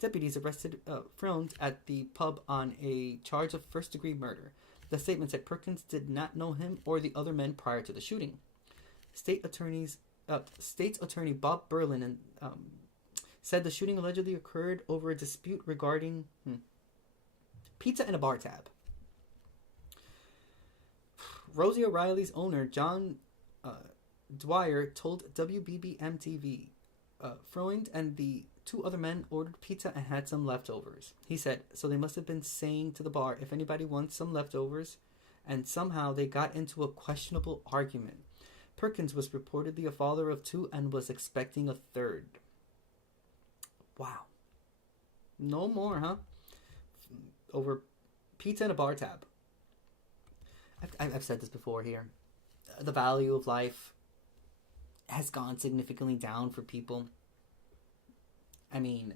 Deputies arrested Freund at the pub on a charge of first-degree murder. The statement said Perkins did not know him or the other men prior to the shooting. State's attorney Bob Berlin and said the shooting allegedly occurred over a dispute regarding pizza and a bar tab. Rosie O'Reilly's owner, John Dwyer, told WBBM-TV Freund and the two other men ordered pizza and had some leftovers. He said, so they must have been saying to the bar if anybody wants some leftovers, and somehow they got into a questionable argument. Perkins was reportedly a father of two and was expecting a third. Wow. No more, huh? Over pizza and a bar tab. I've said this before here. The value of life has gone significantly down for people. I mean,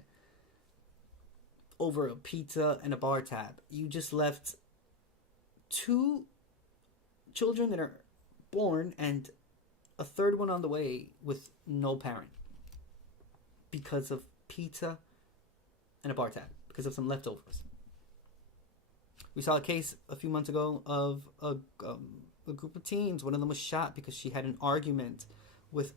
over a pizza and a bar tab, you just left two children that are born and a third one on the way with no parent because of pizza and a bar tab, because of some leftovers. We saw a case a few months ago of a group of teens. One of them was shot because she had an argument with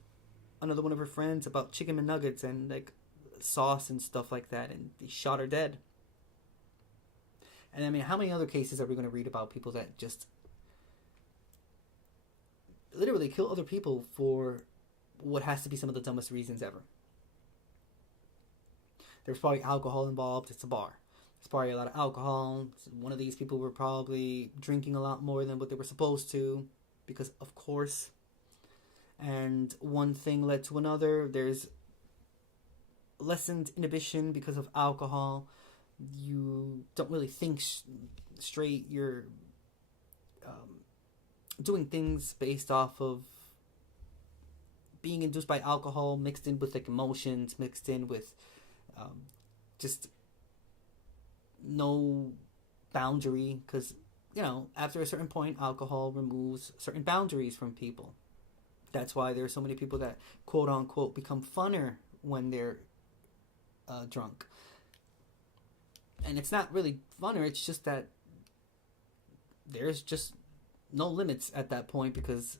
another one of her friends about chicken McNuggets and like sauce and stuff like that, and they shot her dead. And I mean, how many other cases are we going to read about people that just literally kill other people for what has to be some of the dumbest reasons ever? There's probably alcohol involved. It's a bar. There's probably a lot of alcohol. One of these people were probably drinking a lot more than what they were supposed to, because of course. And one thing led to another. There's lessened inhibition because of alcohol. You don't really think straight. You're doing things based off of being induced by alcohol, mixed in with like emotions, mixed in with just no boundary, because you know, after a certain point, alcohol removes certain boundaries from people. That's why there are so many people that quote unquote become funner when they're drunk. And it's not really funner, it's just that there's just no limits at that point, because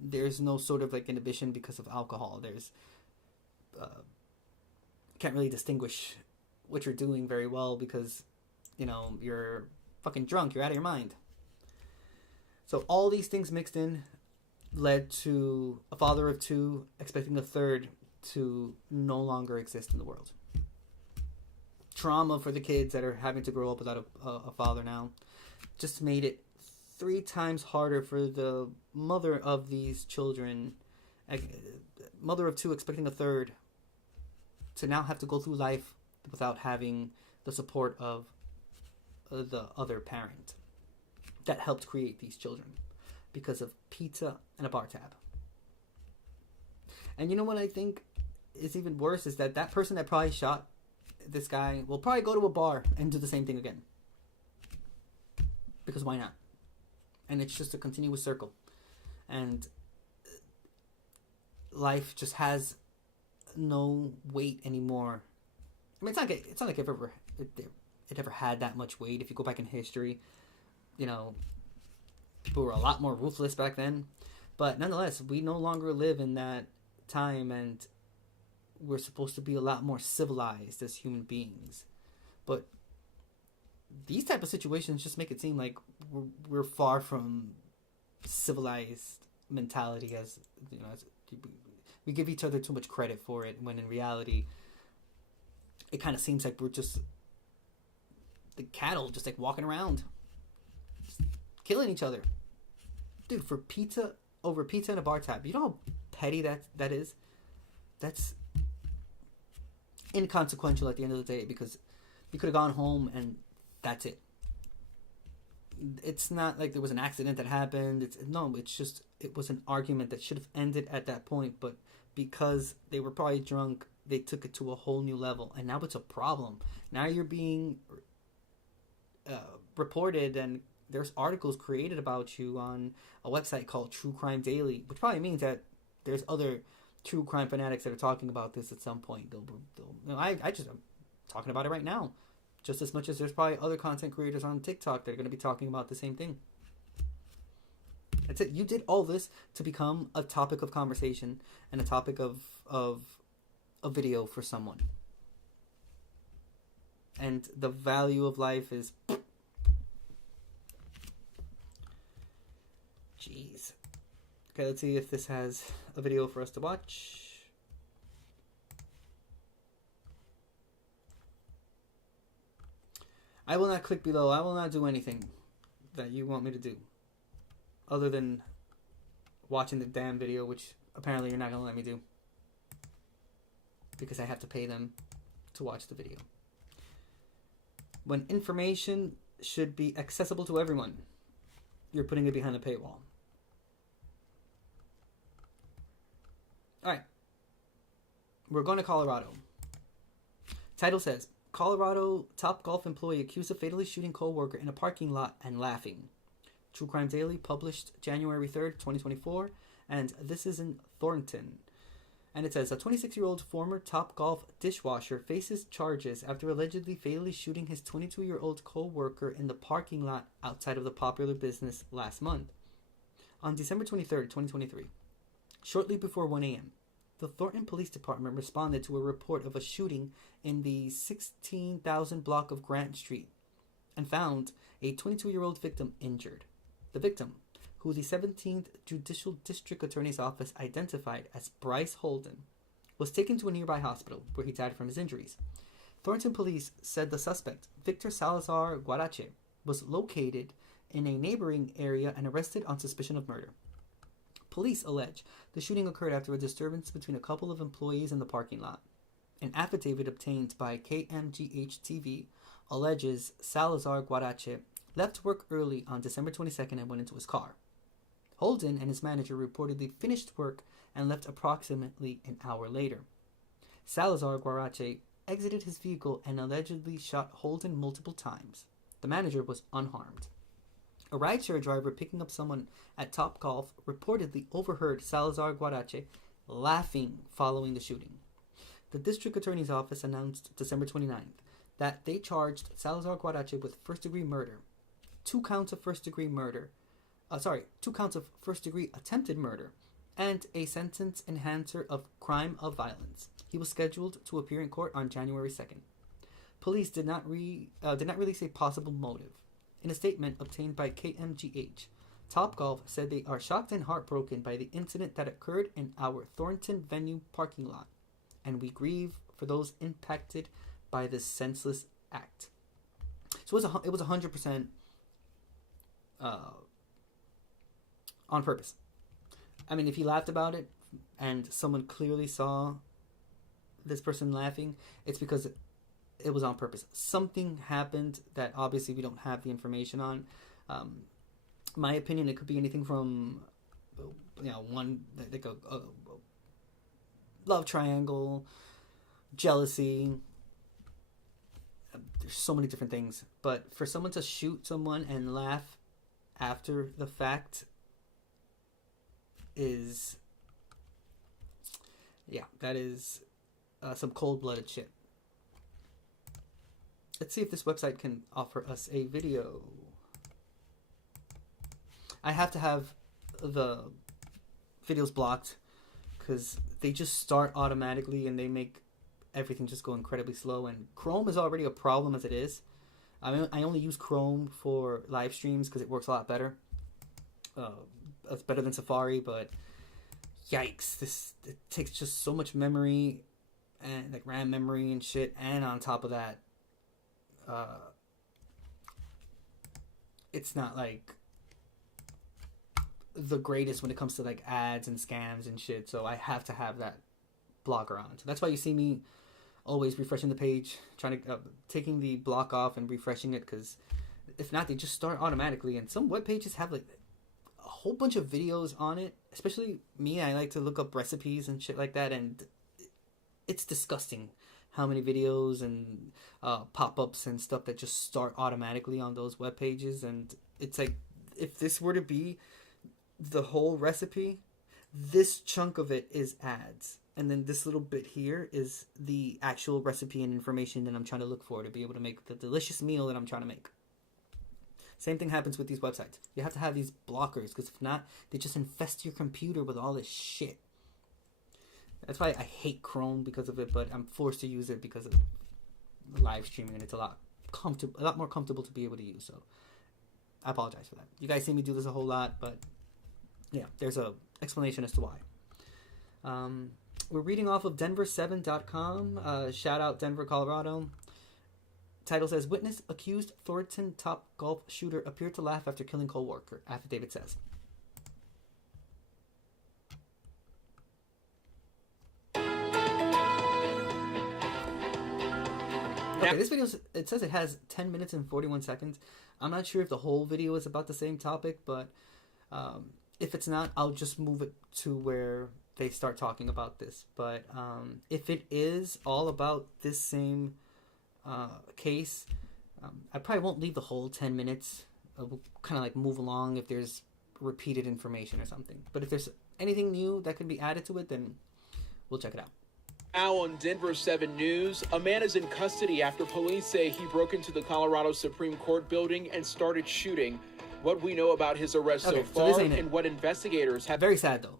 there's no sort of like inhibition because of alcohol. There's can't really distinguish what you're doing very well, because you know, you're fucking drunk, you're out of your mind. So all these things mixed in led to a father of two expecting a third to no longer exist in the world. Trauma for the kids that are having to grow up without a father now just made it 3 times harder for the mother of these children, mother of two expecting a third, to now have to go through life without having the support of the other parent that helped create these children, because of pizza and a bar tab. And you know what I think is even worse is that that person that probably shot this guy will probably go to a bar and do the same thing again. Because why not? And it's just a continuous circle. And life just has no weight anymore. I mean, it's not like it ever had that much weight. If you go back in history, you know, people were a lot more ruthless back then. But nonetheless, we no longer live in that time, and we're supposed to be a lot more civilized as human beings. But these type of situations just make it seem like we're far from civilized mentality, as you know, as we give each other too much credit for it, when in reality it kind of seems like we're just the cattle, just like walking around just killing each other. Dude, for pizza, over pizza and a bar tab, you know how petty that is? That's inconsequential at the end of the day, because you could have gone home and that's it. It's not like there was an accident that happened. It's just, it was an argument that should have ended at that point, but because they were probably drunk, they took it to a whole new level, and now it's a problem. Now you're being reported, and there's articles created about you on a website called True Crime Daily, which probably means that there's other true crime fanatics that are talking about this at some point. I'm talking about it right now, just as much as there's probably other content creators on TikTok that are going to be talking about the same thing. That's it. You did all this to become a topic of conversation and a topic of a video for someone. And the value of life is... Jeez. Okay, let's see if this has a video for us to watch. I will not click below. I will not do anything that you want me to do, other than watching the damn video, which apparently you're not going to let me do, because I have to pay them to watch the video. When information should be accessible to everyone, you're putting it behind a paywall. Alright. We're going to Colorado. Title says, Colorado top golf employee accused of fatally shooting co-worker in a parking lot and laughing. True Crime Daily, published January 3rd, 2024. And this is in Thornton. And it says, a 26-year-old former top golf dishwasher faces charges after allegedly fatally shooting his 22-year-old co-worker in the parking lot outside of the popular business last month. On December 23rd, 2023, shortly before 1 a.m., the Thornton Police Department responded to a report of a shooting in the 16,000 block of Grant Street and found a 22-year-old victim injured. The victim, who the 17th Judicial District Attorney's Office identified as Bryce Holden, was taken to a nearby hospital where he died from his injuries. Thornton police said the suspect, Victor Salazar Guarache, was located in a neighboring area and arrested on suspicion of murder. Police allege the shooting occurred after a disturbance between a couple of employees in the parking lot. An affidavit obtained by KMGH-TV alleges Salazar Guarache left work early on December 22nd and went into his car. Holden and his manager reportedly finished work and left approximately an hour later. Salazar Guarache exited his vehicle and allegedly shot Holden multiple times. The manager was unharmed. A rideshare driver picking up someone at Topgolf reportedly overheard Salazar Guarache laughing following the shooting. The district attorney's office announced December 29th that they charged Salazar Guarache with first-degree murder, 2 counts of first-degree attempted murder, and a sentence enhancer of crime of violence. He was scheduled to appear in court on January 2nd. Police did not release a possible motive. In a statement obtained by KMGH, Topgolf said they are shocked and heartbroken by the incident that occurred in our Thornton venue parking lot, and we grieve for those impacted by this senseless act. So it was 100% on purpose. I mean, if he laughed about it and someone clearly saw this person laughing, it's because it was on purpose. Something happened that obviously we don't have the information on. My opinion, it could be anything from, one like a love triangle, jealousy. There's so many different things. But for someone to shoot someone and laugh after the fact is, that is some cold-blooded shit. Let's see if this website can offer us a video. I have to have the videos blocked because they just start automatically and they make everything just go incredibly slow. And Chrome is already a problem as it is. I mean, I only use Chrome for live streams because it works a lot better. It's better than Safari, but yikes, it takes just so much memory and like RAM memory and shit. And on top of that, it's not like the greatest when it comes to like ads and scams and shit, so I have to have that blocker on. So that's why you see me always refreshing the page, trying to taking the block off and refreshing it, because if not, they just start automatically. And some web pages have like a whole bunch of videos on it. Especially me, I like to look up recipes and shit like that, and it's disgusting how many videos and pop-ups and stuff that just start automatically on those web pages. And it's like, if this were to be the whole recipe, this chunk of it is ads, and then this little bit here is the actual recipe and information that I'm trying to look for to be able to make the delicious meal that I'm trying to make. Same thing happens with these websites. You have to have these blockers, because if not, they just infest your computer with all this shit. That's why I hate Chrome because of it, but I'm forced to use it because of live streaming, and it's a lot more comfortable to be able to use. So I apologize for that. You guys see me do this a whole lot, but yeah, there's a explanation as to why. We're reading off of Denver7.com. Shout out Denver, Colorado. Title says, Witness accused Thornton Top Golf shooter appeared to laugh after killing co-worker, affidavit says. Okay, this video, it says it has 10 minutes and 41 seconds. I'm not sure if the whole video is about the same topic, but if it's not, I'll just move it to where they start talking about this. But if it is all about this same case, I probably won't leave the whole 10 minutes. We'll kind of like move along if there's repeated information or something. But if there's anything new that can be added to it, then we'll check it out. Now on Denver 7 News, a man is in custody after police say he broke into the Colorado Supreme Court building and started shooting. What we know about his arrest so far and what investigators have... Very sad, though.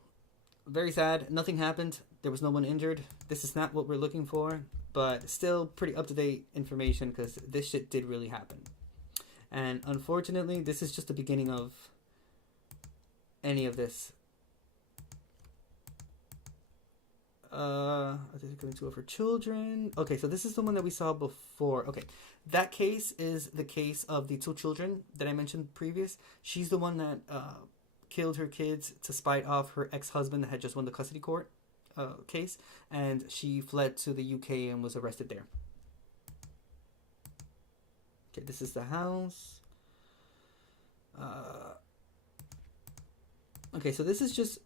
Very sad. Nothing happened. There was no one injured. This is not what we're looking for, but still pretty up-to-date information because this shit did really happen. And unfortunately, this is just the beginning of any of this. Going to for children. Okay, so this is the one that we saw before. Okay, that case is the case of the two children that I mentioned previous. She's the one that killed her kids to spite off her ex-husband that had just won the custody court case, and she fled to the UK and was arrested there. Okay, this is the house. Okay, so this is just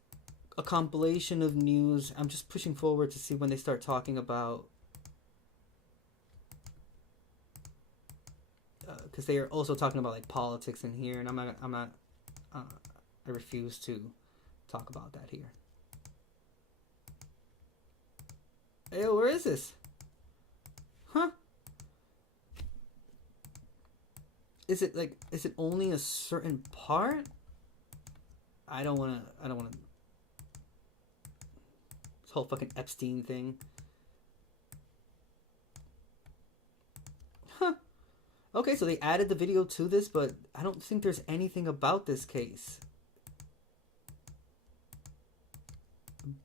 a compilation of news. I'm just pushing forward to see when they start talking about, because they are also talking about like politics in here, and I refuse to talk about that here. Hey, where is this? Huh? Is it only a certain part? I don't wanna this whole fucking Epstein thing. Huh. Okay, so they added the video to this, but I don't think there's anything about this case.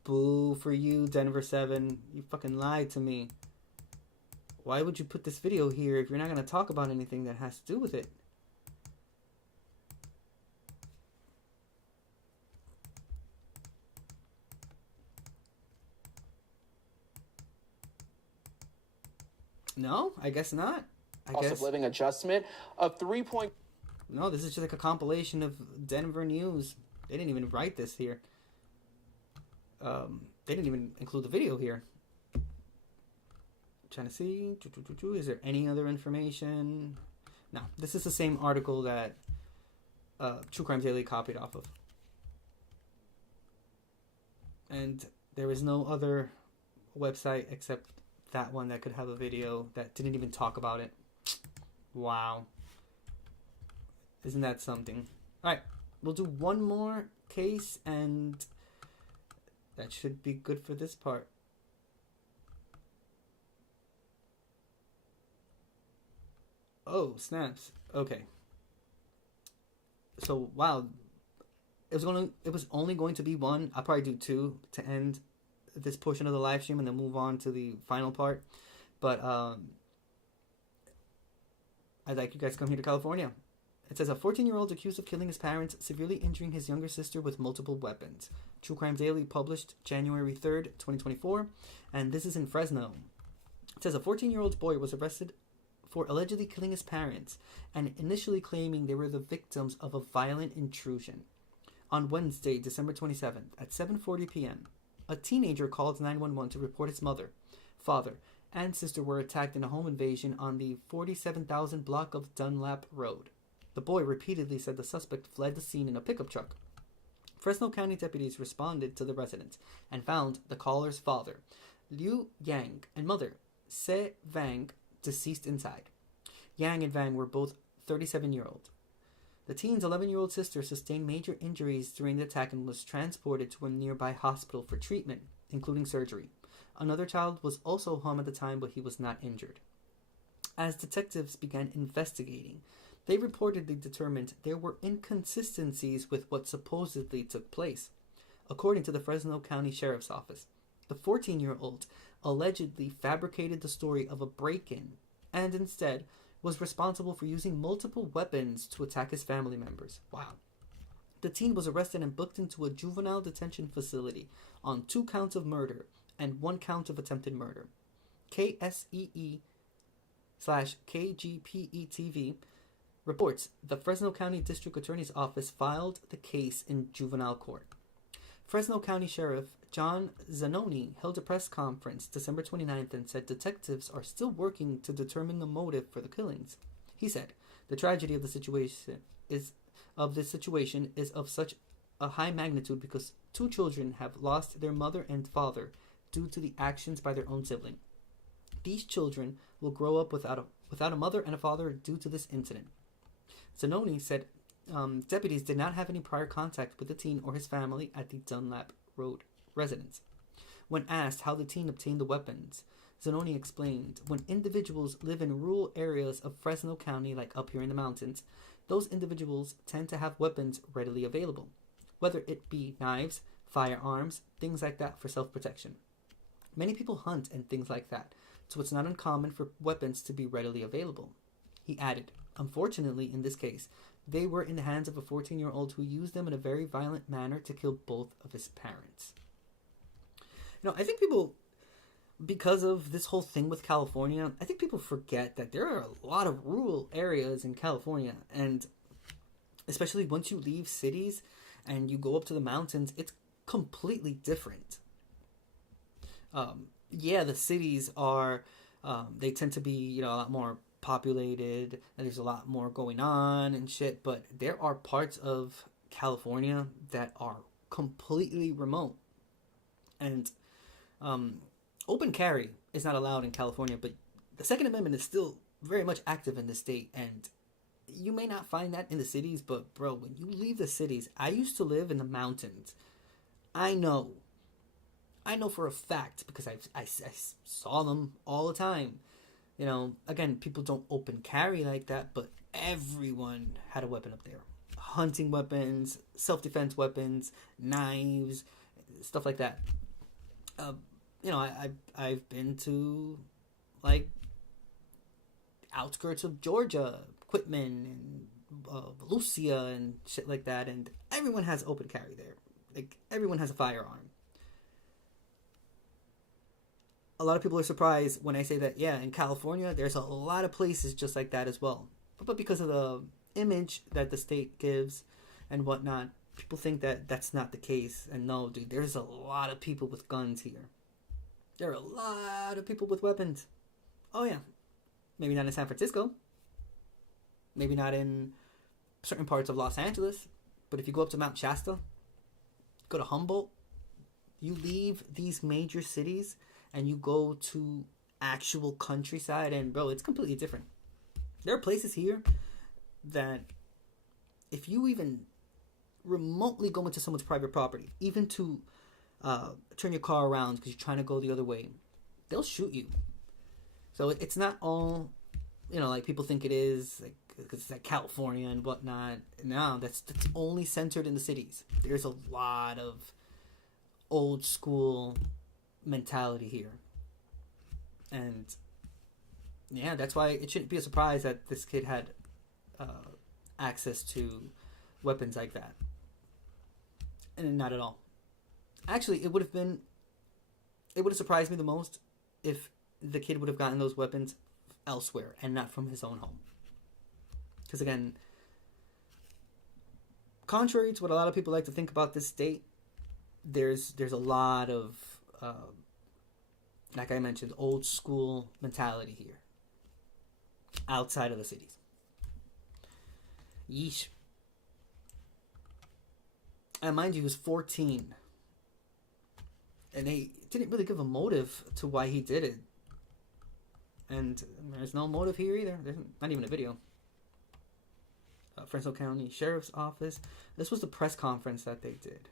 Boo for you, Denver 7. You fucking lied to me. Why would you put this video here if you're not going to talk about anything that has to do with it? No, I guess not. Cost of living adjustment of 3 point. No, this is just like a compilation of Denver news. They didn't even write this here. They didn't even include the video here. Trying to see. Is there any other information? No, this is the same article that True Crime Daily copied off of. And there is no other website except that one that could have a video that didn't even talk about it. Wow. Isn't that something? Alright, we'll do one more case and that should be good for this part. Oh, snaps. Okay. So, wow. It was only going to be one. I'll probably do two to end this portion of the live stream and then move on to the final part. But I'd like you guys to come here to California. It says a 14-year-old accused of killing his parents, severely injuring his younger sister with multiple weapons. True Crime Daily published January 3rd, 2024, and this is in Fresno. It says a 14-year-old boy was arrested for allegedly killing his parents and initially claiming they were the victims of a violent intrusion. On Wednesday, December 27th, at 7:40 p.m., a teenager called 911 to report his mother, father, and sister were attacked in a home invasion on the 47,000 block of Dunlap Road. The boy repeatedly said the suspect fled the scene in a pickup truck. Fresno County deputies responded to the residence and found the caller's father, Liu Yang, and mother, Se Vang, deceased inside. Yang and Vang were both 37-year-old. The teen's 11-year-old sister sustained major injuries during the attack and was transported to a nearby hospital for treatment, including surgery. Another child was also home at the time, but he was not injured. As detectives began investigating, they reportedly determined there were inconsistencies with what supposedly took place. According to the Fresno County Sheriff's Office, the 14-year-old allegedly fabricated the story of a break-in and instead was responsible for using multiple weapons to attack his family members. Wow. The teen was arrested and booked into a juvenile detention facility on 2 counts of murder and 1 count of attempted murder. KSEE/KGPE-TV reports the Fresno County District Attorney's Office filed the case in juvenile court. Fresno County Sheriff John Zanoni held a press conference December 29th and said detectives are still working to determine the motive for the killings. He said, "The tragedy of the situation is of such a high magnitude because 2 children have lost their mother and father due to the actions by their own sibling. These children will grow up without a mother and a father due to this incident." Zanoni said deputies did not have any prior contact with the teen or his family at the Dunlap Road residence. When asked how the teen obtained the weapons, Zanoni explained, "When individuals live in rural areas of Fresno County, like up here in the mountains, those individuals tend to have weapons readily available, whether it be knives, firearms, things like that for self-protection. Many people hunt and things like that, so it's not uncommon for weapons to be readily available." He added, "Unfortunately, in this case, they were in the hands of a 14-year-old who used them in a very violent manner to kill both of his parents." I think people, because of this whole thing with California, I think people forget that there are a lot of rural areas in California, and especially once you leave cities and you go up to the mountains, it's completely different. The cities are, they tend to be, a lot more populated, and there's a lot more going on and shit, but there are parts of California that are completely remote. And open carry is not allowed in California, but the Second Amendment is still very much active in the state, and you may not find that in the cities, but bro, when you leave the cities, I used to live in the mountains. I know for a fact, because I saw them all the time. Again, people don't open carry like that, but everyone had a weapon up there. Hunting weapons, self-defense weapons, knives, stuff like that. I've been to, like, outskirts of Georgia, Quitman, and Lucia, and shit like that, and everyone has open carry there. Like, everyone has a firearm. A lot of people are surprised when I say that, in California, there's a lot of places just like that as well. But because of the image that the state gives and whatnot, people think that that's not the case. And no, dude, there's a lot of people with guns here. There are a lot of people with weapons. Oh, yeah. Maybe not in San Francisco. Maybe not in certain parts of Los Angeles. But if you go up to Mount Shasta, go to Humboldt, you leave these major cities and you go to actual countryside, and bro, it's completely different. There are places here that if you even remotely go into someone's private property, even to turn your car around because you're trying to go the other way, they'll shoot you. So it's not all, like people think it is, like, because it's like California and whatnot. No, that's only centered in the cities. There's a lot of old school mentality here, and that's why it shouldn't be a surprise that this kid had access to weapons like that. And not at all. Actually, it would have surprised me the most if the kid would have gotten those weapons elsewhere and not from his own home. Because again, contrary to what a lot of people like to think about this state, there's a lot of like I mentioned, old school mentality here outside of the cities. Yeesh. And mind you, he was 14. And they didn't really give a motive to why he did it. And there's no motive here either. There's not even a video. Fresno County Sheriff's Office. This was the press conference that they did.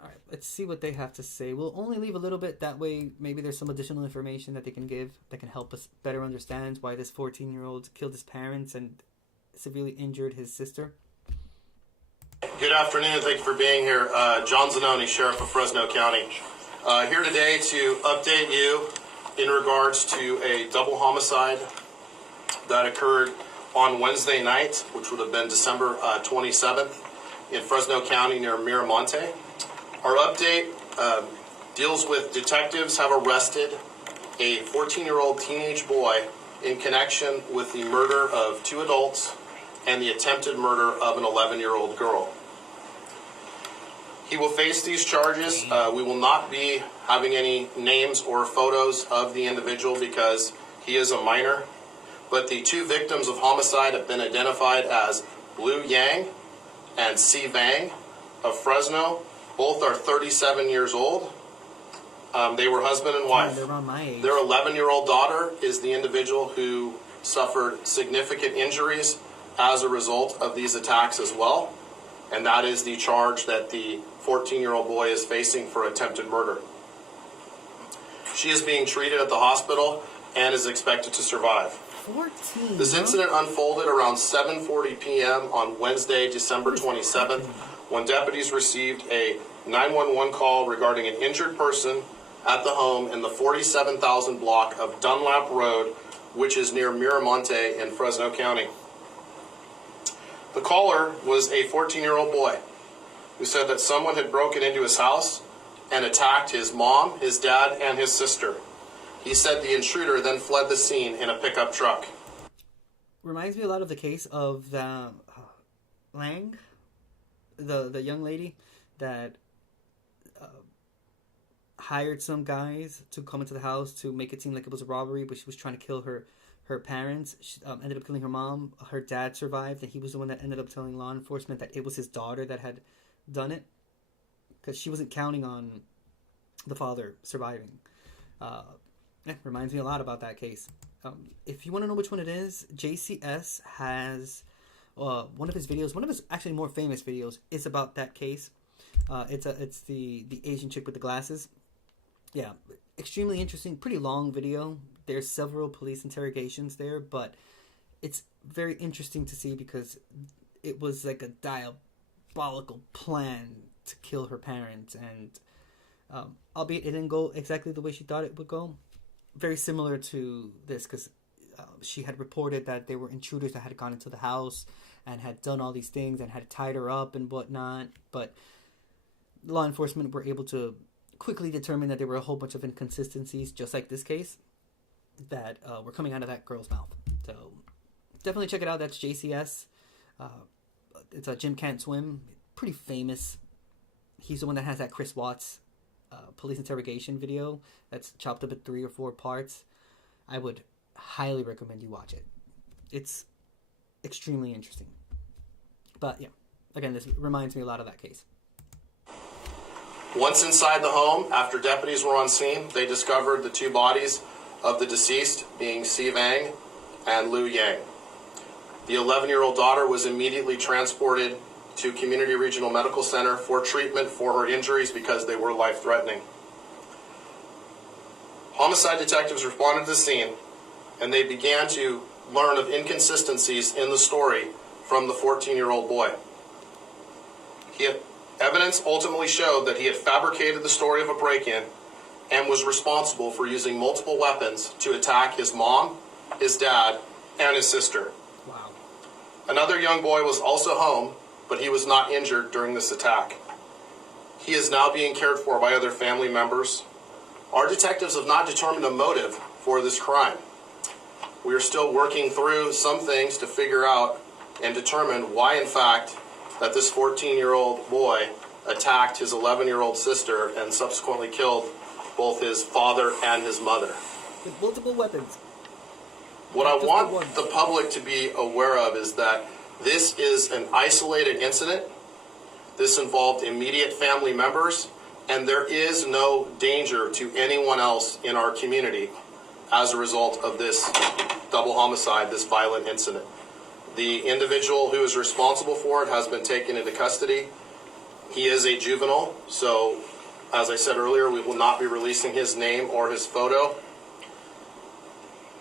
Alright, let's see what they have to say. We'll only leave a little bit, that way maybe there's some additional information that they can give that can help us better understand why this 14-year-old killed his parents and severely injured his sister. Good afternoon, thank you for being here. John Zanoni, Sheriff of Fresno County. Here today to update you in regards to a double homicide that occurred on Wednesday night, which would have been December 27th in Fresno County near Miramonte. Our update deals with detectives have arrested a 14-year-old teenage boy in connection with the murder of 2 adults and the attempted murder of an 11-year-old girl. He will face these charges. We will not be having any names or photos of the individual because he is a minor. But the 2 victims of homicide have been identified as Blue Yang and Si Vang of Fresno. Both are 37 years old. They were husband and wife. They're around my age. Their 11-year-old daughter is the individual who suffered significant injuries as a result of these attacks as well. And that is the charge that the 14-year-old boy is facing for attempted murder. She is being treated at the hospital and is expected to survive. 14, this incident unfolded around 7:40 p.m. on Wednesday, December 27th, when deputies received a 911 call regarding an injured person at the home in the 47,000 block of Dunlap Road, which is near Miramonte in Fresno County. The caller was a 14-year-old boy who said that someone had broken into his house and attacked his mom, his dad, and his sister. He said the intruder then fled the scene in a pickup truck. Reminds me a lot of the case of the Lang, the young lady that hired some guys to come into the house to make it seem like it was a robbery, but she was trying to kill her parents. She ended up killing her mom. Her dad survived, and he was the one that ended up telling law enforcement that it was his daughter that had done it, because she wasn't counting on the father surviving. Reminds me a lot about that case. If you want to know which one it is, JCS has one of his videos, one of his actually more famous videos, is about that case. It's the Asian chick with the glasses. Yeah, extremely interesting, pretty long video. There's several police interrogations there, but it's very interesting to see because it was like a diabolical plan to kill her parents, and albeit it didn't go exactly the way she thought it would go. Very similar to this, because she had reported that there were intruders that had gone into the house and had done all these things and had tied her up and whatnot, but law enforcement were able to quickly determine that there were a whole bunch of inconsistencies, just like this case, that were coming out of that girl's mouth. So definitely check it out. That's JCS. It's a Jim Can't Swim. Pretty famous. He's the one that has that Chris Watts police interrogation video that's chopped up in 3 or 4 parts. I would highly recommend you watch it. It's extremely interesting. But yeah, again, this reminds me a lot of that case. Once inside the home, after deputies were on scene, they discovered the 2 bodies of the deceased, being Si Vang and Liu Yang. The 11-year-old daughter was immediately transported to Community Regional Medical Center for treatment for her injuries because they were life-threatening. Homicide detectives responded to the scene, and they began to learn of inconsistencies in the story from the 14-year-old boy. Evidence ultimately showed that he had fabricated the story of a break-in and was responsible for using multiple weapons to attack his mom, his dad, and his sister. Wow. Another young boy was also home, but he was not injured during this attack. He is now being cared for by other family members. Our detectives have not determined a motive for this crime. We are still working through some things to figure out and determine why, in fact, that this 14-year-old boy attacked his 11-year-old sister and subsequently killed both his father and his mother. With multiple weapons. What I want the public to be aware of is that this is an isolated incident. This involved immediate family members, and there is no danger to anyone else in our community. as a result of this double homicide, this violent incident. The individual who is responsible for it has been taken into custody. He is a juvenile, so as I said earlier, we will not be releasing his name or his photo.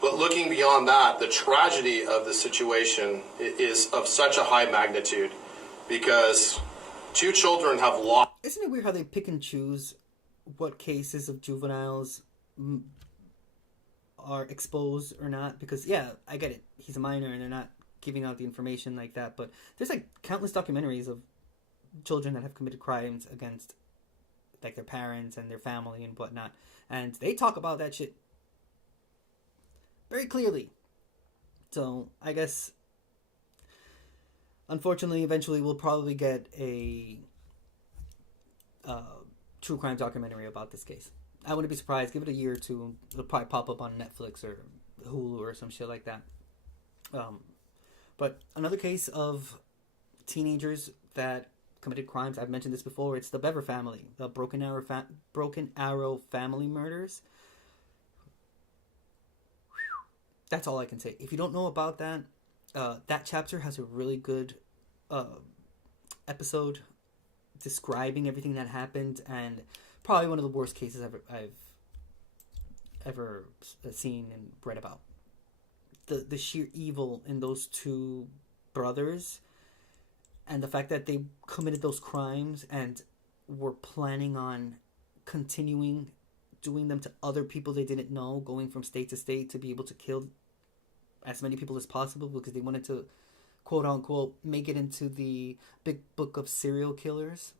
But looking beyond that, the tragedy of the situation is of such a high magnitude because 2 children have lost. Isn't it weird how they pick and choose what cases of juveniles are exposed or not? Because, yeah, I get it. He's a minor and they're not giving out the information like that. But there's like countless documentaries of children that have committed crimes against like their parents and their family and whatnot. And they talk about that shit very clearly. So I guess, unfortunately, eventually we'll probably get a true crime documentary about this case. I wouldn't be surprised. Give it a year or two. It'll probably pop up on Netflix or Hulu or some shit like that. But another case of teenagers that committed crimes, I've mentioned this before, it's the Bever family, the Broken Arrow family murders. That's all I can say. If you don't know about that, that chapter has a really good episode describing everything that happened, and probably one of the worst cases I've ever seen and read about. The sheer evil in those 2 brothers, and the fact that they committed those crimes and were planning on continuing doing them to other people they didn't know, going from state to state to be able to kill as many people as possible because they wanted to, quote unquote, make it into the big book of serial killers.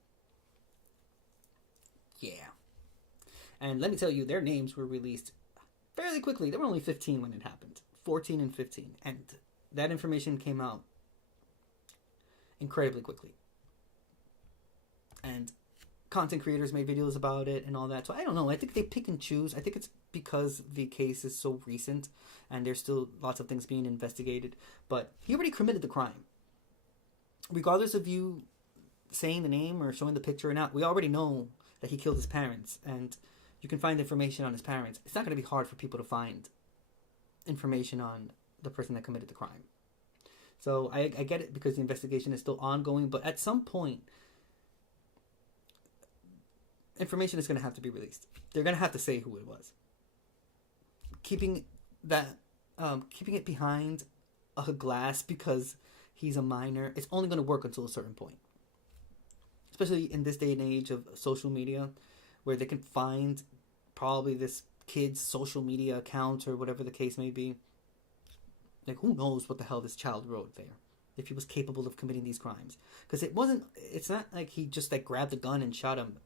Yeah. And let me tell you, their names were released fairly quickly. They were only 15 when it happened. 14 and 15. And that information came out incredibly quickly. And content creators made videos about it and all that. So I don't know. I think they pick and choose. I think it's because the case is so recent and there's still lots of things being investigated. But he already committed the crime. Regardless of you saying the name or showing the picture or not, we already know that he killed his parents. And you can find information on his parents. It's not going to be hard for people to find information on the person that committed the crime. So I get it because the investigation is still ongoing. But at some point, information is going to have to be released. They're going to have to say who it was. Keeping it behind a glass because he's a minor, it's only going to work until a certain point. Especially in this day and age of social media, where they can find probably this kid's social media account or whatever the case may be. Like, who knows what the hell this child wrote there, if he was capable of committing these crimes. Because it's not like he just like grabbed a gun and shot him.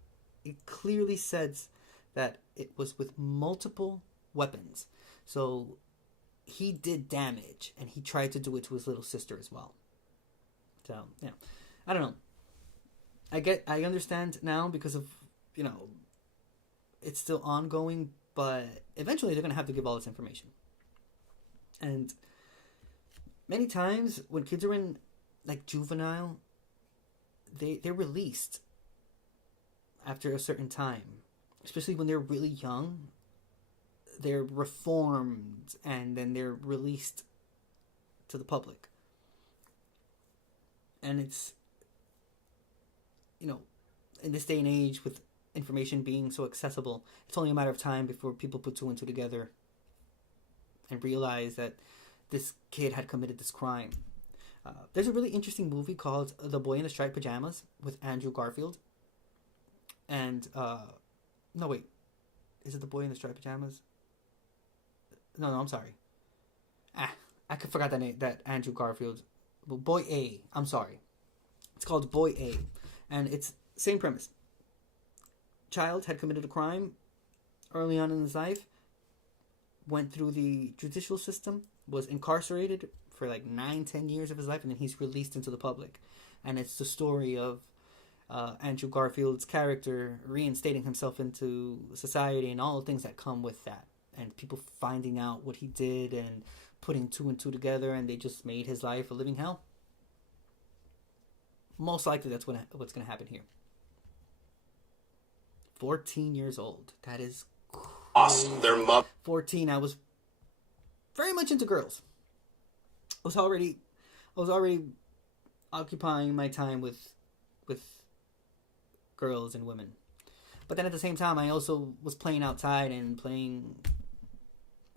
It clearly says that it was with multiple weapons. So he did damage, and he tried to do it to his little sister as well. So, yeah. I don't know. I understand now because of, it's still ongoing, but eventually they're going to have to give all this information. And many times when kids are in, like, juvenile, they're released after a certain time, especially when they're really young. They're reformed and then they're released to the public. And it's, in this day and age with information being so accessible, it's only a matter of time before people put 2 and 2 together and realize that this kid had committed this crime. There's a really interesting movie called The Boy in the Striped Pajamas with Andrew Garfield. And, no, wait. Is it The Boy in the Striped Pajamas? No, I'm sorry. I forgot that name, that Andrew Garfield. Well, Boy A. I'm sorry. It's called Boy A. And it's same premise. Child had committed a crime early on in his life, went through the judicial system, was incarcerated for like 9-10 years of his life, and then he's released into the public. And it's the story of Andrew Garfield's character reinstating himself into society and all the things that come with that. And people finding out what he did and putting 2 and 2 together, and they just made his life a living hell. Most likely that's what's going to happen here. 14 years old. That is crazy. 14, I was very much into girls. I was already occupying my time with girls and women. But then at the same time, I also was playing outside and playing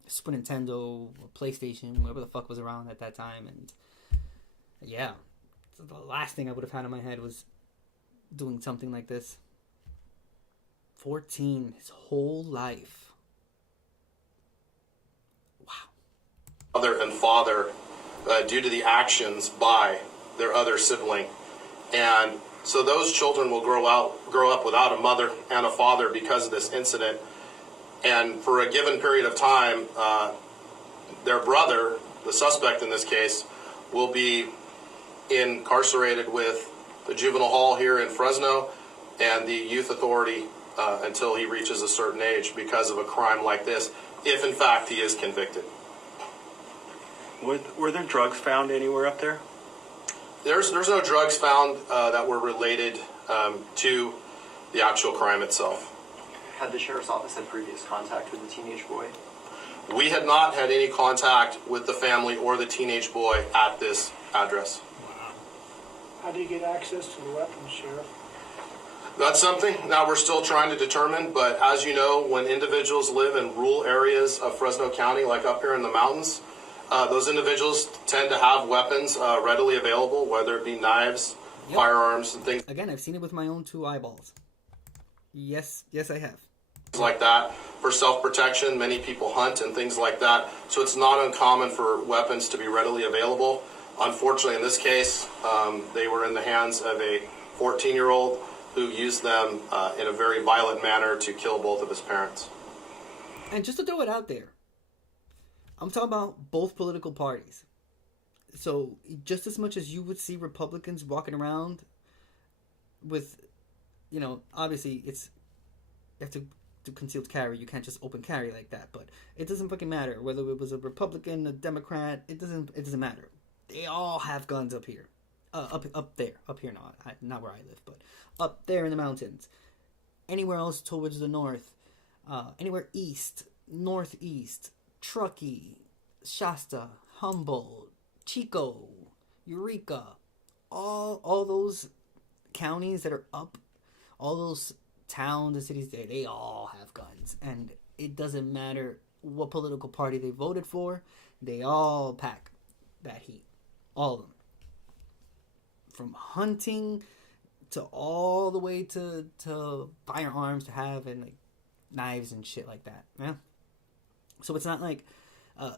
Super Nintendo or PlayStation, whatever the fuck was around at that time. And yeah, so the last thing I would have had in my head was doing something like this. 14, his whole life. Wow. Mother and father due to the actions by their other sibling. And so those children will grow up without a mother and a father because of this incident. And for a given period of time, their brother, the suspect in this case, will be incarcerated with the juvenile hall here in Fresno and the youth authority until he reaches a certain age because of a crime like this, if in fact he is convicted. Were there drugs found anywhere up there? There's no drugs found that were related to the actual crime itself. Had the sheriff's office had previous contact with the teenage boy? We had not had any contact with the family or the teenage boy at this address. How do you get access to the weapons, Sheriff? That's something that we're still trying to determine, but as you know, when individuals live in rural areas of Fresno County, like up here in the mountains, those individuals tend to have weapons readily available, whether it be knives, firearms, and things. Again, I've seen it with my own two eyeballs. Yes, I have. Like that for self-protection. Many people hunt and things like that, so it's not uncommon for weapons to be readily available. Unfortunately, in this case, they were in the hands of a 14-year-old who used them in a very violent manner to kill both of his parents. And just to throw it out there, I'm talking about both political parties. So just as much as you would see Republicans walking around with, obviously you have to do concealed carry. You can't just open carry like that. But it doesn't fucking matter whether it was a Republican, a Democrat. It doesn't matter. They all have guns up here, up there, up here. Not where I live, but up there in the mountains. Anywhere else towards the north, anywhere east, northeast. Truckee, Shasta, Humboldt, Chico, Eureka, all those counties that are up, all those towns and cities there, they all have guns. And it doesn't matter what political party they voted for, they all pack that heat. All of them. From hunting to all the way to firearms to have and like knives and shit like that. Yeah. So it's not like,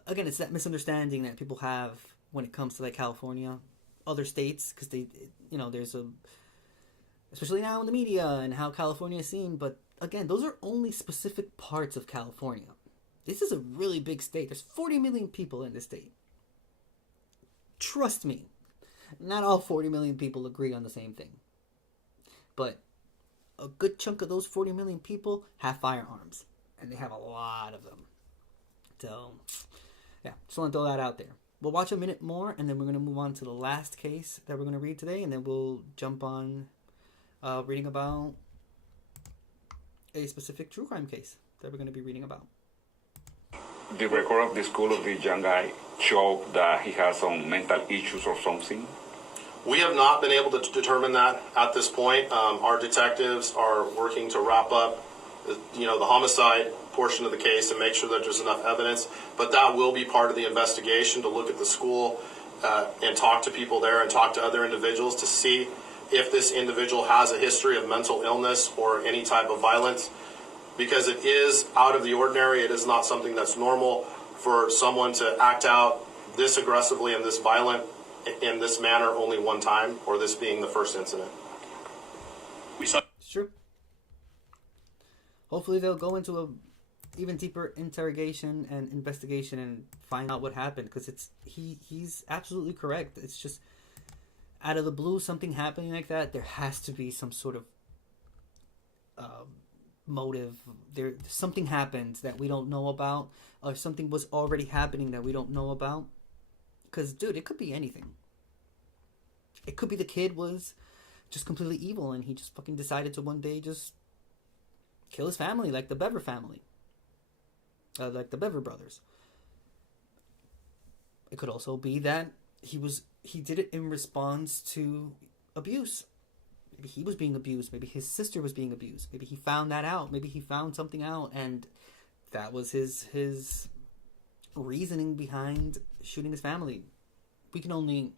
again, it's that misunderstanding that people have when it comes to like California, other states, because there's especially now in the media and how California is seen. But again, those are only specific parts of California. This is a really big state. There's 40 million people in this state. Trust me, not all 40 million people agree on the same thing. But a good chunk of those 40 million people have firearms, and they have a lot of them. So, yeah, just want to throw that out there. We'll watch a minute more, and then we're going to move on to the last case that we're going to read today, and then we'll jump on reading about a specific true crime case that we're going to be reading about. The record of the school of the young guy showed that he has some mental issues or something? We have not been able to determine that at this point. Our detectives are working to wrap up, the homicide portion of the case and make sure that there's enough evidence. But that will be part of the investigation, to look at the school and talk to people there and talk to other individuals to see if this individual has a history of mental illness or any type of violence. Because it is out of the ordinary. It is not something that's normal for someone to act out this aggressively and this violent in this manner only one time, or this being the first incident. It's true. Hopefully they'll go into a even deeper interrogation and investigation and find out what happened, because he's absolutely correct. It's just out of the blue, something happening like that, there has to be some sort of motive. Something happened that we don't know about, or something was already happening that we don't know about. Because, dude, it could be anything. It could be the kid was just completely evil and he just fucking decided to one day just kill his family, like the Bever family. Like the Bever brothers. It could also be that he did it in response to abuse. Maybe he was being abused. Maybe his sister was being abused. Maybe he found that out. Maybe he found something out, and that was his reasoning behind shooting his family. We can only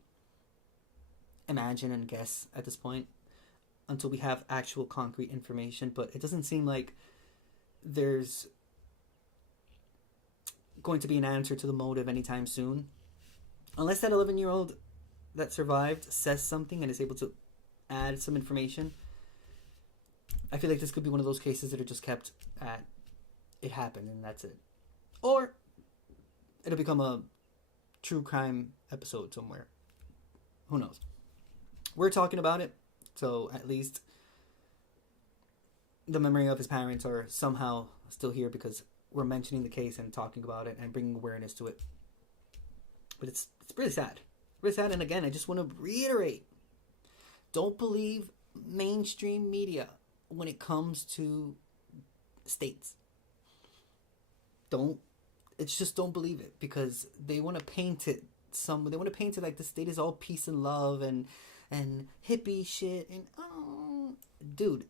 imagine and guess at this point until we have actual concrete information, but it doesn't seem like there's going to be an answer to the motive anytime soon. Unless that 11-year-old that survived says something and is able to add some information. I feel like this could be one of those cases that are just kept at it happened and that's it. Or it'll become a true crime episode somewhere. Who knows? We're talking about it, so at least the memory of his parents are somehow still here because we're mentioning the case and talking about it and bringing awareness to it. But it's really sad. Really sad, and again, I just want to reiterate, don't believe mainstream media when it comes to states. Don't believe it, because they want to paint it like the state is all peace and love and hippie shit, and dude,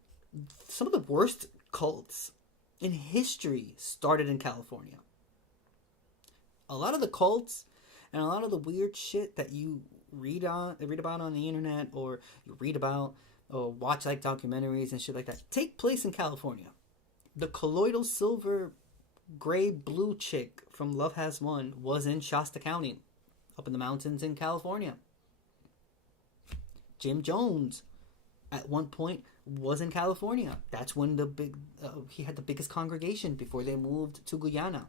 some of the worst cults in history started in California. A lot of the cults and a lot of the weird shit that you read about on the internet, or you read about or watch like documentaries and shit like that, take place in California. The colloidal silver gray blue chick from Love Has Won was in Shasta County, up in the mountains in California. Jim Jones at one point was in California. That's when he had the biggest congregation before they moved to Guyana.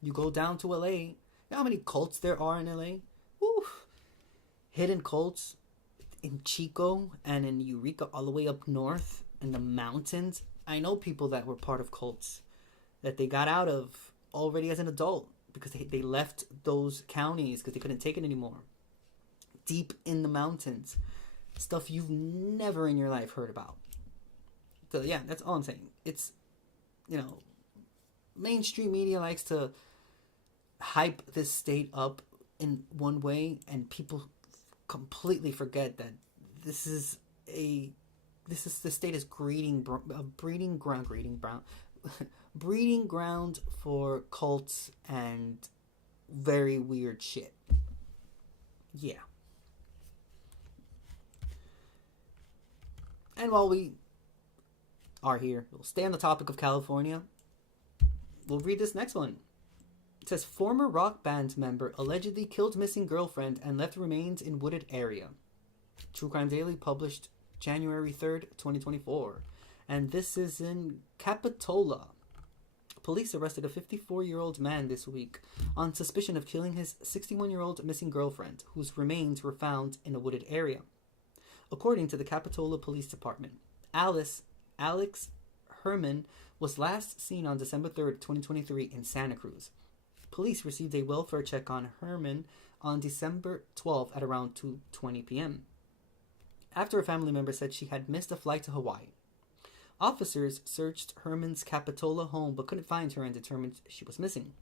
You go down to LA, you know how many cults there are in LA? Woo! Hidden cults in Chico and in Eureka, all the way up north in the mountains. I know people that were part of cults that they got out of already as an adult because they left those counties because they couldn't take it anymore. Deep in the mountains. Stuff you've never in your life heard about. So yeah, that's all I'm saying. It's, mainstream media likes to hype this state up in one way, and people completely forget that the state is breeding ground for cults and very weird shit. Yeah. And while we are here, we'll stay on the topic of California. We'll read this next one. It says, former rock band member allegedly killed missing girlfriend and left remains in wooded area. True Crime Daily published January 3rd, 2024. And this is in Capitola. Police arrested a 54-year-old man this week on suspicion of killing his 61-year-old missing girlfriend, whose remains were found in a wooded area. According to the Capitola Police Department, Alex Herman was last seen on December 3rd, 2023 in Santa Cruz. Police received a welfare check on Herman on December 12th at around 2:20 p.m. after a family member said she had missed a flight to Hawaii. Officers searched Herman's Capitola home but couldn't find her and determined she was missing.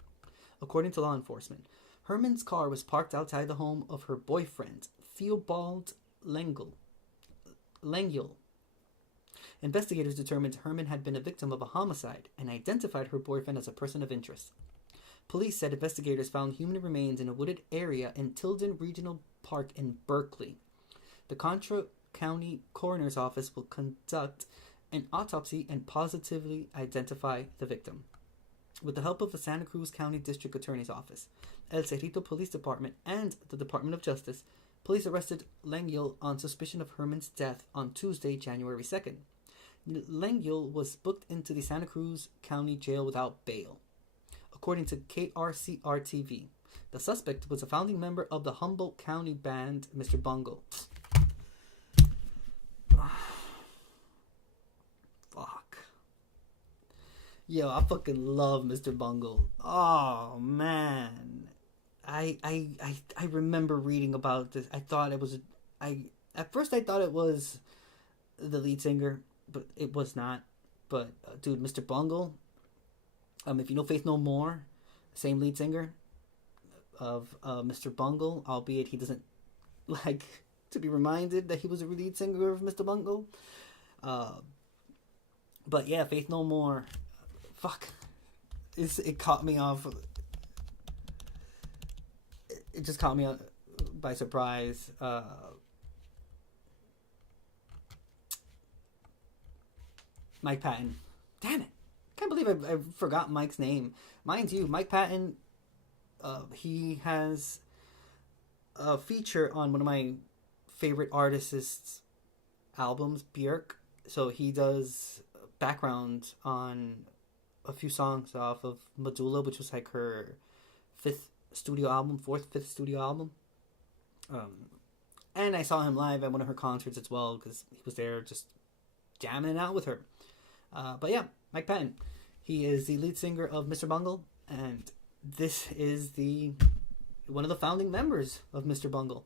According to law enforcement, Herman's car was parked outside the home of her boyfriend, Theobald Lengyel. Investigators determined Herman had been a victim of a homicide and identified her boyfriend as a person of interest. Police said investigators found human remains in a wooded area in Tilden Regional Park in Berkeley. The Contra County Coroner's Office will conduct an autopsy and positively identify the victim. With the help of the Santa Cruz County District Attorney's Office, El Cerrito Police Department, and the Department of Justice, police arrested Lengyel on suspicion of Herman's death on Tuesday, January 2nd. Lengyel was booked into the Santa Cruz County Jail without bail. According to KRCR-TV, the suspect was a founding member of the Humboldt County band Mr. Bungle. Fuck. Yo, I fucking love Mr. Bungle. Oh, man. I remember reading about this. At first I thought it was the lead singer, but it was not. But dude, Mr. Bungle, if you know Faith No More, same lead singer, of Mr. Bungle, albeit he doesn't like to be reminded that he was a lead singer of Mr. Bungle. But yeah, Faith No More. Fuck. It caught me off. It just caught me by surprise. Mike Patton. Damn it. Can't believe I forgot Mike's name. Mind you, Mike Patton, he has a feature on one of my favorite artists' albums, Björk. So he does background on a few songs off of Medulla, which was like her fifth studio album. And I saw him live at one of her concerts as well, because he was there just jamming it out with her. But yeah, Mike Patton. He is the lead singer of Mr. Bungle, and this is one of the founding members of Mr. Bungle.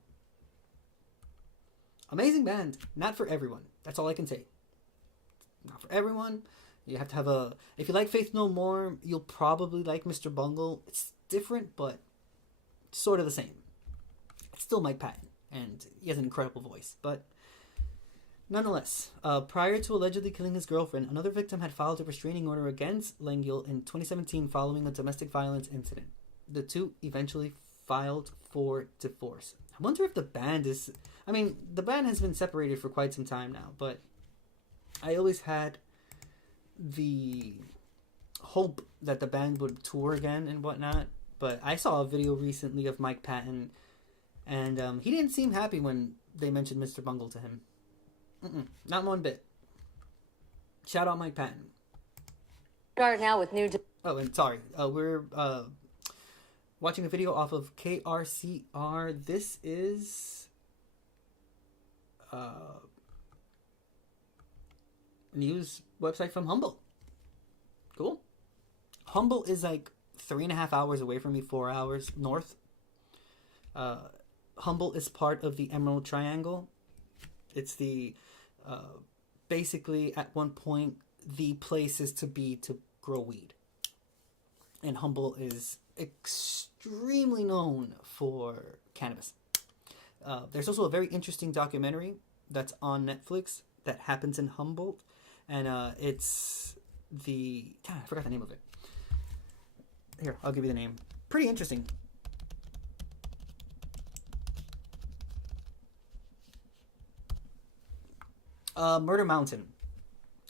Amazing band. Not for everyone. That's all I can say. Not for everyone. You have to have if you like Faith No More, you'll probably like Mr. Bungle. It's different, but sort of the same. It's still Mike Patton, and he has an incredible voice. But nonetheless, prior to allegedly killing his girlfriend, another victim had filed a restraining order against Lengyel in 2017 following a domestic violence incident. The two eventually filed for divorce. I wonder if the band is... I mean, the band has been separated for quite some time now, but I always had the hope that the band would tour again and whatnot. But I saw a video recently of Mike Patton, and he didn't seem happy when they mentioned Mr. Bungle to him. Not one bit. Shout out Mike Patton. Start now with new... and sorry. We're watching a video off of KRCR. This is news website from Humboldt. Cool. Humboldt is like 3.5 hours away from me, 4 hours north. Humboldt is part of the Emerald Triangle. It's the basically at one point the places to be to grow weed. And Humboldt is extremely known for cannabis. There's also a very interesting documentary that's on Netflix that happens in Humboldt, and it's I forgot the name of it. Here, I'll give you the name. Pretty interesting. Murder Mountain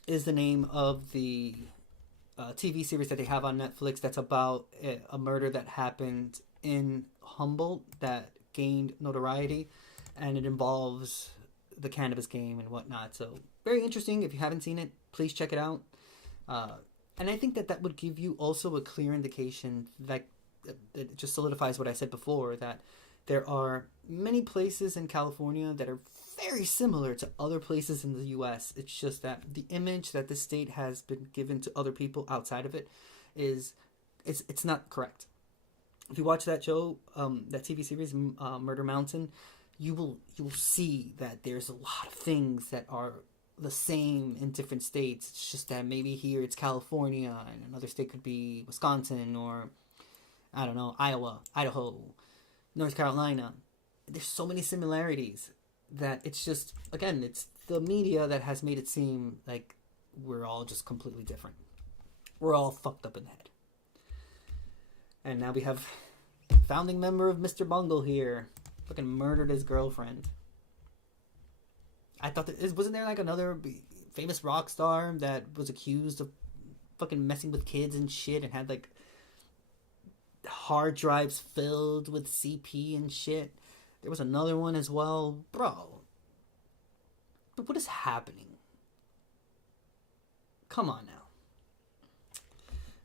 is the name of the TV series that they have on Netflix that's about a murder that happened in Humboldt that gained notoriety, and it involves the cannabis game and whatnot. So very interesting. If you haven't seen it, please check it out. And I think that would give you also a clear indication that it just solidifies what I said before, that there are many places in California that are very similar to other places in the U.S. It's just that the image that the state has been given to other people outside of it it's not correct. If you watch that show, that TV series, Murder Mountain, you will see that there's a lot of things that are the same in different states. It's just that maybe here it's California and another state could be Wisconsin or, I don't know, Iowa, Idaho, North Carolina. There's so many similarities that it's just, again, it's the media that has made it seem like we're all just completely different. We're all fucked up in the head. And now we have founding member of Mr. Bungle here. Fucking murdered his girlfriend. I thought wasn't there like another famous rock star that was accused of fucking messing with kids and shit and had like hard drives filled with CP and shit? There was another one as well. Bro. But what is happening? Come on now.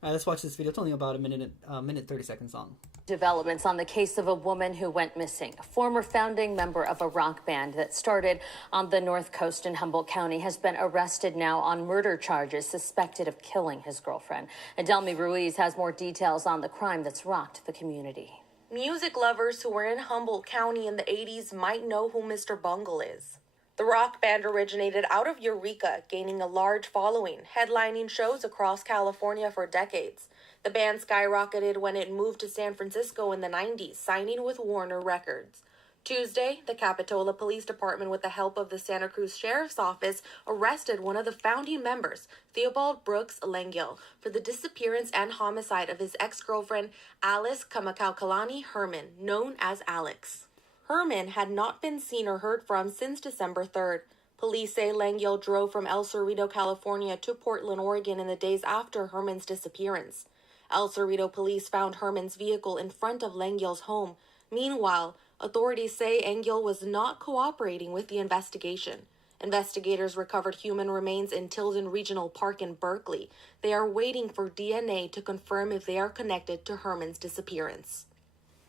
Alright, let's watch this video. It's only about a minute 30 seconds long. Developments on the case of a woman who went missing. A former founding member of a rock band that started on the North Coast in Humboldt County has been arrested now on murder charges, suspected of killing his girlfriend. Adelmi Ruiz has more details on the crime that's rocked the community. Music lovers who were in Humboldt County in the 80s might know who Mr. Bungle is. The rock band originated out of Eureka, gaining a large following, headlining shows across California for decades. The band skyrocketed when it moved to San Francisco in the 90s, signing with Warner Records. Tuesday, the Capitola Police Department, with the help of the Santa Cruz Sheriff's Office, arrested one of the founding members, Theobald Brooks Lengyel, for the disappearance and homicide of his ex-girlfriend, Alice Kamakakalani Herman, known as Alex. Herman had not been seen or heard from since December 3rd. Police say Lengyel drove from El Cerrito, California to Portland, Oregon in the days after Herman's disappearance. El Cerrito police found Herman's vehicle in front of Lengyel's home. Meanwhile, authorities say Lengyel was not cooperating with the investigation. Investigators recovered human remains in Tilden Regional Park in Berkeley. They are waiting for DNA to confirm if they are connected to Herman's disappearance.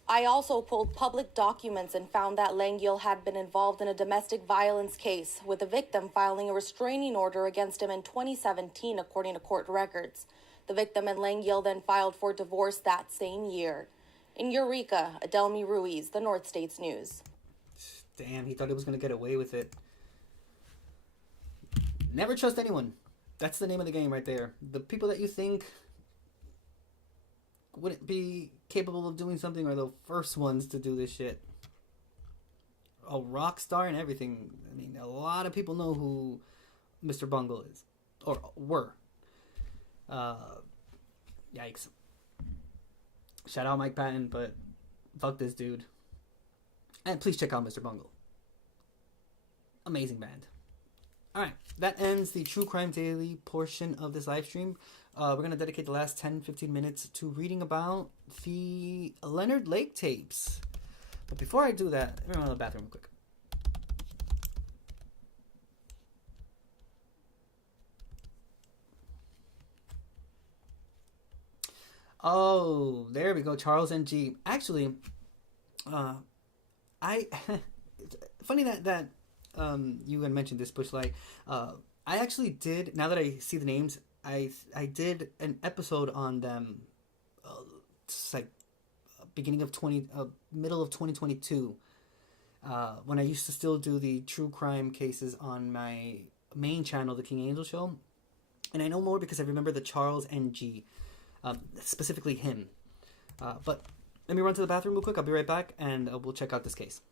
I also pulled public documents and found that Lengyel had been involved in a domestic violence case, with the victim filing a restraining order against him in 2017, according to court records. The victim and Lengyel then filed for divorce that same year. In Eureka, Adelmi Ruiz, the North States News. Damn, he thought he was going to get away with it. Never trust anyone. That's the name of the game right there. The people that you think wouldn't be capable of doing something are the first ones to do this shit. A rock star and everything. I mean, a lot of people know who Mr. Bungle is. Or were. Yikes. Shout out Mike Patton, but fuck this dude. And please check out Mr. Bungle. Amazing band. Alright, that ends the True Crime Daily portion of this live stream. We're going to dedicate the last 10-15 minutes to reading about the Leonard Lake tapes. But before I do that, let me run to the bathroom real quick. Oh, there we go. Charles N.G. Actually, funny that you had mentioned this, Bush Light. I actually did, now that I see the names, I did an episode on them, like beginning of middle of 2022, when I used to still do the true crime cases on my main channel, The King Angel Show. And I know more because I remember the Charles N.G., specifically him. But let me run to the bathroom real quick. I'll be right back, and we'll check out this case.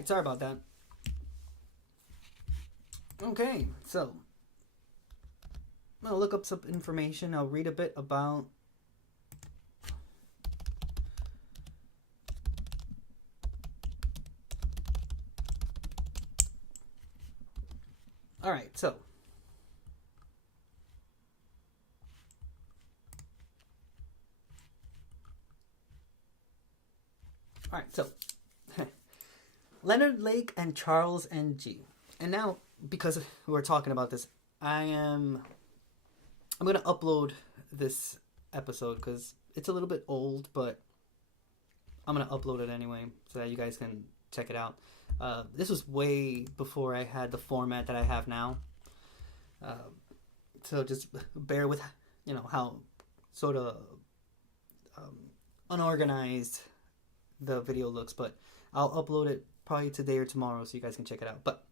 Alright, sorry about that. Okay, so I'll look up some information. I'll read a bit about Alright, so Leonard Lake and Charles N.G. And now, because we're talking about this, I'm going to upload this episode because it's a little bit old, but I'm going to upload it anyway so that you guys can check it out. This was way before I had the format that I have now. So just bear with, how sort of unorganized the video looks, but I'll upload it probably today or tomorrow so you guys can check it out. But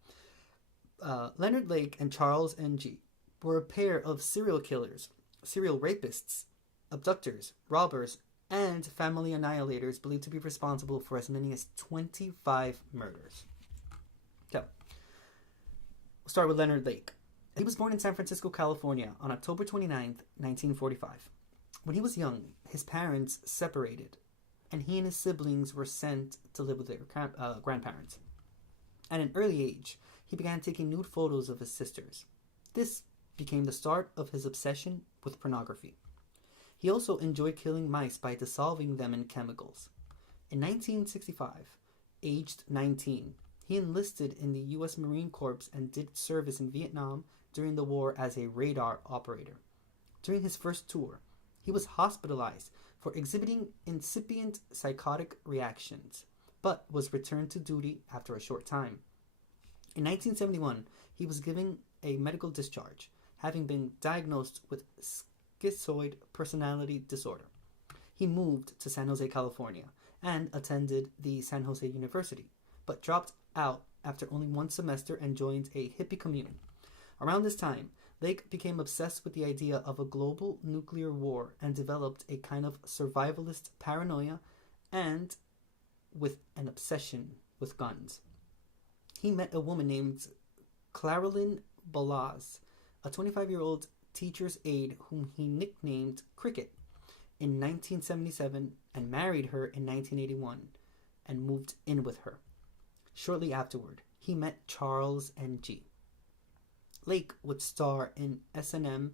Leonard Lake and Charles N.G. were a pair of serial killers, serial rapists, abductors, robbers, and family annihilators believed to be responsible for as many as 25 murders. So, we'll start with Leonard Lake. He was born in San Francisco, California on October 29th, 1945. When he was young, his parents separated, and he and his siblings were sent to live with their grandparents. At an early age, he began taking nude photos of his sisters. This became the start of his obsession with pornography. He also enjoyed killing mice by dissolving them in chemicals. In 1965, aged 19, he enlisted in the U.S. Marine Corps and did service in Vietnam during the war as a radar operator. During his first tour, he was hospitalized for exhibiting incipient psychotic reactions, but was returned to duty after a short time. In 1971, he was given a medical discharge, having been diagnosed with schizoid personality disorder. He moved to San Jose, California, and attended the San Jose University, but dropped out after only one semester and joined a hippie commune. Around this time, Lake became obsessed with the idea of a global nuclear war and developed a kind of survivalist paranoia and with an obsession with guns. He met a woman named Claralyn Balaz, a 25-year-old teacher's aide whom he nicknamed Cricket, in 1977 and married her in 1981 and moved in with her. Shortly afterward, he met Charles N.G. Lake would star in S&M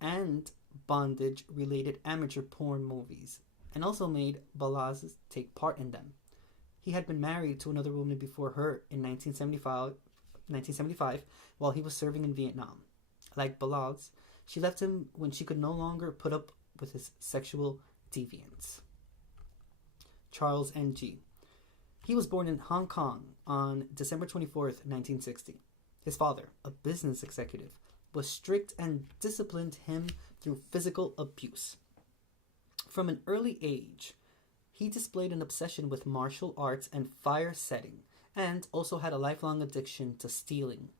and bondage-related amateur porn movies and also made Balaz take part in them. He had been married to another woman before her in 1975 while he was serving in Vietnam. Like Balaz, she left him when she could no longer put up with his sexual deviance. Charles N.G. He was born in Hong Kong on December 24th, 1960. His father, a business executive, was strict and disciplined him through physical abuse. From an early age, he displayed an obsession with martial arts and fire setting, and also had a lifelong addiction to stealing.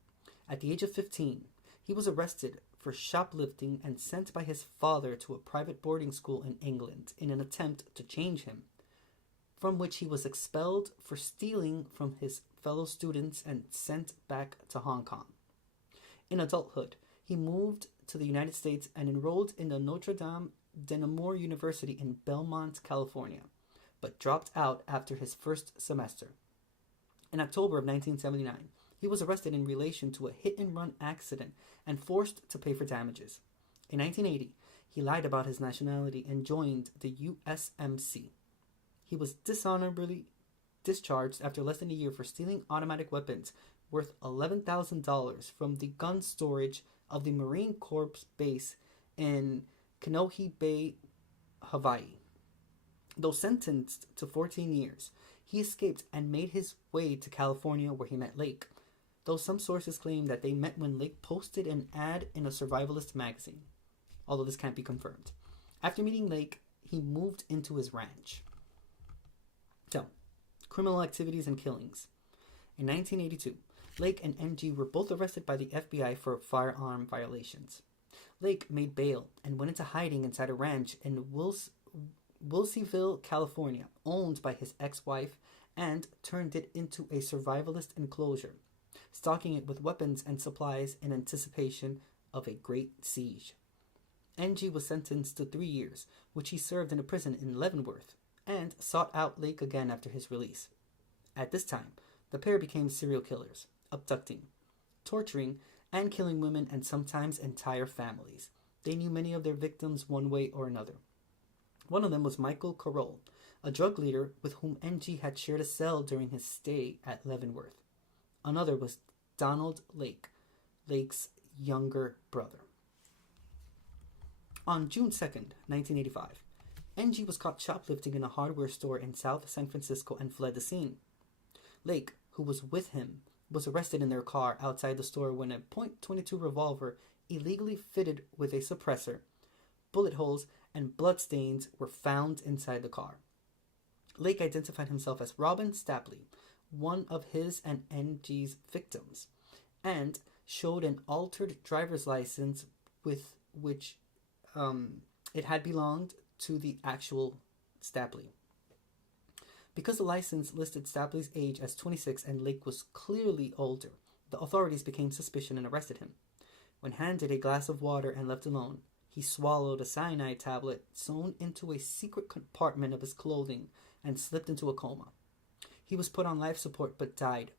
At the age of 15, he was arrested for shoplifting and sent by his father to a private boarding school in England in an attempt to change him, from which he was expelled for stealing from his fellow students and sent back to Hong Kong. In adulthood, he moved to the United States and enrolled in the Notre Dame de Namur University in Belmont, California, but dropped out after his first semester. In October of 1979, he was arrested in relation to a hit-and-run accident and forced to pay for damages. In 1980, he lied about his nationality and joined the USMC. He was dishonorably discharged after less than a year for stealing automatic weapons worth $11,000 from the gun storage of the Marine Corps base in Kanohi Bay, Hawaii. Though sentenced to 14 years, he escaped and made his way to California where he met Lake, though some sources claim that they met when Lake posted an ad in a survivalist magazine, although this can't be confirmed. After meeting Lake, he moved into his ranch. So, criminal activities and killings. In 1982, Lake and NG were both arrested by the FBI for firearm violations. Lake made bail and went into hiding inside a ranch in Wilseyville, California, owned by his ex-wife and turned it into a survivalist enclosure, stocking it with weapons and supplies in anticipation of a great siege. NG was sentenced to 3 years, which he served in a prison in Leavenworth, and sought out Lake again after his release. At this time, the pair became serial killers, abducting, torturing, and killing women and sometimes entire families. They knew many of their victims one way or another. One of them was Michael Carroll, a drug leader with whom NG had shared a cell during his stay at Leavenworth. Another was Donald Lake, Lake's younger brother. On June 2nd, 1985, NG was caught shoplifting in a hardware store in South San Francisco and fled the scene. Lake, who was with him, was arrested in their car outside the store when a .22 revolver, illegally fitted with a suppressor, bullet holes, and bloodstains were found inside the car. Lake identified himself as Robin Stapley, one of his and NG's victims, and showed an altered driver's license with which it had belonged to the actual Stapley. Because the license listed Stapley's age as 26 and Lake was clearly older, the authorities became suspicious and arrested him. When handed a glass of water and left alone, he swallowed a cyanide tablet sewn into a secret compartment of his clothing and slipped into a coma. He was put on life support but died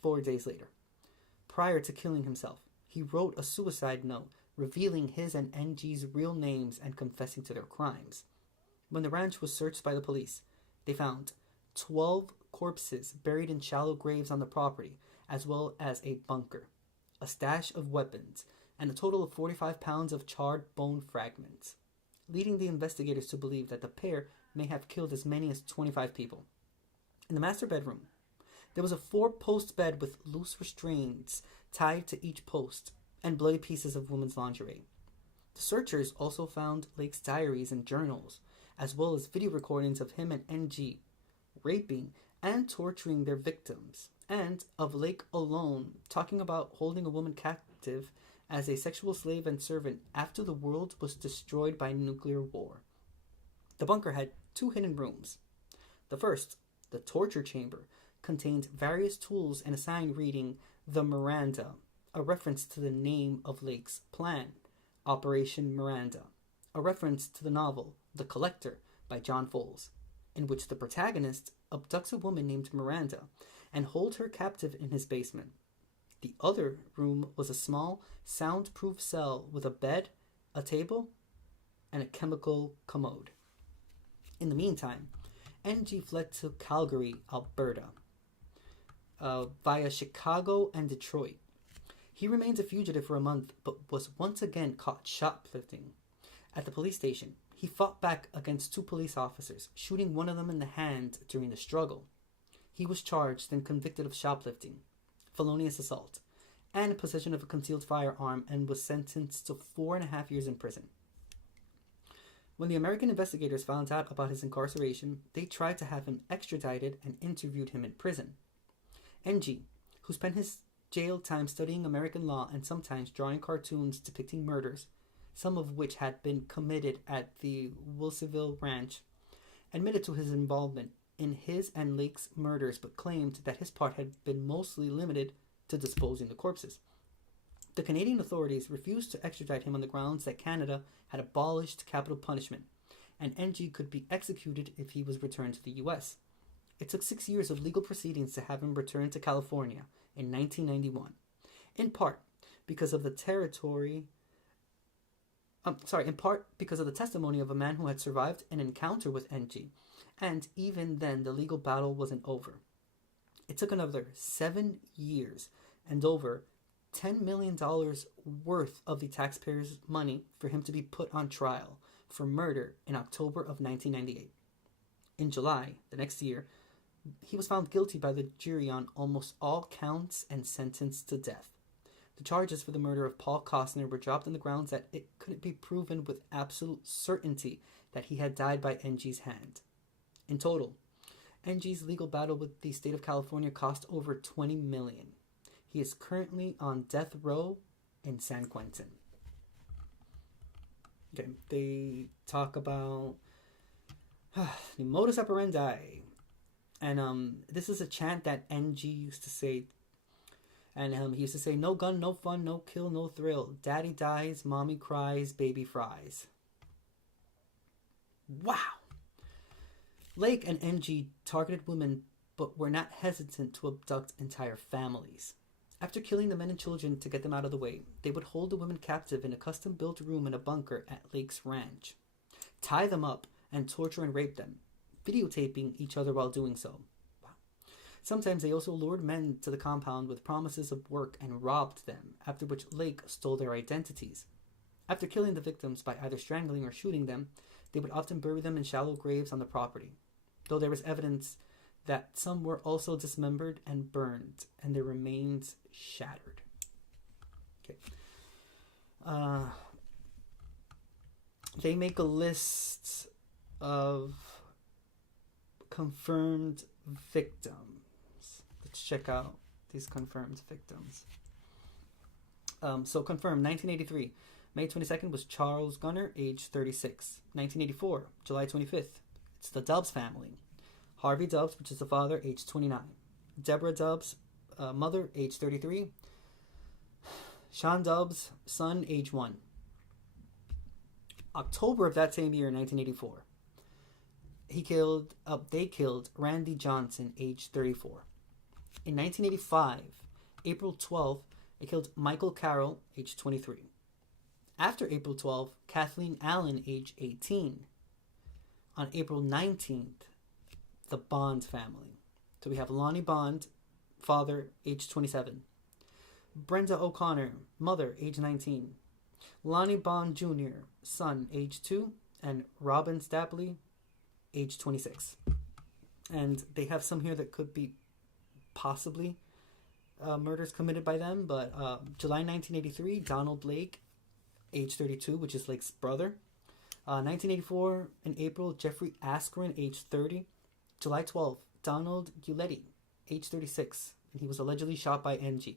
4 days later. Prior to killing himself, he wrote a suicide note revealing his and NG's real names and confessing to their crimes. When the ranch was searched by the police, they found 12 corpses buried in shallow graves on the property, as well as a bunker, a stash of weapons, and a total of 45 pounds of charred bone fragments, leading the investigators to believe that the pair may have killed as many as 25 people. In the master bedroom, there was a 4-post bed with loose restraints tied to each post and bloody pieces of women's lingerie. The searchers also found Lake's diaries and journals, as well as video recordings of him and NG raping and torturing their victims, and of Lake alone talking about holding a woman captive as a sexual slave and servant after the world was destroyed by nuclear war. The bunker had 2 hidden rooms. The first, the torture chamber, contained various tools and a sign reading The Miranda, a reference to the name of Lake's plan, Operation Miranda, a reference to the novel The Collector by John Fowles, in which the protagonist abducts a woman named Miranda and holds her captive in his basement. The other room was a small, soundproof cell with a bed, a table, and a chemical commode. In the meantime, NG fled to Calgary, Alberta, via Chicago and Detroit. He remained a fugitive for a month, but was once again caught shoplifting. At the police station, he fought back against 2 police officers, shooting one of them in the hand during the struggle. He was charged and convicted of shoplifting, felonious assault, and possession of a concealed firearm, and was sentenced to 4.5 years in prison. When the American investigators found out about his incarceration, they tried to have him extradited and interviewed him in prison. NG, who spent his jail time studying American law and sometimes drawing cartoons depicting murders, some of which had been committed at the Wilsonville Ranch, admitted to his involvement in his and Lake's murders but claimed that his part had been mostly limited to disposing the corpses. The Canadian authorities refused to extradite him on the grounds that Canada had abolished capital punishment, and NG could be executed if he was returned to the U.S. It took 6 years of legal proceedings to have him returned to California in 1991, in part because of the testimony of a man who had survived an encounter with NG, and even then the legal battle wasn't over. It took another 7 years and over $10 million worth of the taxpayers' money for him to be put on trial for murder in October of 1998. In July, the next year, he was found guilty by the jury on almost all counts and sentenced to death. The charges for the murder of Paul Costner were dropped on the grounds that it couldn't be proven with absolute certainty that he had died by NG's hand. In total, NG's legal battle with the state of California cost over $20 million. He is currently on death row in San Quentin. Okay, they talk about the modus operandi. And this is a chant that NG used to say. And he used to say, "No gun, no fun, no kill, no thrill. Daddy dies, mommy cries, baby fries." Wow. Lake and NG targeted women, but were not hesitant to abduct entire families. After killing the men and children to get them out of the way, they would hold the women captive in a custom-built room in a bunker at Lake's ranch, tie them up, and torture and rape them, videotaping each other while doing so. Wow. Sometimes they also lured men to the compound with promises of work and robbed them, after which Lake stole their identities. After killing the victims by either strangling or shooting them, they would often bury them in shallow graves on the property, though there was evidence that some were also dismembered and burned, and their remains shattered. Okay. They make a list of confirmed victims. Let's check out these confirmed victims. So confirmed, 1983. May 22nd was Charles Gunner, age 36. 1984, July 25th. It's the Dubs family. Harvey Dubs, which is the father, age 29. Deborah Dubs, mother, age 33. Sean Dubs, son, age 1. October of that same year, 1984, they killed Randy Johnson, age 34. In 1985, April 12th, they killed Michael Carroll, age 23. After April 12th, Kathleen Allen, age 18. On April 19th, the Bond family. So we have Lonnie Bond, father, age 27. Brenda O'Connor, mother, age 19. Lonnie Bond Jr., son, age 2. And Robin Stapley, age 26. And they have some here that could be possibly murders committed by them. But July 1983, Donald Lake, age 32, which is Lake's brother. 1984, in April, Jeffrey Askren, age 30. July 12th, Donald Guletti, age 36, and he was allegedly shot by NG.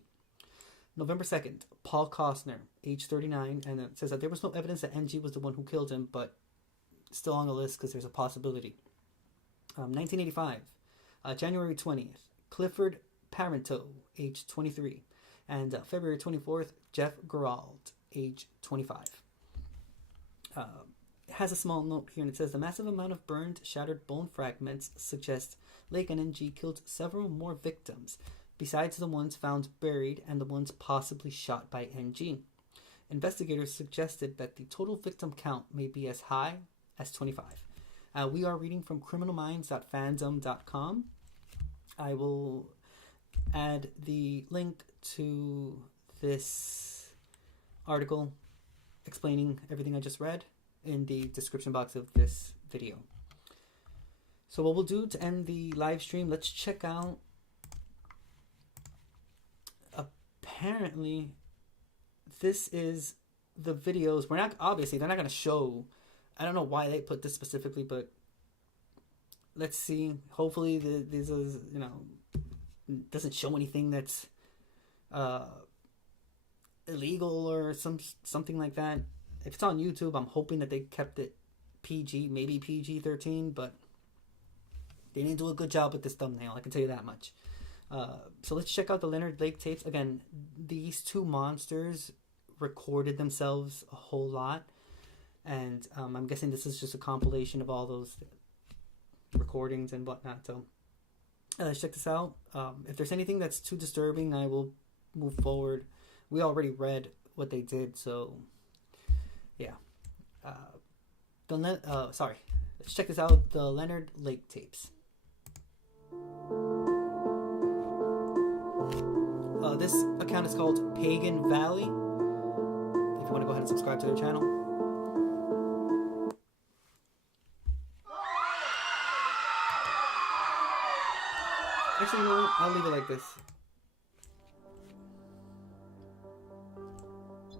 November 2nd, Paul Costner, age 39, and it says that there was no evidence that NG was the one who killed him, but still on the list because there's a possibility. 1985, January 20th, Clifford Parento, age 23, and February 24th, Jeff Gerald, age 25. It has a small note here, and it says the massive amount of burned, shattered bone fragments suggest Lake and NG killed several more victims, besides the ones found buried and the ones possibly shot by NG. Investigators suggested that the total victim count may be as high as 25. We are reading from criminalminds.fandom.com. I will add the link to this article explaining everything I just read in the description box of this video. So what we'll do to end the live stream, let's check out. Apparently, this is the videos. We're not, obviously, they're not going to show. I don't know why they put this specifically, but let's see. Hopefully, this is, doesn't show anything that's illegal or something like that. If it's on YouTube, I'm hoping that they kept it PG, maybe PG-13, but they didn't do a good job with this thumbnail, I can tell you that much. So let's check out the Leonard Lake tapes. Again, these two monsters recorded themselves a whole lot, and I'm guessing this is just a compilation of all those recordings and whatnot. So let's check this out. If there's anything that's too disturbing, I will move forward. We already read what they did, so yeah. Let's check this out. The Leonard Lake tapes. This account is called Pagan Valley. If you want to go ahead and subscribe to their channel. Actually, you know what? I'll leave it like this.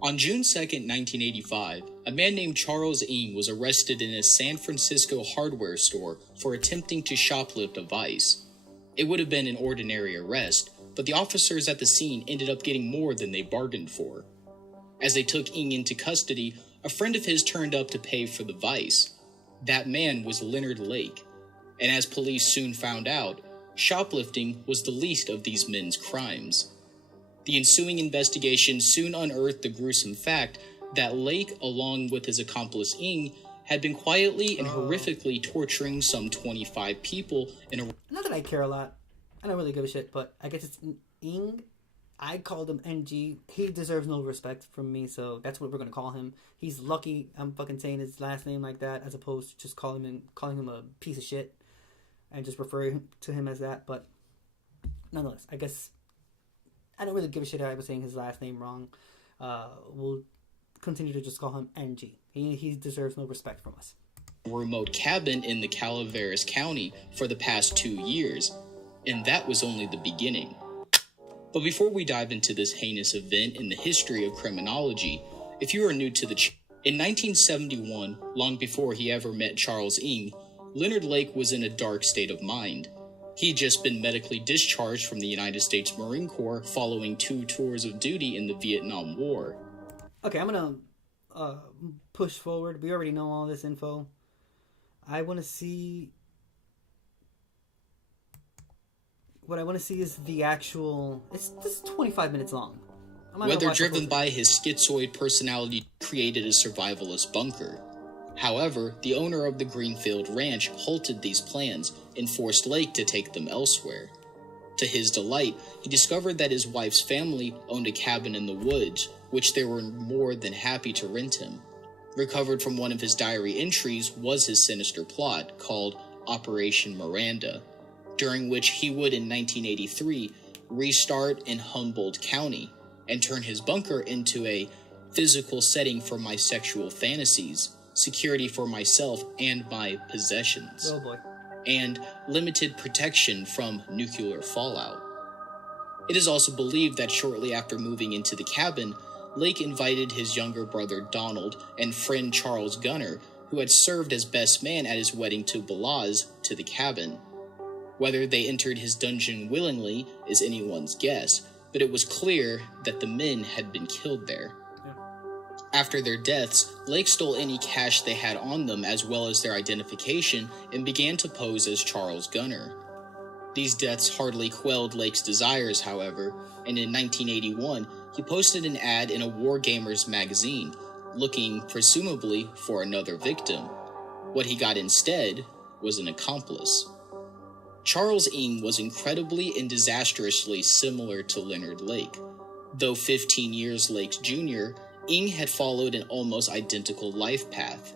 On June 2nd, 1985, a man named Charles Ng was arrested in a San Francisco hardware store for attempting to shoplift a vice. It would have been an ordinary arrest, but the officers at the scene ended up getting more than they bargained for. As they took Ng into custody, a friend of his turned up to pay for the vice. That man was Leonard Lake, and as police soon found out, shoplifting was the least of these men's crimes. The ensuing investigation soon unearthed the gruesome fact that Lake, along with his accomplice Ng, had been quietly and horrifically torturing some 25 people in a... Not that I care a lot. I don't really give a shit, but I guess it's Ng. I called him NG. He deserves no respect from me, so that's what we're gonna call him. He's lucky I'm fucking saying his last name like that, as opposed to just calling him a piece of shit and just referring to him as that. But nonetheless, I guess I don't really give a shit if I was saying his last name wrong. We'll continue to just call him NG. He deserves no respect from us. Remote cabin in the Calaveras County for the past 2 years, and that was only the beginning. But before we dive into this heinous event in the history of criminology, if you are new to the in 1971, long before he ever met Charles Ng, Leonard Lake was in a dark state of mind. He had just been medically discharged from the United States Marine Corps following 2 tours of duty in the Vietnam War. Okay, I'm gonna push forward. We already know all this info. I want to see... What I want to see is the actual... This is 25 minutes long. Whether driven by his schizoid personality, created a survivalist bunker. However, the owner of the Greenfield Ranch halted these plans and forced Lake to take them elsewhere. To his delight, he discovered that his wife's family owned a cabin in the woods, which they were more than happy to rent him. Recovered from one of his diary entries was his sinister plot, called Operation Miranda, during which he would in 1983 restart in Humboldt County and turn his bunker into a physical setting for my sexual fantasies, security for myself and my possessions, oh boy, and limited protection from nuclear fallout. It is also believed that shortly after moving into the cabin, Lake invited his younger brother Donald and friend Charles Gunner, who had served as best man at his wedding to Balaz, to the cabin. Whether they entered his dungeon willingly is anyone's guess, but it was clear that the men had been killed there. After their deaths, Lake stole any cash they had on them as well as their identification and began to pose as Charles Gunner. These deaths hardly quelled Lake's desires, however, and in 1981, he posted an ad in a War Gamers magazine, looking, presumably, for another victim. What he got instead was an accomplice. Charles Ng was incredibly and disastrously similar to Leonard Lake. Though 15 years Lake's junior, Ng had followed an almost identical life path.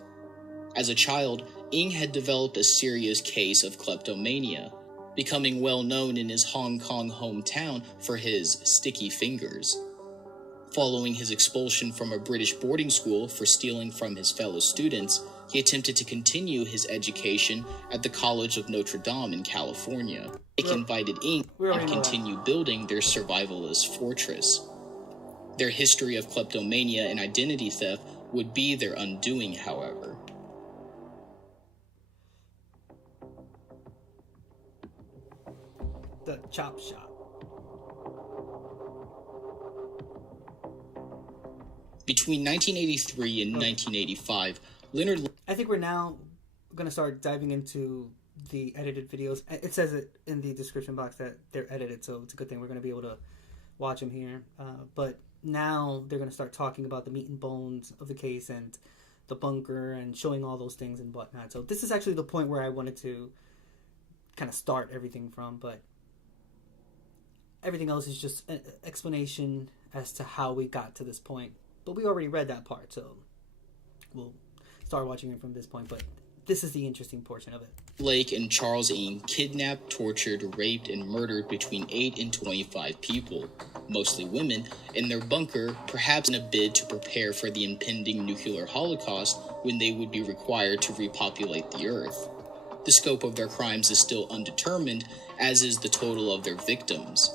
As a child, Ng had developed a serious case of kleptomania, becoming well known in his Hong Kong hometown for his sticky fingers. Following his expulsion from a British boarding school for stealing from his fellow students, he attempted to continue his education at the College of Notre Dame in California. Lake invited Ng to continue building their survivalist fortress. Their history of kleptomania and identity theft would be their undoing, however. The chop shop. Between 1983 and 1985, Leonard... I think we're now going to start diving into the edited videos. It says it in the description box that they're edited, so it's a good thing we're going to be able to watch them here. But now they're going to start talking about the meat and bones of the case and the bunker and showing all those things and whatnot. So this is actually the point where I wanted to kind of start everything from, but everything else is just an explanation as to how we got to this point. But we already read that part, so we'll start watching it from this point. But this is the interesting portion of it. Lake and Charles Ng kidnapped, tortured, raped, and murdered between 8 and 25 people, mostly women, in their bunker, perhaps in a bid to prepare for the impending nuclear holocaust when they would be required to repopulate the Earth. The scope of their crimes is still undetermined, as is the total of their victims.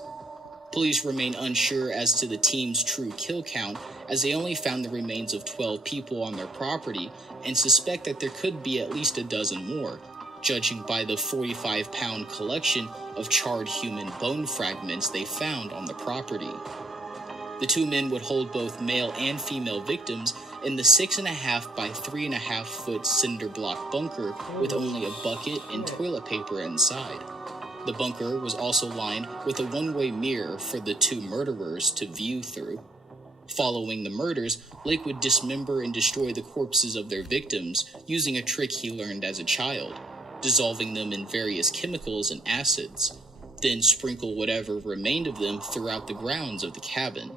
Police remain unsure as to the team's true kill count, as they only found the remains of 12 people on their property and suspect that there could be at least a dozen more, judging by the 45-pound collection of charred human bone fragments they found on the property. The two men would hold both male and female victims in the 6.5 by 3.5 foot cinder block bunker with only a bucket and toilet paper inside. The bunker was also lined with a one-way mirror for the two murderers to view through. Following the murders, Lake would dismember and destroy the corpses of their victims using a trick he learned as a child, dissolving them in various chemicals and acids, then sprinkle whatever remained of them throughout the grounds of the cabin.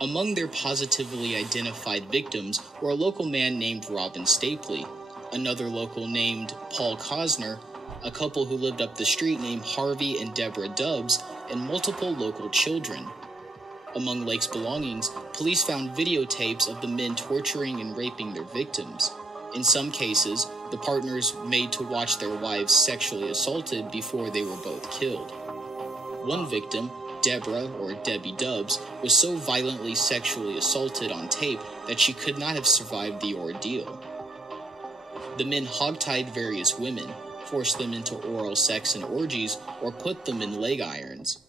Among their positively identified victims were a local man named Robin Stapley, another local named Paul Cosner, a couple who lived up the street named Harvey and Deborah Dubbs, and multiple local children. Among Lake's belongings, police found videotapes of the men torturing and raping their victims. In some cases, the partners made to watch their wives sexually assaulted before they were both killed. One victim, Deborah, or Debbie Dubbs, was so violently sexually assaulted on tape that she could not have survived the ordeal. The men hogtied various women, forced them into oral sex and orgies, or put them in leg irons.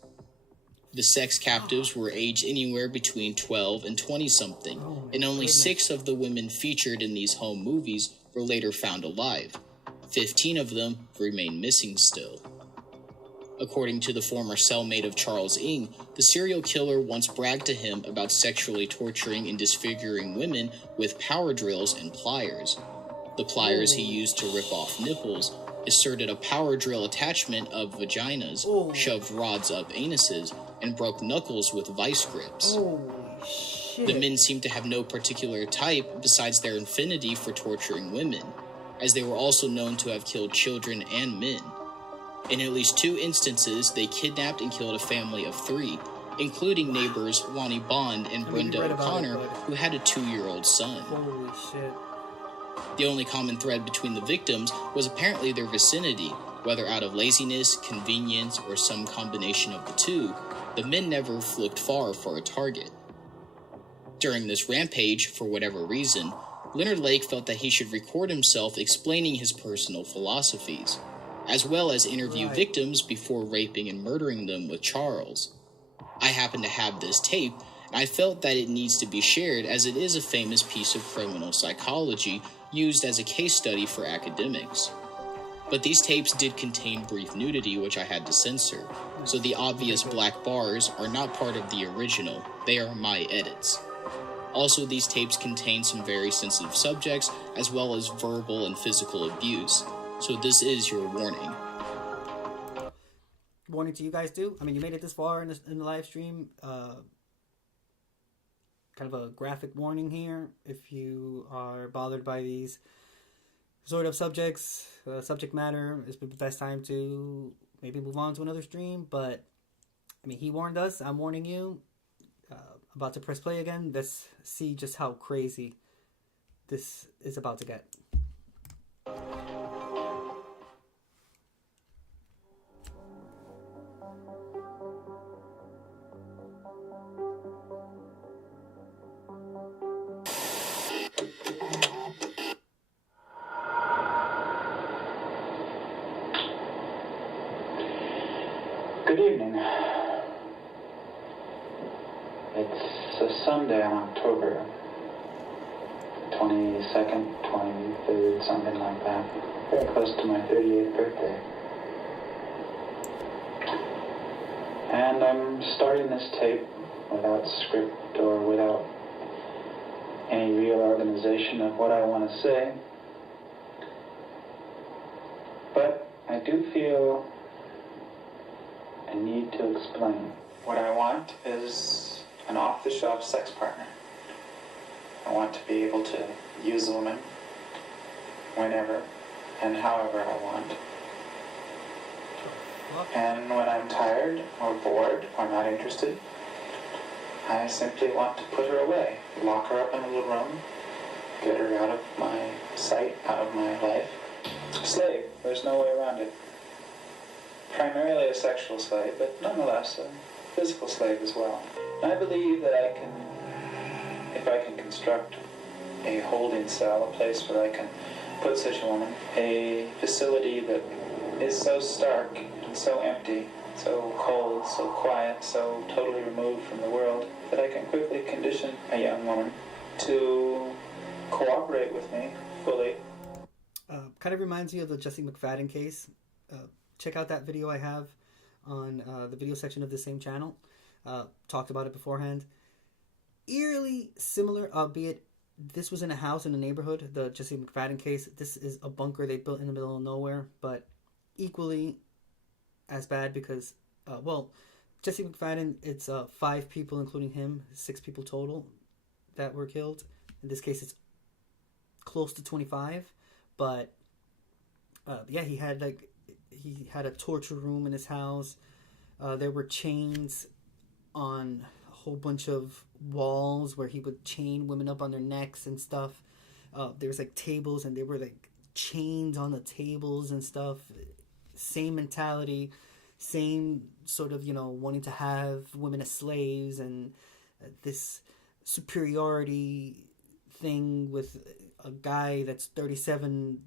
The sex captives were aged anywhere between 12 and 20-something, and only 6 of the women featured in these home movies were later found alive. 15 of them remain missing still. According to the former cellmate of Charles Ng, the serial killer once bragged to him about sexually torturing and disfiguring women with power drills and pliers. The pliers he used to rip off nipples inserted a power drill attachment of vaginas, shoved rods up anuses, and broke knuckles with vice grips. The men seemed to have no particular type besides their affinity for torturing women, as they were also known to have killed children and men. In at least 2 instances, they kidnapped and killed a family of 3, including neighbors Lonnie Bond and Brenda O'Connor, who had a 2-year-old son. Holy shit. The only common thread between the victims was apparently their vicinity, whether out of laziness, convenience, or some combination of the two. The men never looked far for a target. During this rampage, for whatever reason, Leonard Lake felt that he should record himself explaining his personal philosophies, as well as interview victims before raping and murdering them with Charles. I happen to have this tape, and I felt that it needs to be shared as it is a famous piece of criminal psychology used as a case study for academics. But these tapes did contain brief nudity which I had to censor, so the obvious black bars are not part of the original, they are my edits. Also, these tapes contain some very sensitive subjects, as well as verbal and physical abuse, so this is your warning. Warning to you guys too. I mean, you made it this far in the live stream. Kind of a graphic warning here. If you are bothered by these sort of subject matter, it's the best time to maybe move on to another stream. But I mean, he warned us. I'm warning you. About to press play again. Let's see just how crazy this is about to get. Good evening. It's a Sunday in October, 22nd, 23rd, something like that. Very close to my 38th birthday. And I'm starting this tape without script or without any real organization of what I want to say. But I do feel I need to explain. What I want is an off-the-shelf sex partner. I want to be able to use a woman whenever and however I want. And when I'm tired or bored or not interested, I simply want to put her away, lock her up in a little room, get her out of my sight, out of my life. Slave, there's no way around it. Primarily a sexual slave, but nonetheless a physical slave as well. I believe that if I can construct a holding cell, a place where I can put such a woman, a facility that is so stark and so empty, so cold, so quiet, so totally removed from the world, that I can quickly condition a young woman to cooperate with me fully. Kind of reminds me of the Jesse McFadden case. check out that video I have on the video section of the same channel. Talked about it beforehand. Eerily similar, albeit this was in a house in a neighborhood, the Jesse McFadden case. This is a bunker they built in the middle of nowhere, but equally as bad because, Jesse McFadden, it's 5 people, including him, 6 people total that were killed. In this case, it's close to 25, but he had a torture room in his house. There were chains on a whole bunch of walls where he would chain women up on their necks and stuff. There was like tables, and there were like chains on the tables and stuff. Same mentality, same sort of, wanting to have women as slaves, and this superiority thing with a guy that's 37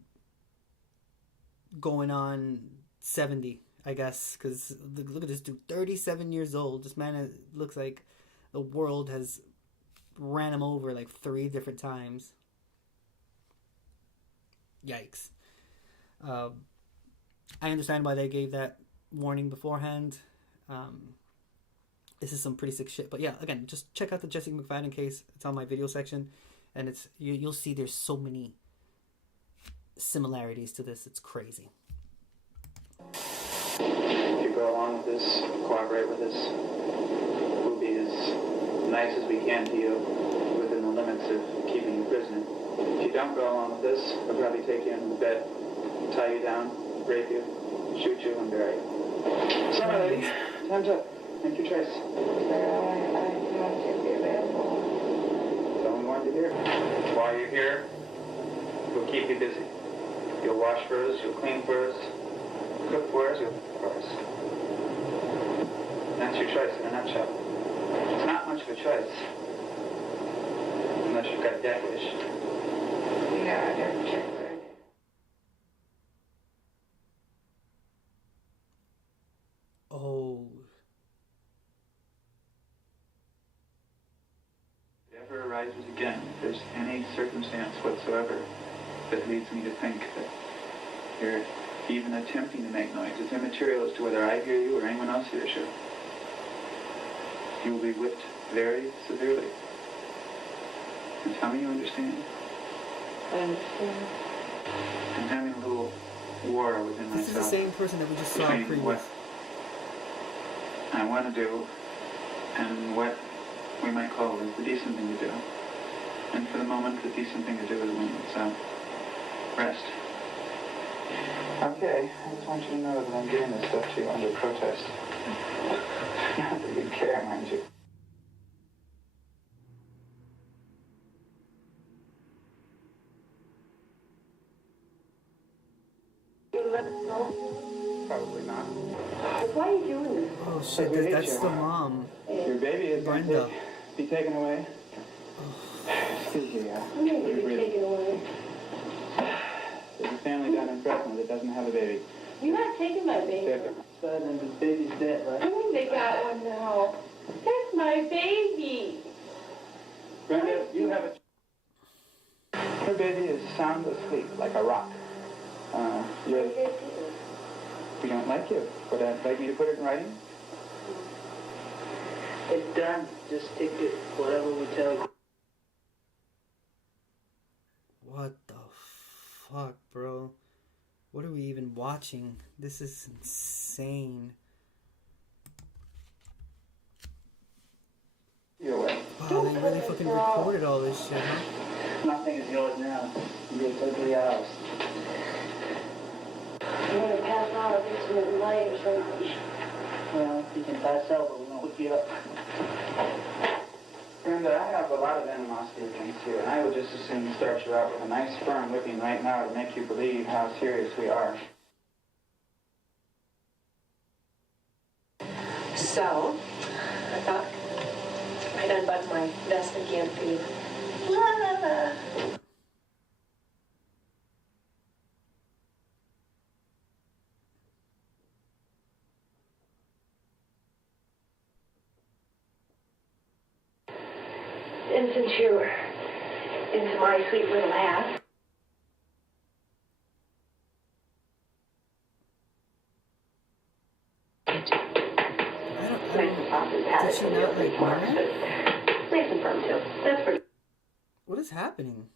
going on 70, I guess, because look at this dude, 37 years old. This man looks like the world has ran him over like 3 different times. Yikes. I understand why they gave that warning beforehand. This is some pretty sick shit. But yeah, again, just check out the Jesse McFadden case. It's on my video section, and it's you'll see there's so many similarities to this. It's crazy. If you go along with this, cooperate with this, we'll be as nice as we can to you within the limits of keeping you prisoner. If you don't go along with this, we'll probably take you into the bed, tie you down, rape you, shoot you, and bury you. Sorry, lady. Time's up. Make your choice. Tell me what to hear. While you're here, we'll keep you busy. You'll wash for us, you'll clean for us, cook for us, you'll cook for us. That's your choice in a nutshell. It's not much of a choice. Unless you've got a death wish. Yeah, I don't check. Oh. If it ever arises again, if there's any circumstance whatsoever that leads me to think that you're even attempting to make noise, it's immaterial as to whether I hear you or anyone else hears you. You will be whipped very severely. And tell me you understand. I understand. I'm having a little war within myself. This is the same person that we just saw between previous. what I want to do and what we might call is the decent thing to do. And for the moment, the decent thing to do is win. So, rest. Okay, I just want you to know that I'm giving this stuff to you under protest. Not that you care, mind you. Probably not. Why are you doing this? Oh shit, that's the mom. Your baby is going to be taken away. Excuse me, I'm going to be taken away. There's a family down in Fresno that doesn't have a baby. You're not taking my baby. Son and his baby's dead, right? I think they got one now. That's my baby. Brenda, you have a... Her baby is sound asleep, like a rock. We don't like you. Would I like me to put it in writing? It's done. Just stick to whatever we tell you. What the fuck, bro? What are we even watching? This is insane. Your way. Wow, they really fucking recorded all this shit, huh? Nothing is yours now. You're totally ours. I'm going to pass out of this in light or something. Well, you can pass out, but we're going to hook you up. Brenda, I have a lot of animosity against you, and I would just as soon start you out with a nice firm whipping right now to make you believe how serious we are. So, I thought I'd unbutton my vest again for you. La la la. And since you're into my sweet little ass, possibly had Did it she from the not, open like, forms, know? but please confirm too. That's pretty. What is happening?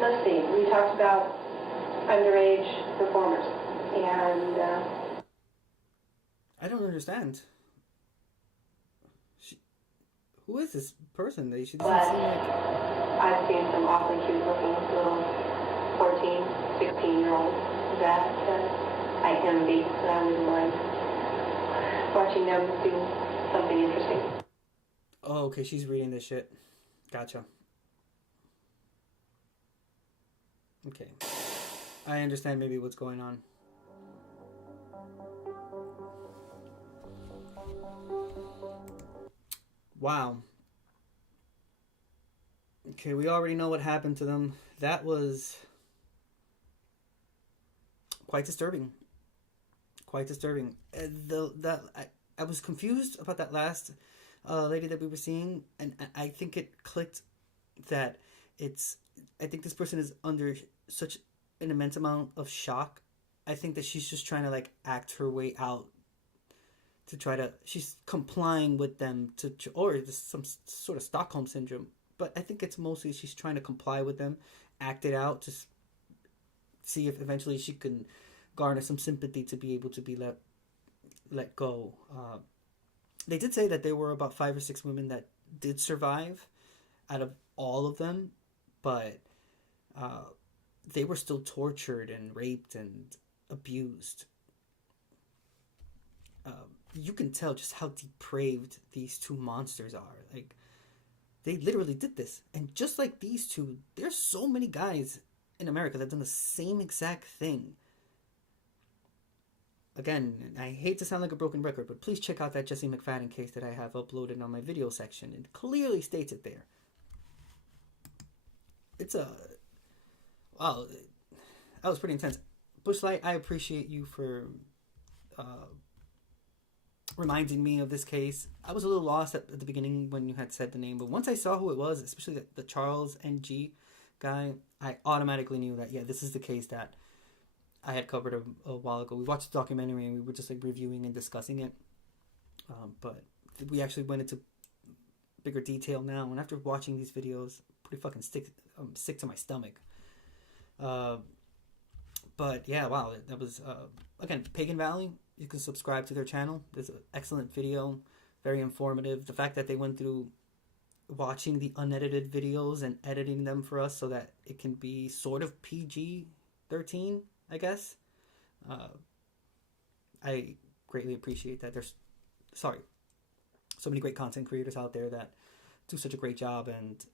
Let's see. We talked about underage performers, and I don't understand. Who is this person? She doesn't but seem like... I've seen some awfully cute looking little 14, 16-year-olds that I envy, and I wouldn't mind watching them do something interesting. Oh, okay, she's reading this shit. Gotcha. Okay. I understand maybe what's going on. Wow. Okay, we already know what happened to them. That was quite disturbing. Quite disturbing. I was confused about that last lady that we were seeing, and I think it clicked that I think this person is under such an immense amount of shock. I think that she's just trying to like act her way out to try to, she's complying with them or some sort of Stockholm syndrome. But I think it's mostly she's trying to comply with them, act it out, to see if eventually she can garner some sympathy to be able to be let go. They did say that there were about 5 or 6 women that did survive out of all of them, but they were still tortured and raped and abused. You can tell just how depraved these two monsters are. Like, they literally did this. And just like these two, there's so many guys in America that have done the same exact thing. Again, I hate to sound like a broken record, but please check out that Jesse McFadden case that I have uploaded on my video section. It clearly states it there. Wow, that was pretty intense. Bushlight, I appreciate you for reminding me of this case. I was a little lost at the beginning when you had said the name, but once I saw who it was, especially the Charles N.G. guy, I automatically knew that, yeah, this is the case that I had covered a while ago. We watched the documentary and we were just like reviewing and discussing it, but we actually went into bigger detail now, and after watching these videos, pretty fucking sick to my stomach. But yeah, wow, that was again, Pagan Valley. You can subscribe to their channel. There's an excellent video, very informative. The fact that they went through watching the unedited videos and editing them for us so that it can be sort of PG-13, I guess. I greatly appreciate that. There's so many great content creators out there that do such a great job, and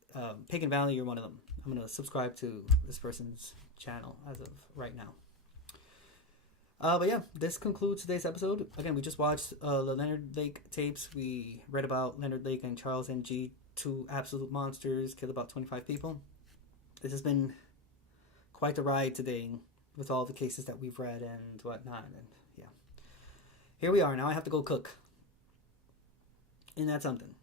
Pagan Valley, you're one of them. I'm going to subscribe to this person's channel as of right now. But yeah, this concludes today's episode. Again, we just watched the Leonard Lake tapes. We read about Leonard Lake and Charles N.G., 2 absolute monsters, killed about 25 people. This has been quite a ride today with all the cases that we've read and whatnot. And yeah, here we are. Now I have to go cook. Isn't that something?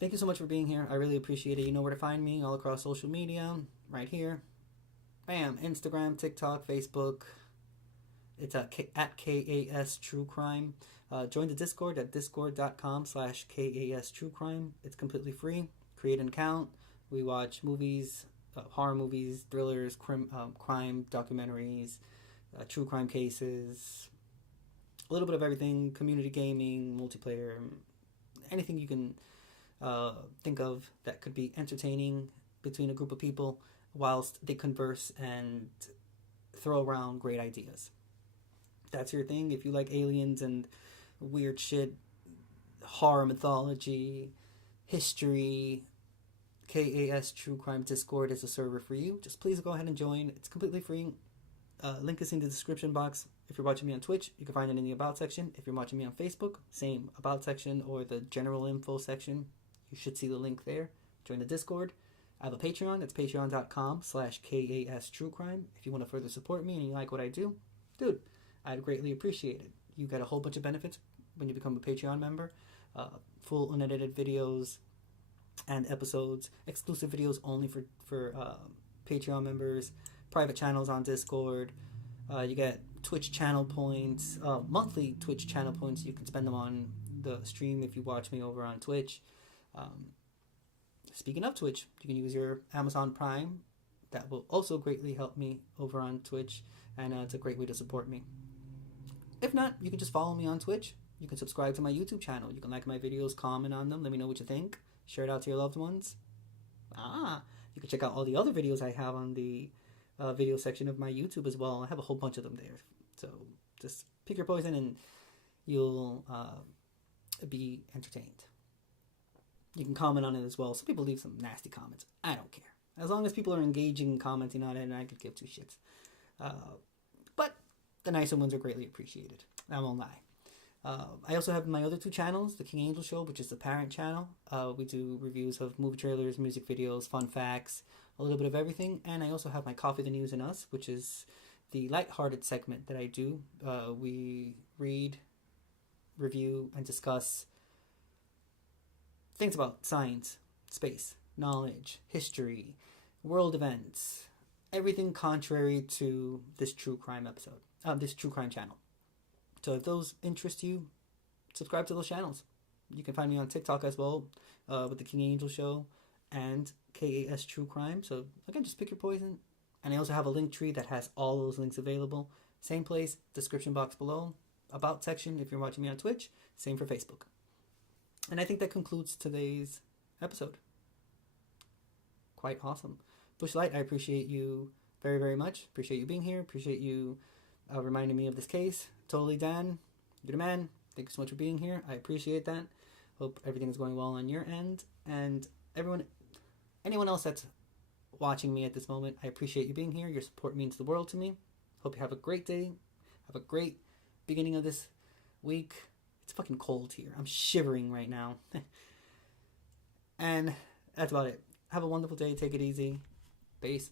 Thank you so much for being here. I really appreciate it. You know where to find me all across social media. Right here. Bam. Instagram, TikTok, Facebook. It's at KAS True Crime. Join the Discord at discord.com/KAS True Crime. It's completely free. Create an account. We watch movies, horror movies, thrillers, crime documentaries, true crime cases, a little bit of everything, community gaming, multiplayer, anything you can think of that could be entertaining between a group of people whilst they converse and throw around great ideas. That's your thing. If you like aliens and weird shit, horror mythology, history, KAS True Crime Discord is a server for you. Just please go ahead and join. It's completely free. Link is in the description box. If you're watching me on Twitch, you can find it in the About section. If you're watching me on Facebook, same About section or the General Info section. You should see the link there. Join the Discord. I have a Patreon. It's patreon.com/KAS True Crime. If you want to further support me and you like what I do, dude, I'd greatly appreciate it. You get a whole bunch of benefits when you become a Patreon member. full unedited videos and episodes, exclusive videos only for Patreon members, private channels on Discord. You get Twitch channel points, monthly Twitch channel points. You can spend them on the stream if you watch me over on Twitch. Speaking of Twitch, you can use your Amazon Prime. That will also greatly help me over on Twitch, and it's a great way to support me. If not, you can just follow me on Twitch. You can subscribe to my YouTube channel. You can like my videos, comment on them, let me know what you think. Share it out to your loved ones. You can check out all the other videos I have on the video section of my YouTube as well. I have a whole bunch of them there. So just pick your poison and you'll be entertained. You can comment on it as well. Some people leave some nasty comments. I don't care. As long as people are engaging and commenting on it, and I could give two shits. But the nicer ones are greatly appreciated. I won't lie. I also have my other two channels, the King Angel Show, which is the parent channel. We do reviews of movie trailers, music videos, fun facts, a little bit of everything. And I also have my Coffee, the News, and Us, which is the lighthearted segment that I do. We read, review, and discuss things about science, space, knowledge, history, world events, everything contrary to this true crime episode, this true crime channel. So if those interest you, subscribe to those channels. You can find me on TikTok as well, with the King Angel Show and KAS True Crime. So again, just pick your poison. And I also have a link tree that has all those links available. Same place, description box below, about section if you're watching me on Twitch. Same for Facebook. And I think that concludes today's episode. Quite awesome. Bushlight, I appreciate you very, very much. Appreciate you being here. Appreciate you reminding me of this case. Totally, Dan. You're the man. Thank you so much for being here. I appreciate that. Hope everything is going well on your end. And anyone else that's watching me at this moment, I appreciate you being here. Your support means the world to me. Hope you have a great day. Have a great beginning of this week. It's fucking cold here. I'm shivering right now. And that's about it. Have a wonderful day. Take it easy. Peace.